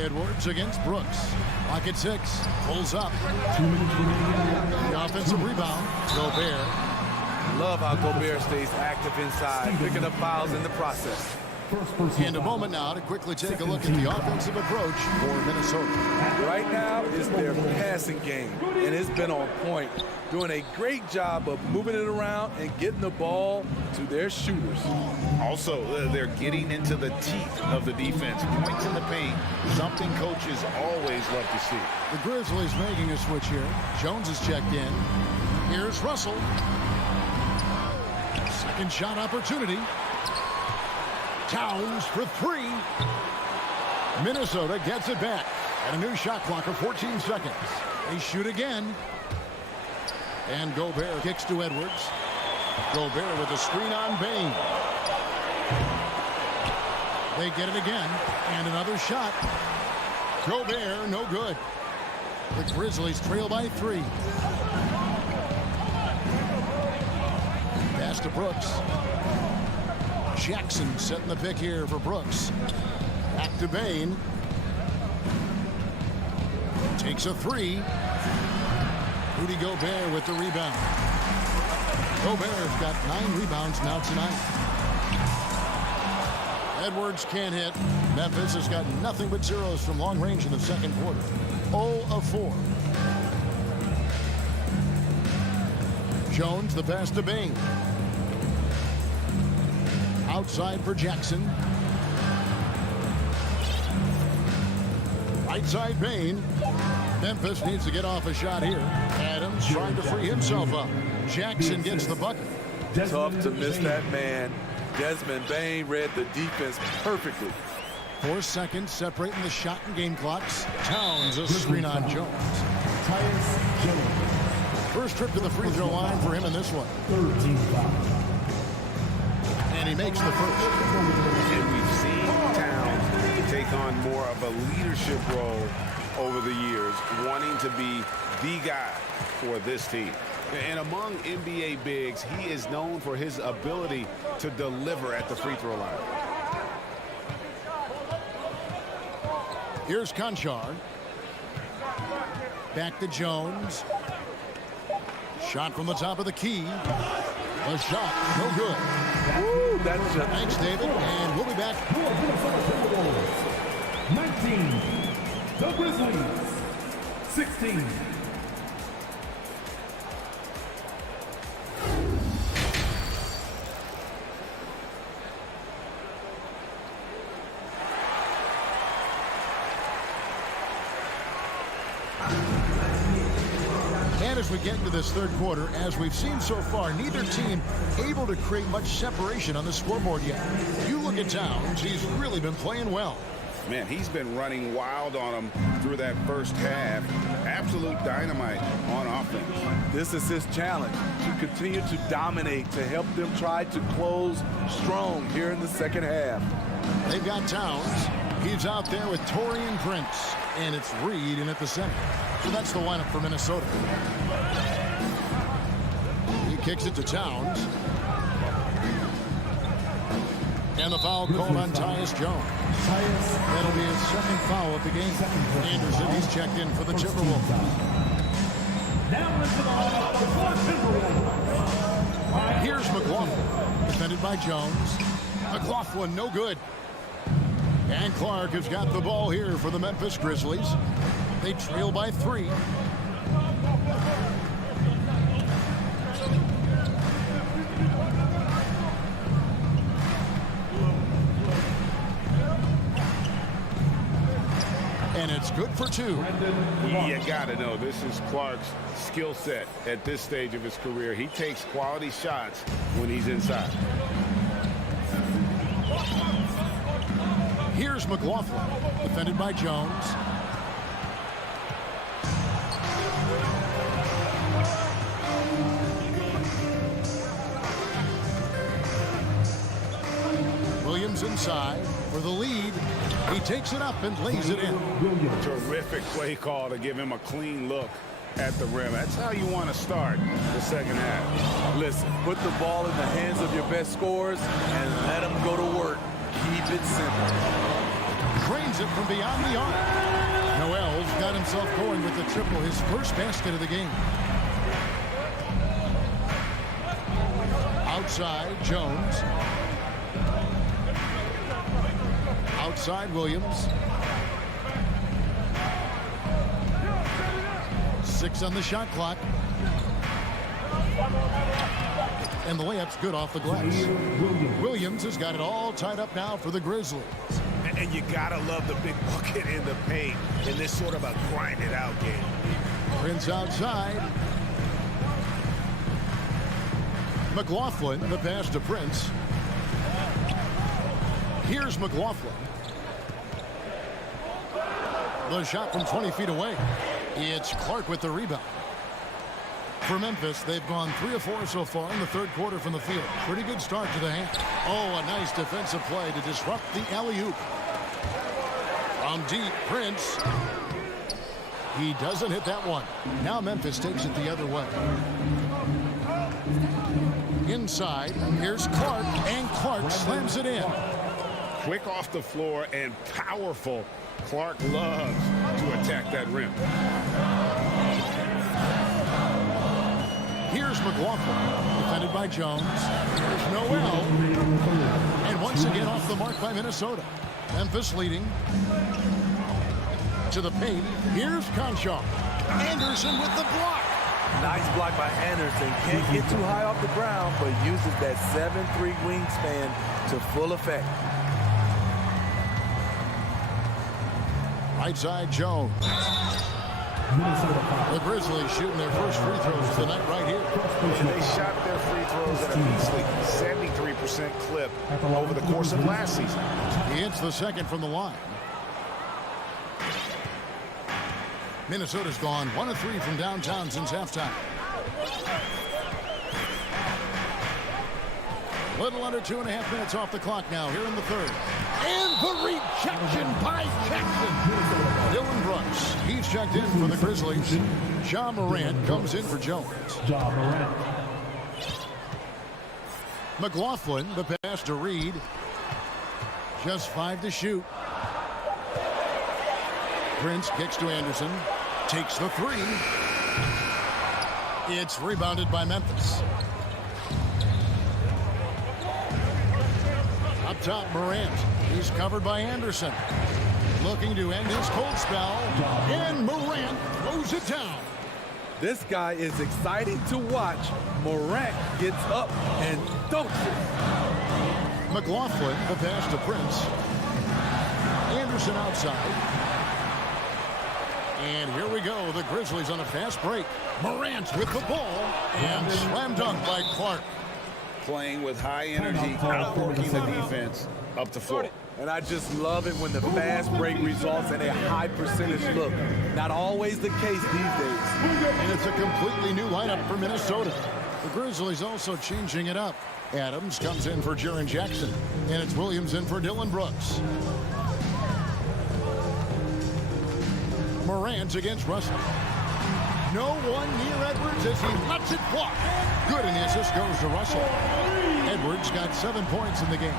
Edwards against Brooks. Lock at 6. Pulls up. 2 minutes remaining. The offensive rebound. Gobert. Love how Gobert stays active inside, picking up fouls in the process. And a moment now to quickly take a look at the offensive approach for Minnesota. Right now is their passing game, and it's been on point. Doing a great job of moving it around and getting the ball to their shooters. Also, they're getting into the teeth of the defense. Points in the paint, something coaches always love to see. The Grizzlies making a switch here. Jones is checked in. Here's Russell. Second shot opportunity. Towns for 3. Minnesota gets it back. And a new shot clock of 14 seconds. They shoot again. And Gobert kicks to Edwards. Gobert with a screen on Bain. They get it again. And another shot. Gobert, no good. The Grizzlies trail by 3. Pass to Brooks. Jackson setting the pick here for Brooks. Back to Bain. Takes a three. Rudy Gobert with the rebound. Gobert's got 9 rebounds now tonight. Edwards can't hit. Memphis has got nothing but zeros from long range in the second quarter. 0 of 4. Jones, the pass to Bain. Outside for Jackson. Right side Bain. Memphis needs to get off a shot here. Adams trying to free himself up. Jackson gets the bucket. Tough to miss that man. Desmond Bain read the defense perfectly. 4 seconds separating the shot and game clocks. Towns a screen on Jones. First trip to the free throw line for him in this one. And he makes the first. And we've seen Towns take on more of a leadership role over the years, wanting to be the guy for this team. And among NBA bigs, he is known for his ability to deliver at the free throw line. Here's Conchar. Back to Jones. Shot from the top of the key. A shot, no good. Woo, that's just... Thanks, David, and we'll be back. 19, the Grizzlies, 16. And as we get into this third quarter, as we've seen so far, neither team able to create much separation on the scoreboard yet. You look at Towns, he's really been playing well. Man, he's been running wild on them through that first half. Absolute dynamite on offense. This is his challenge, to continue to dominate, to help them try to close strong here in the second half. They've got Towns. He's out there with Taurean Prince, and it's Reed in at the center. So that's the lineup for Minnesota. He kicks it to Towns. And the foul called on Tyus Jones. That'll be his second foul of the game. Anderson, he's checked in for the Timberwolves. Here's McLaughlin, defended by Jones. McLaughlin, no good. And Clark has got the ball here for the Memphis Grizzlies. They trail by 3. And it's good for 2. You gotta know, this is Clark's skill set at this stage of his career. He takes quality shots when he's inside. Here's McLaughlin, defended by Jones. Williams inside for the lead. He takes it up and lays it in. Terrific play call to give him a clean look at the rim. That's how you want to start the second half. Listen, put the ball in the hands of your best scorers and let them go to work. Keep it simple. Drains it from beyond the arc. Noel's got himself going with the triple, his first basket of the game. Outside, Jones. Outside, Williams. 6 on the shot clock. And the layup's good off the glass. Williams has got it all tied up now for the Grizzlies. And you gotta love the big bucket in the paint in this sort of a grind-it-out game. Prince outside. McLaughlin, the pass to Prince. Here's McLaughlin. The shot from 20 feet away. It's Clark with the rebound. For Memphis, they've gone 3 of 4 so far in the third quarter from the field. Pretty good start to the hand. Oh, a nice defensive play to disrupt the alley-oop. From deep, Prince. He doesn't hit that one. Now Memphis takes it the other way. Inside, here's Clark, and Clark slams it in. quick off the floor and powerful. Clark loves to attack that rim. Here's McLaughlin, defended by Jones. There's Noel. And once again off the mark by Minnesota. Memphis leading. To the paint. Here's Conchar. Anderson with the block. Nice block by Anderson. Can't get too high off the ground, but uses that 7'3" wingspan to full effect. Right side, Jones. The Grizzlies shooting their first free throws of the night right here. And they shot their free throws at a measly 73% clip over the course of last season. He hits the second from the line. Minnesota's gone 1 of 3 from downtown since halftime. Little under 2.5 minutes off the clock now here in the third. And the rejection by Jackson. Dillon Brooks, he's checked in for the Grizzlies. Ja Morant comes in for Jones. Ja Morant. McLaughlin, the pass to Reed. Just 5 to shoot. Prince kicks to Anderson. Takes the 3. It's rebounded by Memphis. Up top, Morant. He's covered by Anderson. Looking to end his cold spell. And Morant throws it down. This guy is exciting to watch. Morant gets up and dunks it. McLaughlin, the pass to Prince. Anderson outside. And here we go. The Grizzlies on a fast break. Morant with the ball. And slam dunk by Clark. Playing with high energy, outworking the defense up the floor. And I just love it when the fast break results in a high percentage look. Not always the case these days. And it's a completely new lineup for Minnesota. The Grizzlies also changing it up. Adams comes in for Jaren Jackson. And it's Williams in for Dillon Brooks. Morant against Russell. No one near Edwards as he lets it fly. Good, and the assist goes to Russell. Edwards got 7 points in the game.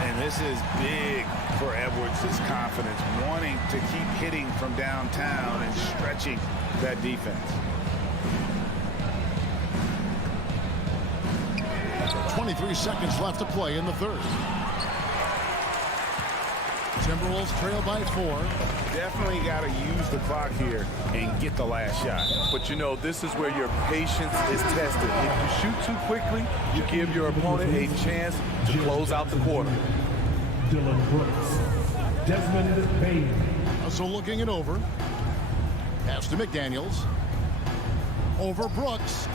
And this is big for Edwards' confidence, wanting to keep hitting from downtown and stretching that defense. 23 seconds left to play in the third. Timberwolves trail by 4. Definitely got to use the clock here and get the last shot. But you know, this is where your patience is tested. If you shoot too quickly, you give your opponent a chance to close out the quarter. Dillon Brooks. Desmond Bain. Russell looking it over. Pass to McDaniels. Over Brooks.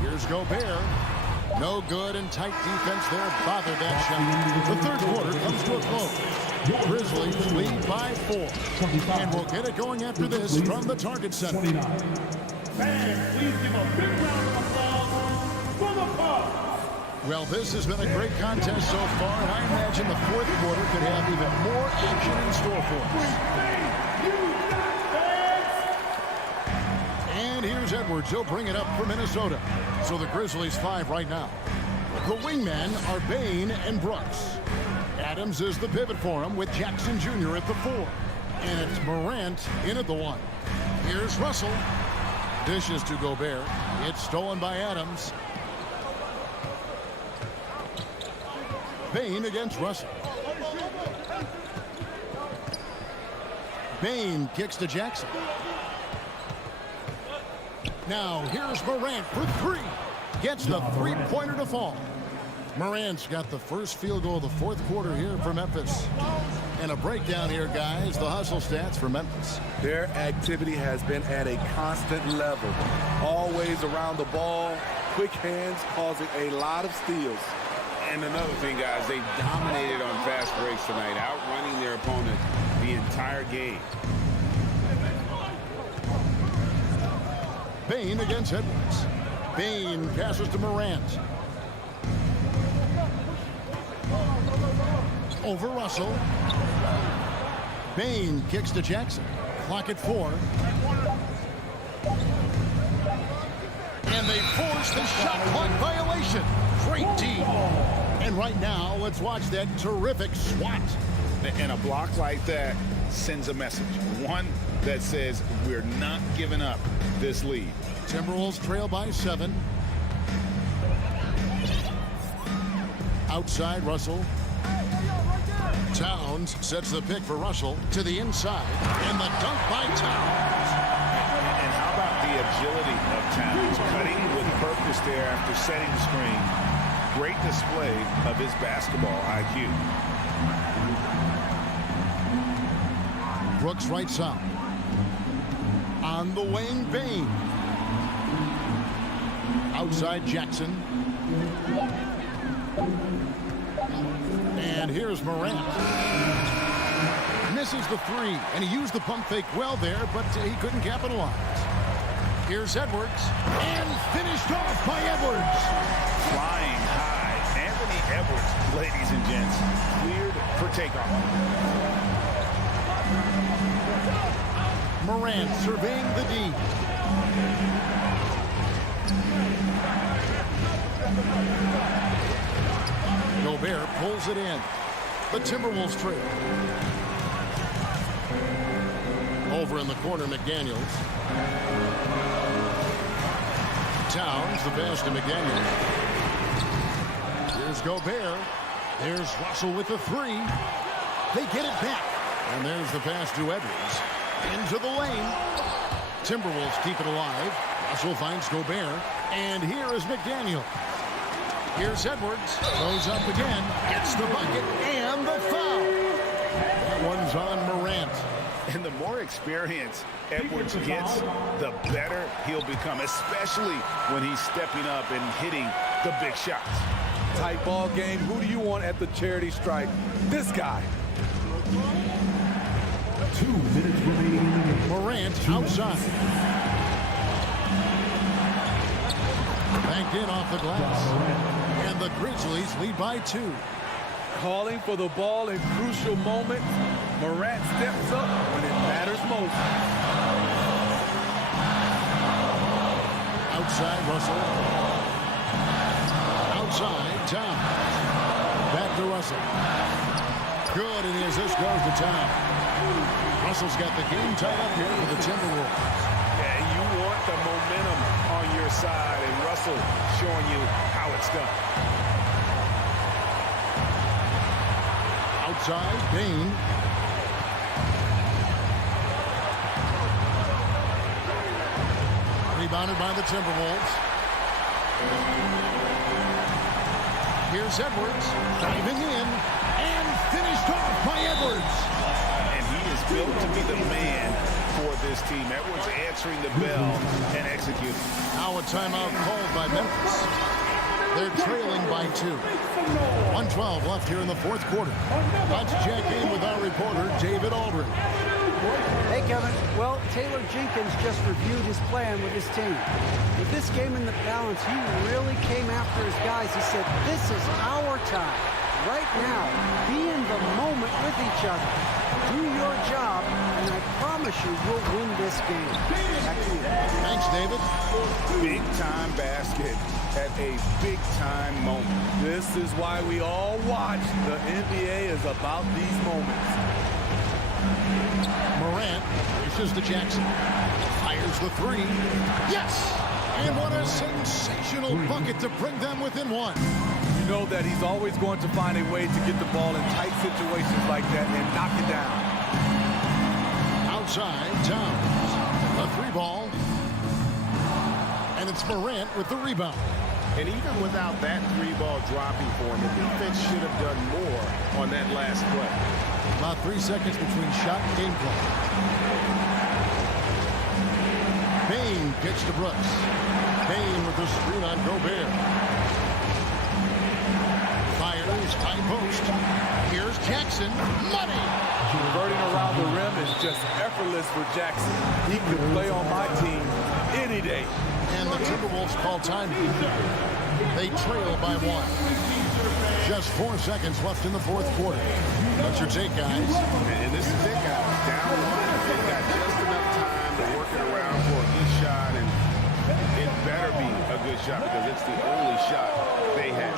Here's Gobert. No good, and tight defense there bothered that shot. The third quarter comes to a close. Grizzlies lead by 4. And we'll get it going after this from the Target Center. 29. Fans, please give a big round of applause for the Bucks. Well, this has been a great contest so far, and I imagine the fourth quarter could have even more action in store for us. And here's Edwards. He'll bring it up for Minnesota. So the Grizzlies 5 right now. The wingmen are Bain and Brooks. Adams is the pivot for him with Jackson Jr. at the 4. And it's Morant in at the 1. Here's Russell. Dishes to Gobert. It's stolen by Adams. Bain against Russell. Bain kicks to Jackson. Now here's Morant for 3. Gets the three-pointer to fall. Morant's got the first field goal of the fourth quarter here for Memphis. And a breakdown here, guys. The hustle stats for Memphis. Their activity has been at a constant level. Always around the ball. Quick hands causing a lot of steals. And another thing, guys, they dominated on fast breaks tonight, outrunning their opponent the entire game. Bain against Edwards. Bain passes to Morant. Over Russell. Bain kicks to Jackson. Clock at 4. And they force the shot clock violation. Great D. And right now, let's watch that terrific swat. And a block like that sends a message. One that says we're not giving up this lead. Timberwolves trail by 7. Outside, Russell. Towns sets the pick for Russell to the inside. And the dunk by Towns. And how about the agility of Towns? Cutting with purpose there after setting the screen. Great display of his basketball IQ. Brooks right side. On the wing, Bane. Outside, Jackson. And here's Morant. Misses the 3, and he used the pump fake well there, but he couldn't capitalize. Here's Edwards, and finished off by Edwards. Flying high. Anthony Edwards, ladies and gents, cleared for takeoff. Morant surveying the D. Gobert pulls it in. The Timberwolves trail. Over in the corner, McDaniels. Towns, the pass to McDaniels. Here's Gobert. There's Russell with the 3. They get it back. And there's the pass to Edwards. Into the lane. Timberwolves keep it alive. Russell finds Gobert. And here is McDaniel. Here's Edwards. Goes up again. Gets the bucket. And the foul. That one's on Morant. And the more experience Edwards gets, the better he'll become, especially when he's stepping up and hitting the big shots. Tight ball game. Who do you want at the charity stripe? This guy. 2 minutes remaining. Morant outside. Banked in off the glass. And the Grizzlies lead by 2. Calling for the ball in crucial moments. Morant steps up when it matters most. Outside, Russell. Outside, Towns. Back to Russell. Good, and the assist goes to Towns. Russell's got the game tied up here for the Timberwolves. Yeah, you want the momentum on your side, and Russell showing you how it's done. Outside, Bane. Rebounded by the Timberwolves. Here's Edwards, diving in, and finished off by Edwards. And he is built to be the man for this team. Edwards answering the bell and executing. Now a timeout called by Memphis. They're trailing by 2. 1:12 left here in the fourth quarter. Let's check in with our reporter, David Aldridge. Hey, Kevin. Well, Taylor Jenkins just reviewed his plan with his team. With this game in the balance, he really came after his guys. He said, this is our time. Right now, be in the moment with each other. Do your job, and I promise you we'll win this game. Back to you. Thanks, David. Big-time basket at a big-time moment. This is why we all watch. The NBA is about these moments. Morant races to Jackson. Fires the 3. Yes! And what a sensational bucket to bring them within 1. You know that he's always going to find a way to get the ball in tight situations like that and knock it down. Outside, Towns. A 3 ball. And it's Morant with the rebound. And even without that 3-ball dropping for him, the defense should have done more on that last play. About 3 seconds between shot and game clock. Bane pitch to Brooks. Bane with the screen on Gobert. Fires, high post. Here's Jackson. Money! Converting around the rim is just effortless for Jackson. He could play on my team any day. And the Timberwolves call time. They trail by 1. Just 4 seconds left in the fourth quarter. What's your take, guys? And this is it, guys. Down 1. They've got just enough time to work it around for a good shot, and it better be a good shot because it's the only shot they have.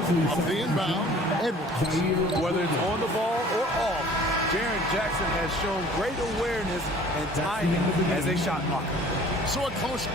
Off the inbound, Edwards. Whether it's on the ball or off, Jaren Jackson has shown great awareness and timing as a shot blocker. So a close.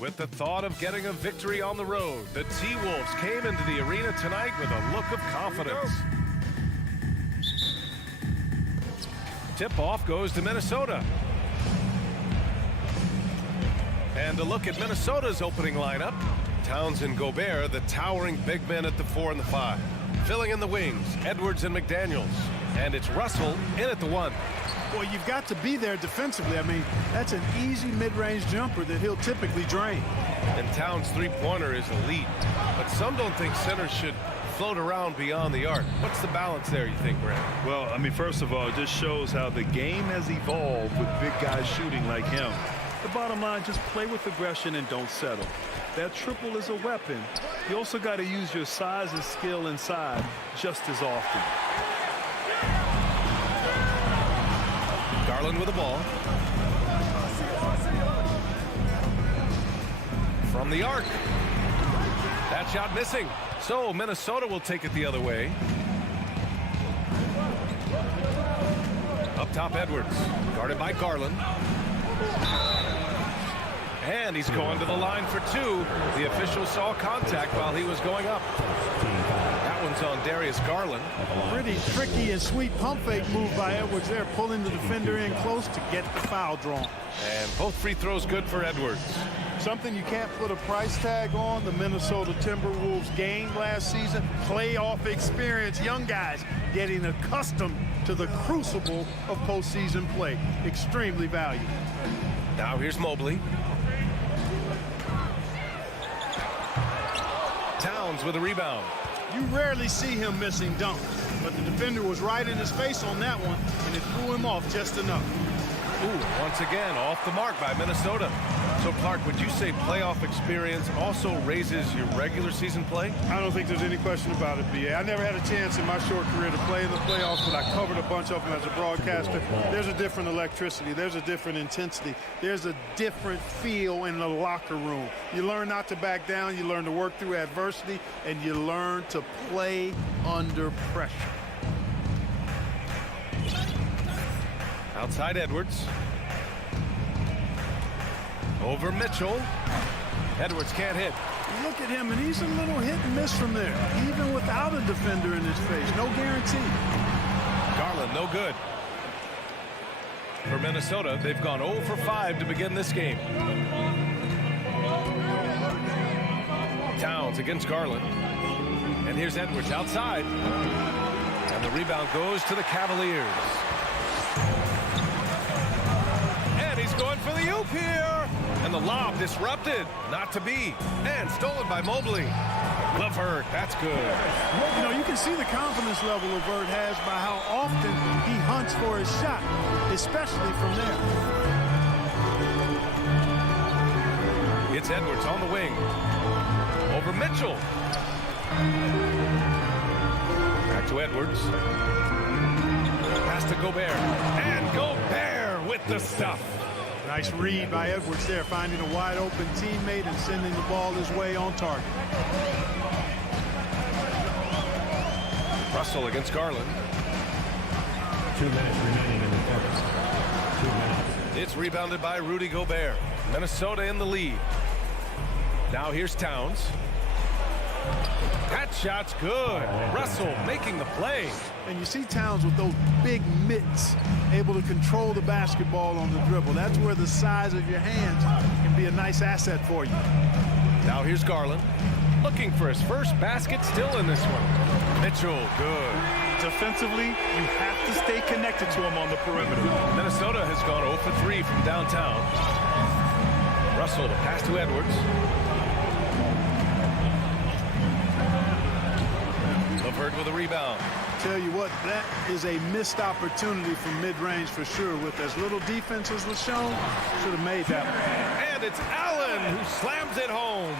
With the thought of getting a victory on the road, the T-Wolves came into the arena tonight with a look of confidence. Tip-off goes to Minnesota. And a look at Minnesota's opening lineup. Towns and Gobert, the towering big men at the 4 and the 5. Filling in the wings, Edwards and McDaniels. And it's Russell in at the 1. Well, you've got to be there defensively. I mean, that's an easy mid-range jumper that he'll typically drain. And Towns' three-pointer is elite. But some don't think centers should float around beyond the arc. What's the balance there, you think, Brad? Well, I mean, first of all, it just shows how the game has evolved with big guys shooting like him. The bottom line, just play with aggression and don't settle. That triple is a weapon. You also got to use your size and skill inside just as often. Garland with the ball. From the arc. That shot missing. So Minnesota will take it the other way. Up top, Edwards. Guarded by Garland. And he's going to the line for 2. The official saw contact while he was going up. That one's on Darius Garland. Pretty tricky and sweet pump fake move by Edwards there, pulling the defender in close to get the foul drawn. And both free throws good for Edwards. Something you can't put a price tag on, the Minnesota Timberwolves gained last season. Playoff experience, young guys getting accustomed to the crucible of postseason play. Extremely valuable. Now here's Mobley. Towns with a rebound. You rarely see him missing dunks, but the defender was right in his face on that one, and it threw him off just enough. Ooh, once again, off the mark by Minnesota. So, Clark, would you say playoff experience also raises your regular season play? I don't think there's any question about it, B.A. I never had a chance in my short career to play in the playoffs, but I covered a bunch of them as a broadcaster. There's a different electricity. There's a different intensity. There's a different feel in the locker room. You learn not to back down. You learn to work through adversity, and you learn to play under pressure. Outside Edwards. Over Mitchell. Edwards can't hit. Look at him, and he's a little hit and miss from there, even without a defender in his face. No guarantee. Garland, no good. For Minnesota, they've gone 0 for 5 to begin this game. Towns against Garland. And here's Edwards outside. And the rebound goes to the Cavaliers. And he's going for the oop here. And the lob disrupted. Not to be. And stolen by Mobley. LeVert, that's good. You know, you can see the confidence level LeVert has by how often he hunts for his shot, especially from there. It's Edwards on the wing. Over Mitchell. Back to Edwards. Pass to Gobert. And Gobert with the stuff. Nice read by Edwards there, finding a wide open teammate and sending the ball his way on target. Russell against Garland. 2 minutes remaining in the first. 2 minutes. It's rebounded by Rudy Gobert. Minnesota in the lead. Now here's Towns. That shot's good. Russell making the play. And you see Towns with those big mitts, able to control the basketball on the dribble. That's where the size of your hands can be a nice asset for you. Now here's Garland. Looking for his first basket, still in this one. Mitchell, good. Defensively, you have to stay connected to him on the perimeter. Minnesota has gone 0 for 3 from downtown. Russell to pass to Edwards. LeVert with a rebound. Tell you what, that is a missed opportunity from mid-range for sure. With as little defense as was shown, should have made that one. And it's Allen who slams it home.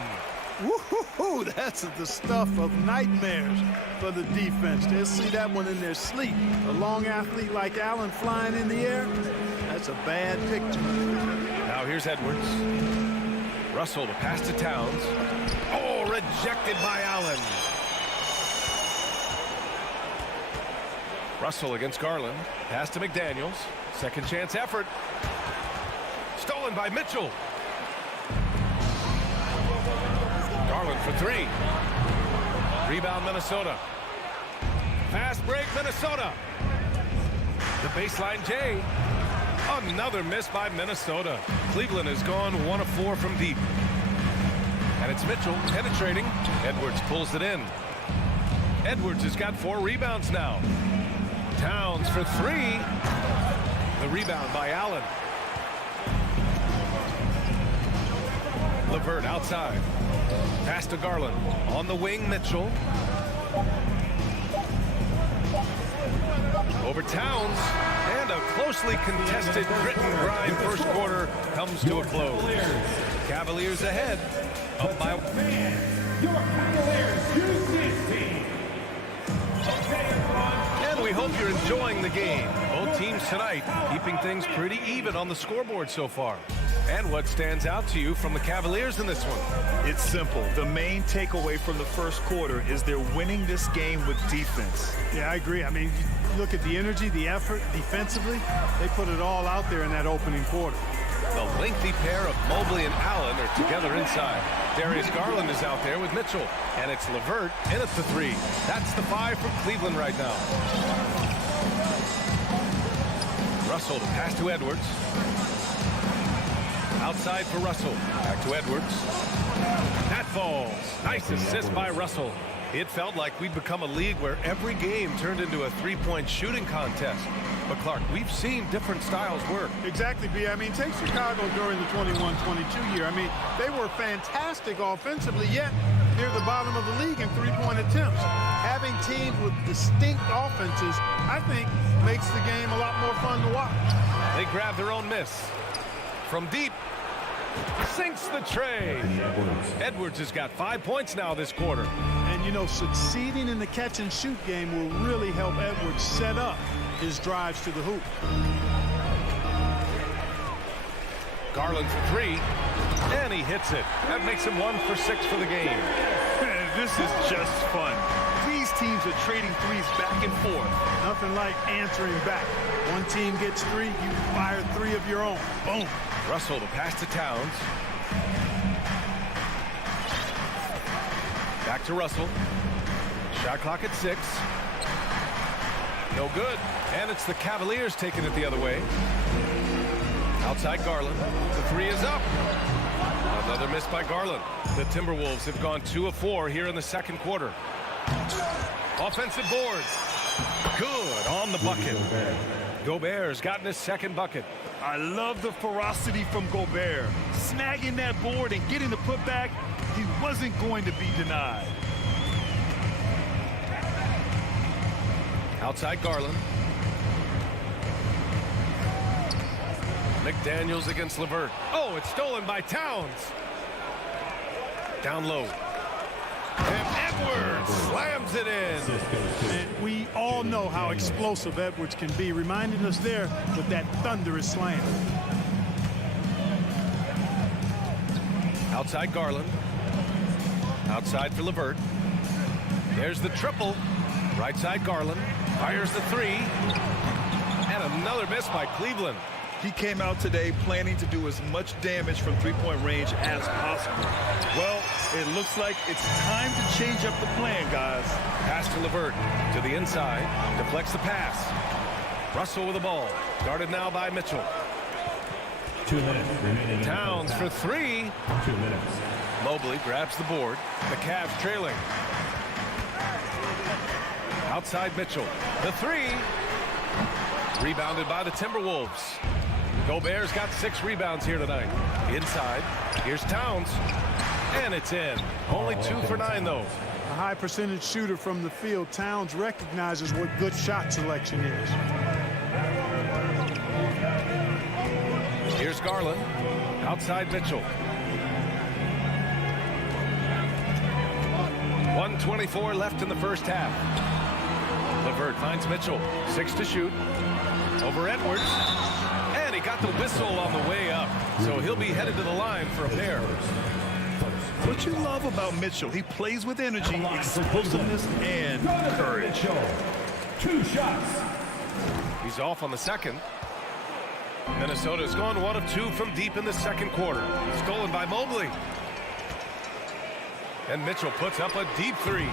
Woo-hoo-hoo, that's the stuff of nightmares for the defense. They'll see that one in their sleep. A long athlete like Allen flying in the air, that's a bad picture. Now here's Edwards. Russell to pass to Towns. Oh, rejected by Allen. Russell against Garland. Pass to McDaniels. Second chance effort. Stolen by Mitchell. for three. Rebound, Minnesota. Fast break, Minnesota. The baseline, Jay. Another miss by Minnesota. Cleveland has gone 1 of 4 from deep. And it's Mitchell penetrating. Edwards pulls it in. Edwards has got 4 rebounds now. Towns for 3. The rebound by Allen. LeVert outside. Pass to Garland. On the wing, Mitchell. Over Towns. And a closely contested grit and grind first quarter comes to a close. Cavaliers ahead. Up by... Your Cavaliers use this team. And we hope you're enjoying the game. Both teams tonight keeping things pretty even on the scoreboard so far. And what stands out to you from the Cavaliers in this one? It's simple. The main takeaway from the first quarter is they're winning this game with defense. Yeah, I agree. I mean, you look at the energy, the effort defensively. They put it all out there in that opening quarter. The lengthy pair of Mobley and Allen are together inside. Darius Garland is out there with Mitchell. And it's LeVert in at the 3. That's the 5 from Cleveland right now. Russell to pass to Edwards. Outside for Russell. Back to Edwards. That falls. Nice assist by Russell. It felt like we'd become a league where every game turned into a three-point shooting contest. But, Clark, we've seen different styles work. Exactly, B. I mean, take Chicago during the 21-22 year. I mean, they were fantastic offensively, yet near the bottom of the league in three-point attempts. Having teams with distinct offenses, I think, makes the game a lot more fun to watch. They grab their own miss. From deep, sinks the tray. Edwards has got 5 points now this quarter. And, you know, succeeding in the catch-and-shoot game will really help Edwards set up his drives to the hoop. Garland for 3, and he hits it. That makes him 1 for 6 for the game. This is just fun. These teams are trading threes back and forth. Nothing like answering back. One team gets 3, you fire 3 of your own. Boom. Russell to pass to Towns. Back to Russell. Shot clock at 6. No good. And it's the Cavaliers taking it the other way. Outside Garland. The 3 is up. Another miss by Garland. The Timberwolves have gone 2 of 4 here in the second quarter. Offensive board. Good on the bucket. Gobert's gotten his second bucket. I love the ferocity from Gobert. Snagging that board and getting the putback, he wasn't going to be denied. Outside Garland. McDaniels against LeVert. Oh, it's stolen by Towns. Down low. And Edwards slams it in. And we all know how explosive Edwards can be, reminding us there with that thunderous slam. Outside Garland. Outside for LeVert. There's the triple. Right side Garland. Fires the 3. And another miss by Cleveland. He came out today planning to do as much damage from three-point range as possible. Well, it looks like it's time to change up the plan, guys. Pass to LeVert. To the inside. Deflects the pass. Russell with the ball. Guarded now by Mitchell. 2 minutes remaining. Towns for 3. 2 minutes. Mobley grabs the board. The Cavs trailing. Outside Mitchell. The 3. Rebounded by the Timberwolves. Gobert's got 6 rebounds here tonight. Inside. Here's Towns. And it's in. Only 2 for 9, though. A high percentage shooter from the field. Towns recognizes what good shot selection is. Here's Garland. Outside Mitchell. 1:24 left in the first half. LeVert finds Mitchell. 6 to shoot. Over Edwards. And he got the whistle on the way up. So he'll be headed to the line for a pair. What you love about Mitchell, he plays with energy, explosiveness, and courage. 2 shots. He's off on the second. Minnesota's gone 1 of 2 from deep in the second quarter. Stolen by Mobley. And Mitchell puts up a deep three.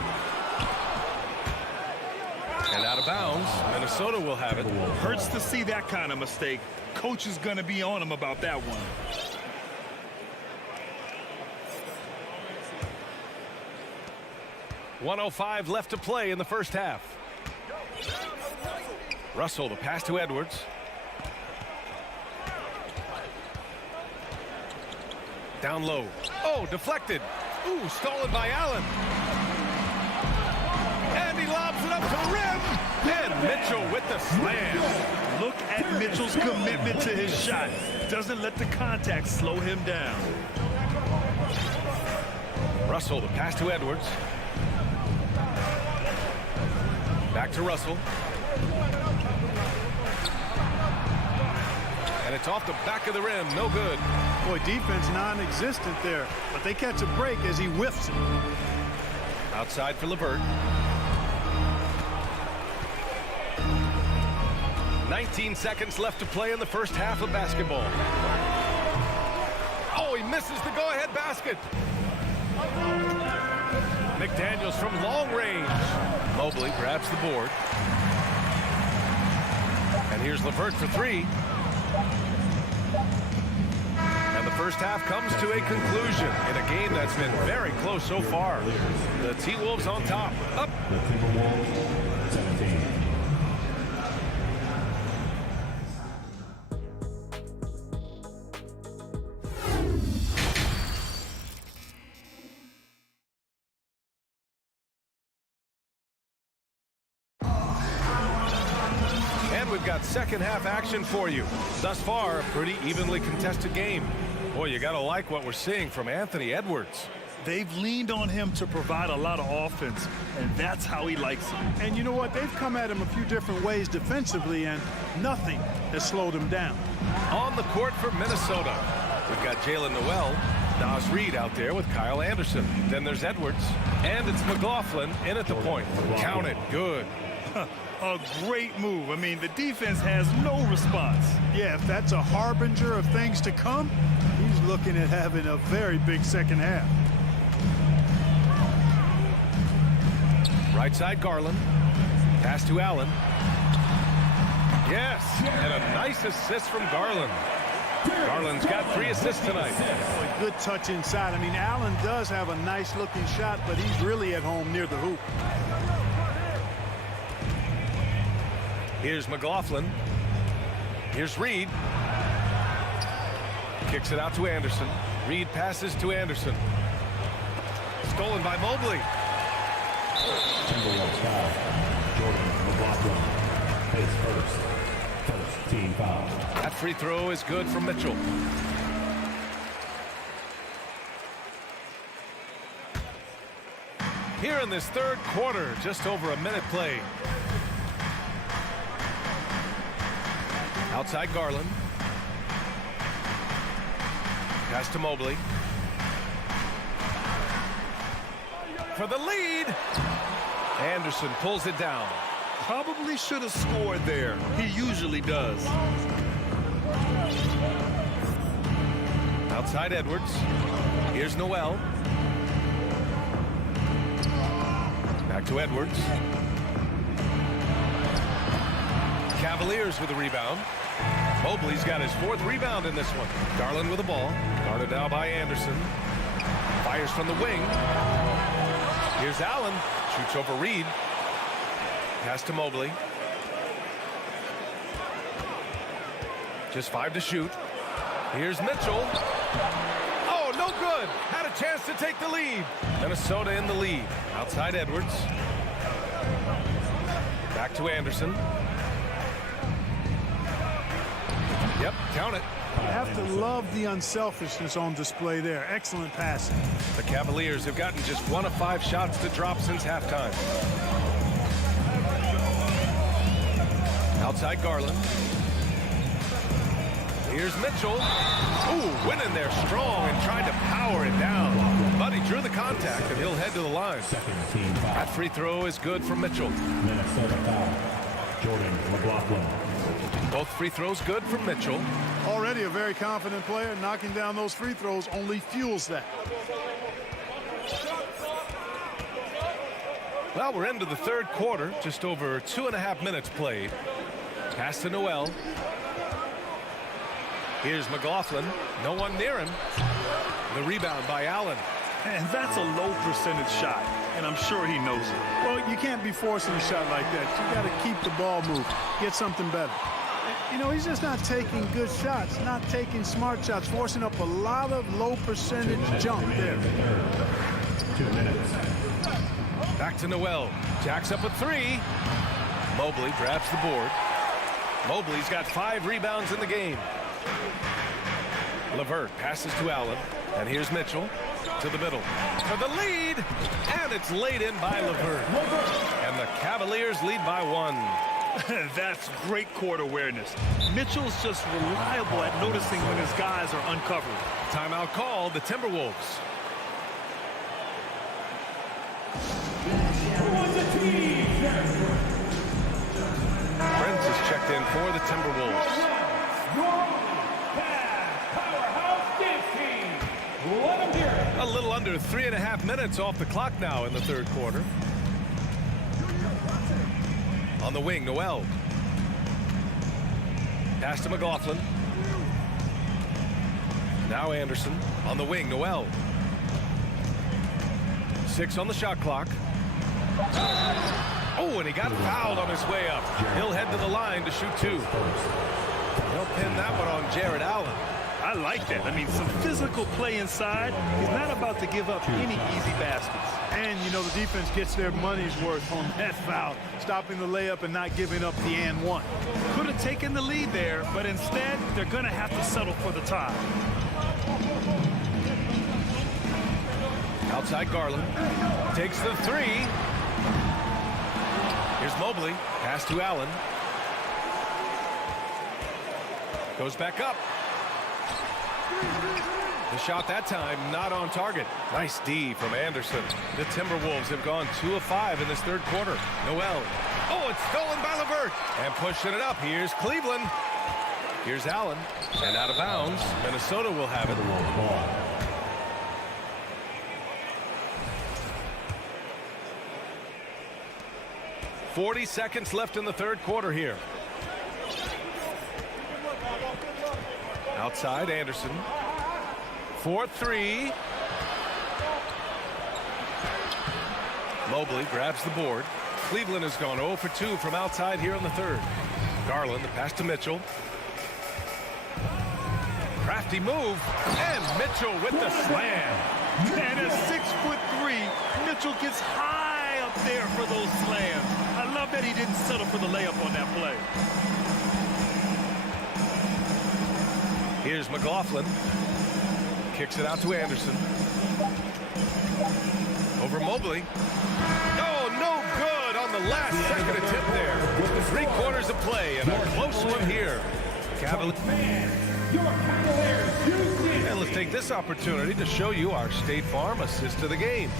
And out of bounds, Minnesota will have it. Hurts to see that kind of mistake. Coach is going to be on him about that one. .105 left to play in the first half. Russell, the pass to Edwards. Down low. Oh, deflected. Ooh, stolen by Allen. And he lobs it up to the rim. And Mitchell with the slam. Look at Mitchell's commitment to his shot. Doesn't let the contact slow him down. Russell, the pass to Edwards. Back to Russell. And it's off the back of the rim. No good. Boy, defense non-existent there. But they catch a break as he whiffs it. Outside for LeVert. 19 seconds left to play in the first half of basketball. Oh, he misses the go-ahead basket. McDaniels from long range. Mobley grabs the board. And here's LeVert for three. And the first half comes to a conclusion in a game that's been very close so far. The T-Wolves on top. Up. The Timberwolves 17. We've got second half action for you. Thus far, a pretty evenly contested game. Boy, you gotta like what we're seeing from Anthony Edwards. They've leaned on him to provide a lot of offense, and that's how he likes it. And you know what? They've come at him a few different ways defensively, and nothing has slowed him down. On the court for Minnesota, we've got Jalen Noel, Nas Reed out there with Kyle Anderson. Then there's Edwards, and it's McLaughlin in at the point. Count it. Good. A great move. I mean, the defense has no response. Yeah, if that's a harbinger of things to come, he's looking at having a very big second half. Right side Garland. Pass to Allen. Yes, and a nice assist from Garland. Garland's got 3 assists tonight. A good touch inside. I mean, Allen does have a nice looking shot, but he's really at home near the hoop. Here's McLaughlin. Here's Reed. Kicks it out to Anderson. Reed passes to Anderson. Stolen by Mobley. Timberwolves foul. Jordan McLaughlin. Pace first. First team foul. That free throw is good from Mitchell. Here in this third quarter, just over a minute played. Outside Garland. Pass to Mobley. For the lead. Anderson pulls it down. Probably should have scored there. He usually does. Outside Edwards. Here's Noel. Back to Edwards. Cavaliers with a rebound. Mobley's got his 4th rebound in this one. Garland with the ball. Guarded now by Anderson. Fires from the wing. Here's Allen. Shoots over Reed. Pass to Mobley. Just 5 to shoot. Here's Mitchell. Oh, no good. Had a chance to take the lead. Minnesota in the lead. Outside Edwards. Back to Anderson. Yep, count it. You have to love the unselfishness on display there. Excellent passing. The Cavaliers have gotten just 1 of 5 shots to drop since halftime. Outside Garland. Here's Mitchell. Ooh, went in there strong and tried to power it down. But he drew the contact, and he'll head to the line. Second team foul. That free throw is good from Mitchell. Minnesota foul. Jordan McLaughlin. Both free throws good from Mitchell. Already a very confident player. Knocking down those free throws only fuels that. Well, we're into the third quarter, just over 2.5 minutes played. Pass to Noel. Here's McLaughlin. No one near him. The rebound by Allen. And that's a low percentage shot, and I'm sure he knows it. Well, you can't be forcing a shot like that. You got to keep the ball moving, get something better. You know, he's just not taking good shots, not taking smart shots, forcing up a lot of low percentage jump there. 2 minutes. Back to Noel. Jacks up a three. Mobley grabs the board. Mobley's got 5 rebounds in the game. LeVert passes to Allen. And here's Mitchell to the middle for the lead. And it's laid in by LeVert. And the Cavaliers lead by 1. That's great court awareness. Mitchell's just reliable at noticing when his guys are uncovered. Timeout called, the Timberwolves. Prince is checked in for the Timberwolves. A little under 3.5 minutes off the clock now in the third quarter. On the wing, Noel. Pass to McLaughlin. Now Anderson. On the wing, Noel. 6 on the shot clock. Oh, and he got fouled on his way up. He'll head to the line to shoot 2. They'll pin that one on Jared Allen. I like that. I mean, some physical play inside. He's not about to give up any easy baskets. And, you know, the defense gets their money's worth on that foul, stopping the layup and not giving up the and one. Could have taken the lead there, but instead, they're going to have to settle for the tie. Outside Garland. Takes the 3. Here's Mobley. Pass to Allen. Goes back up. The shot that time not on target. Nice D from Anderson. The Timberwolves have gone 2 of 5 in this third quarter. Noel. Oh, it's stolen by LeVert. And pushing it up. Here's Cleveland. Here's Allen. And out of bounds. Minnesota will have it. 40 seconds left in the third quarter here. Outside, Anderson. 4-3. Mobley grabs the board. Cleveland has gone 0 for 2 from outside here in the third. Garland, the pass to Mitchell. Crafty move. And Mitchell with the slam. And at 6'3", Mitchell gets high up there for those slams. I love that he didn't settle for the layup on that play. Here's McLaughlin. Kicks it out to Anderson. Over Mobley. Oh, no good on the last second attempt there. 3/4 of play and a close one here. Cavaliers. And let's take this opportunity to show you our State Farm assist to the game.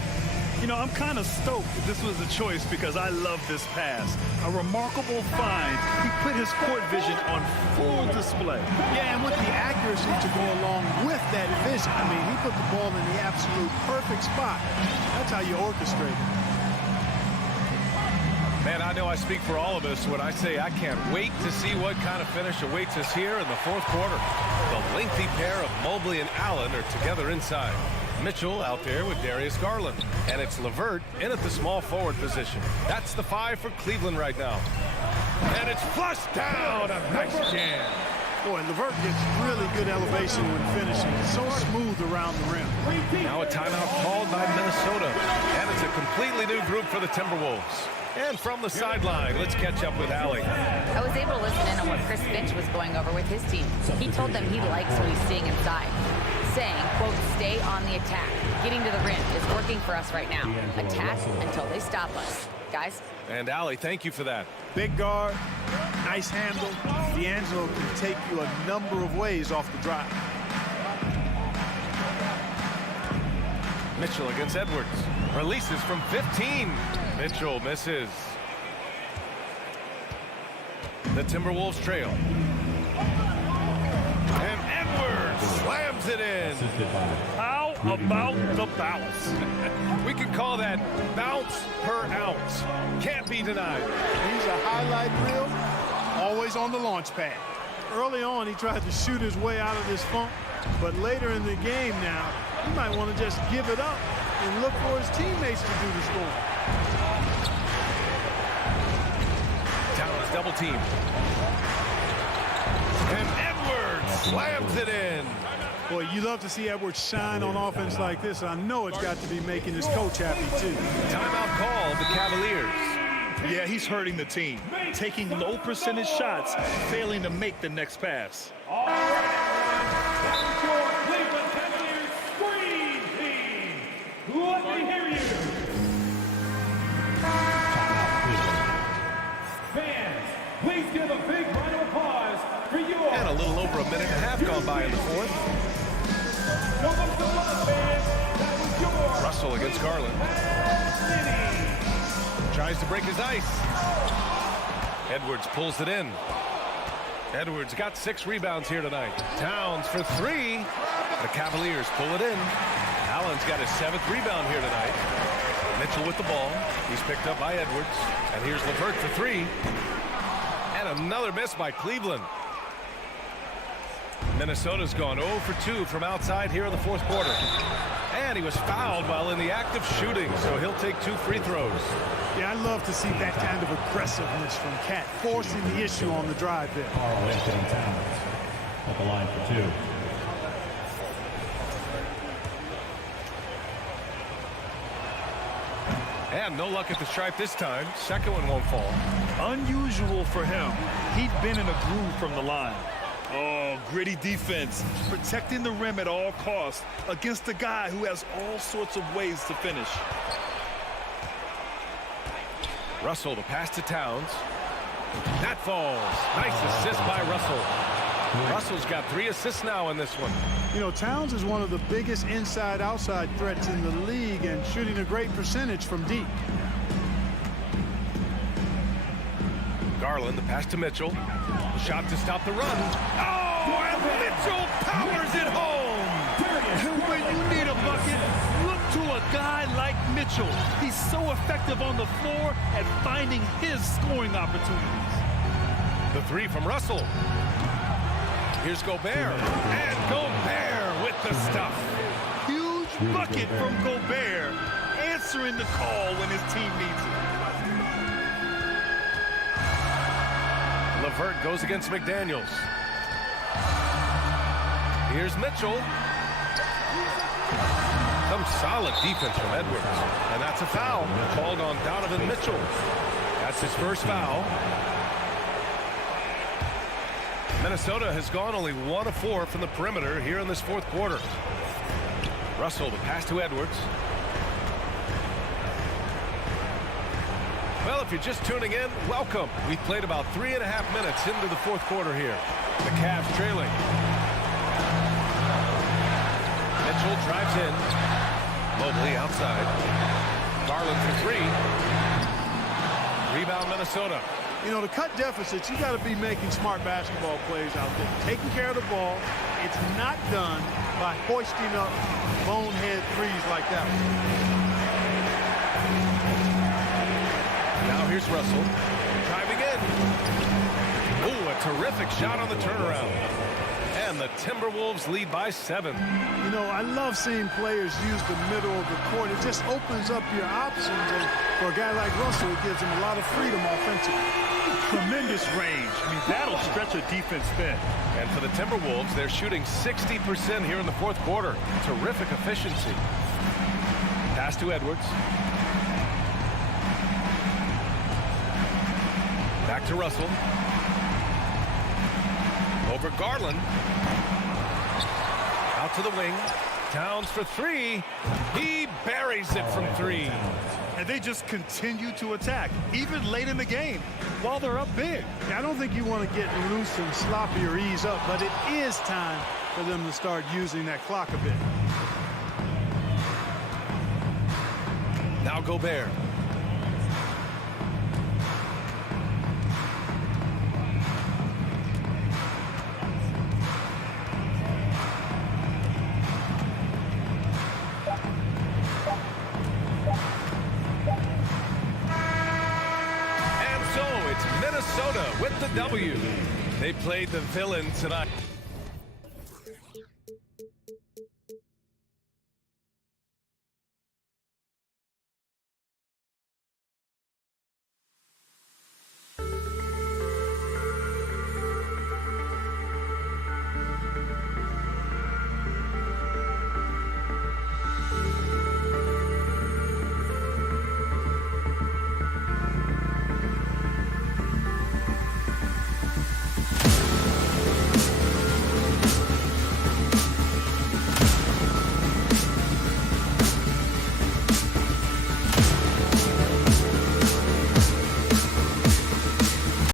You know, I'm kind of stoked that this was a choice because I love this pass. A remarkable find. He put his court vision on full display. Yeah, and with the accuracy to go along with that vision. I mean, he put the ball in the absolute perfect spot. That's how you orchestrate it. Man, I know I speak for all of us when I say I can't wait to see what kind of finish awaits us here in the fourth quarter. The lengthy pair of Mobley and Allen are together inside. Mitchell out there with Darius Garland. And it's LeVert in at the small forward position. That's the 5 for Cleveland right now. And it's flushed down. A nice jam. Boy, LeVert gets really good elevation when finishing. It's so smooth around the rim. Now a timeout called by Minnesota. And it's a completely new group for the Timberwolves. And from the sideline, let's catch up with Allie. I was able to listen in on what Chris Finch was going over with his team. He told them he likes what he's seeing inside, saying, quote, stay on the attack. Getting to the rim is working for us right now. Attack until they stop us. Guys? And Allie, thank you for that. Big guard, nice handle. D'Angelo can take you a number of ways off the drive. Mitchell against Edwards. Releases from 15. Mitchell misses. The Timberwolves trail. And Edwards slams it in. How about the bounce. We can call that bounce per ounce. Can't be denied. He's a highlight reel, always on the launch pad. Early on, he tried to shoot his way out of this funk, but later in the game now, he might want to just give it up and look for his teammates to do the scoring. Towns double team. And Edwards slams it in. Boy, you love to see Edwards shine on offense like this. I know it's got to be making his coach happy, too. Timeout call, the Cavaliers. Yeah, he's hurting the team. Taking low percentage shots, failing to make the next pass. All right, that's your Cleveland Cavaliers screen team. Let me hear you. Fans, please give a big round of applause for your... And a little over a minute and a half gone by in the fourth. Russell against Garland. Tries to break his ice. Edwards pulls it in. Edwards got 6 rebounds here tonight. Towns for 3. The Cavaliers pull it in. Allen's got his 7th rebound here tonight. Mitchell with the ball. He's picked up by Edwards. And here's LeVert for 3. And another miss by Cleveland. Minnesota's gone 0 for 2 from outside here in the fourth quarter. And he was fouled while in the act of shooting, so he'll take 2 free throws. Yeah, I love to see that kind of aggressiveness from Cat, forcing the issue on the drive there. Carl Anthony Towns at the line for 2. And no luck at the stripe this time. Second one won't fall. Unusual for him. He'd been in a groove from the line. Oh, gritty defense, protecting the rim at all costs against a guy who has all sorts of ways to finish. Russell to pass to Towns. That falls. Nice assist by Russell. Russell's got 3 assists now in this one. You know, Towns is one of the biggest inside-outside threats in the league and shooting a great percentage from deep. Garland, the pass to Mitchell. The shot to stop the run. Oh, and Mitchell powers it home. When you need a bucket, look to a guy like Mitchell. He's so effective on the floor at finding his scoring opportunities. The 3 from Russell. Here's Gobert. And Gobert with the stuff. Huge bucket from Gobert, answering the call when his team needs it. LeVert goes against McDaniels. Here's Mitchell. Some solid defense from Edwards. And that's a foul called on Donovan Mitchell. That's his first foul. Minnesota has gone only 1 of 4 from the perimeter here in this fourth quarter. Russell to pass to Edwards. Well, if you're just tuning in, welcome. We've played about 3.5 minutes into the fourth quarter here. The Cavs trailing. Mitchell drives in. Mobley outside. Garland for 3. Rebound Minnesota. You know, to cut deficits, you got to be making smart basketball plays out there. Taking care of the ball. It's not done by hoisting up bonehead threes like that one. Now here's Russell. Driving in. Oh, a terrific shot on the turnaround. And the Timberwolves lead by 7. You know, I love seeing players use the middle of the court. It just opens up your options. And for a guy like Russell, it gives him a lot of freedom offensively. Tremendous range. I mean, that'll stretch a defense thin. And for the Timberwolves, they're shooting 60% here in the fourth quarter. Terrific efficiency. Pass to Edwards. Back to Russell. Over Garland. Out to the wing. Towns for 3. He buries it from 3. And they just continue to attack, even late in the game, while they're up big. I don't think you want to get loose and sloppy or ease up, but it is time for them to start using that clock a bit. Now Gobert. it's Minnesota with the W. They played the villain tonight.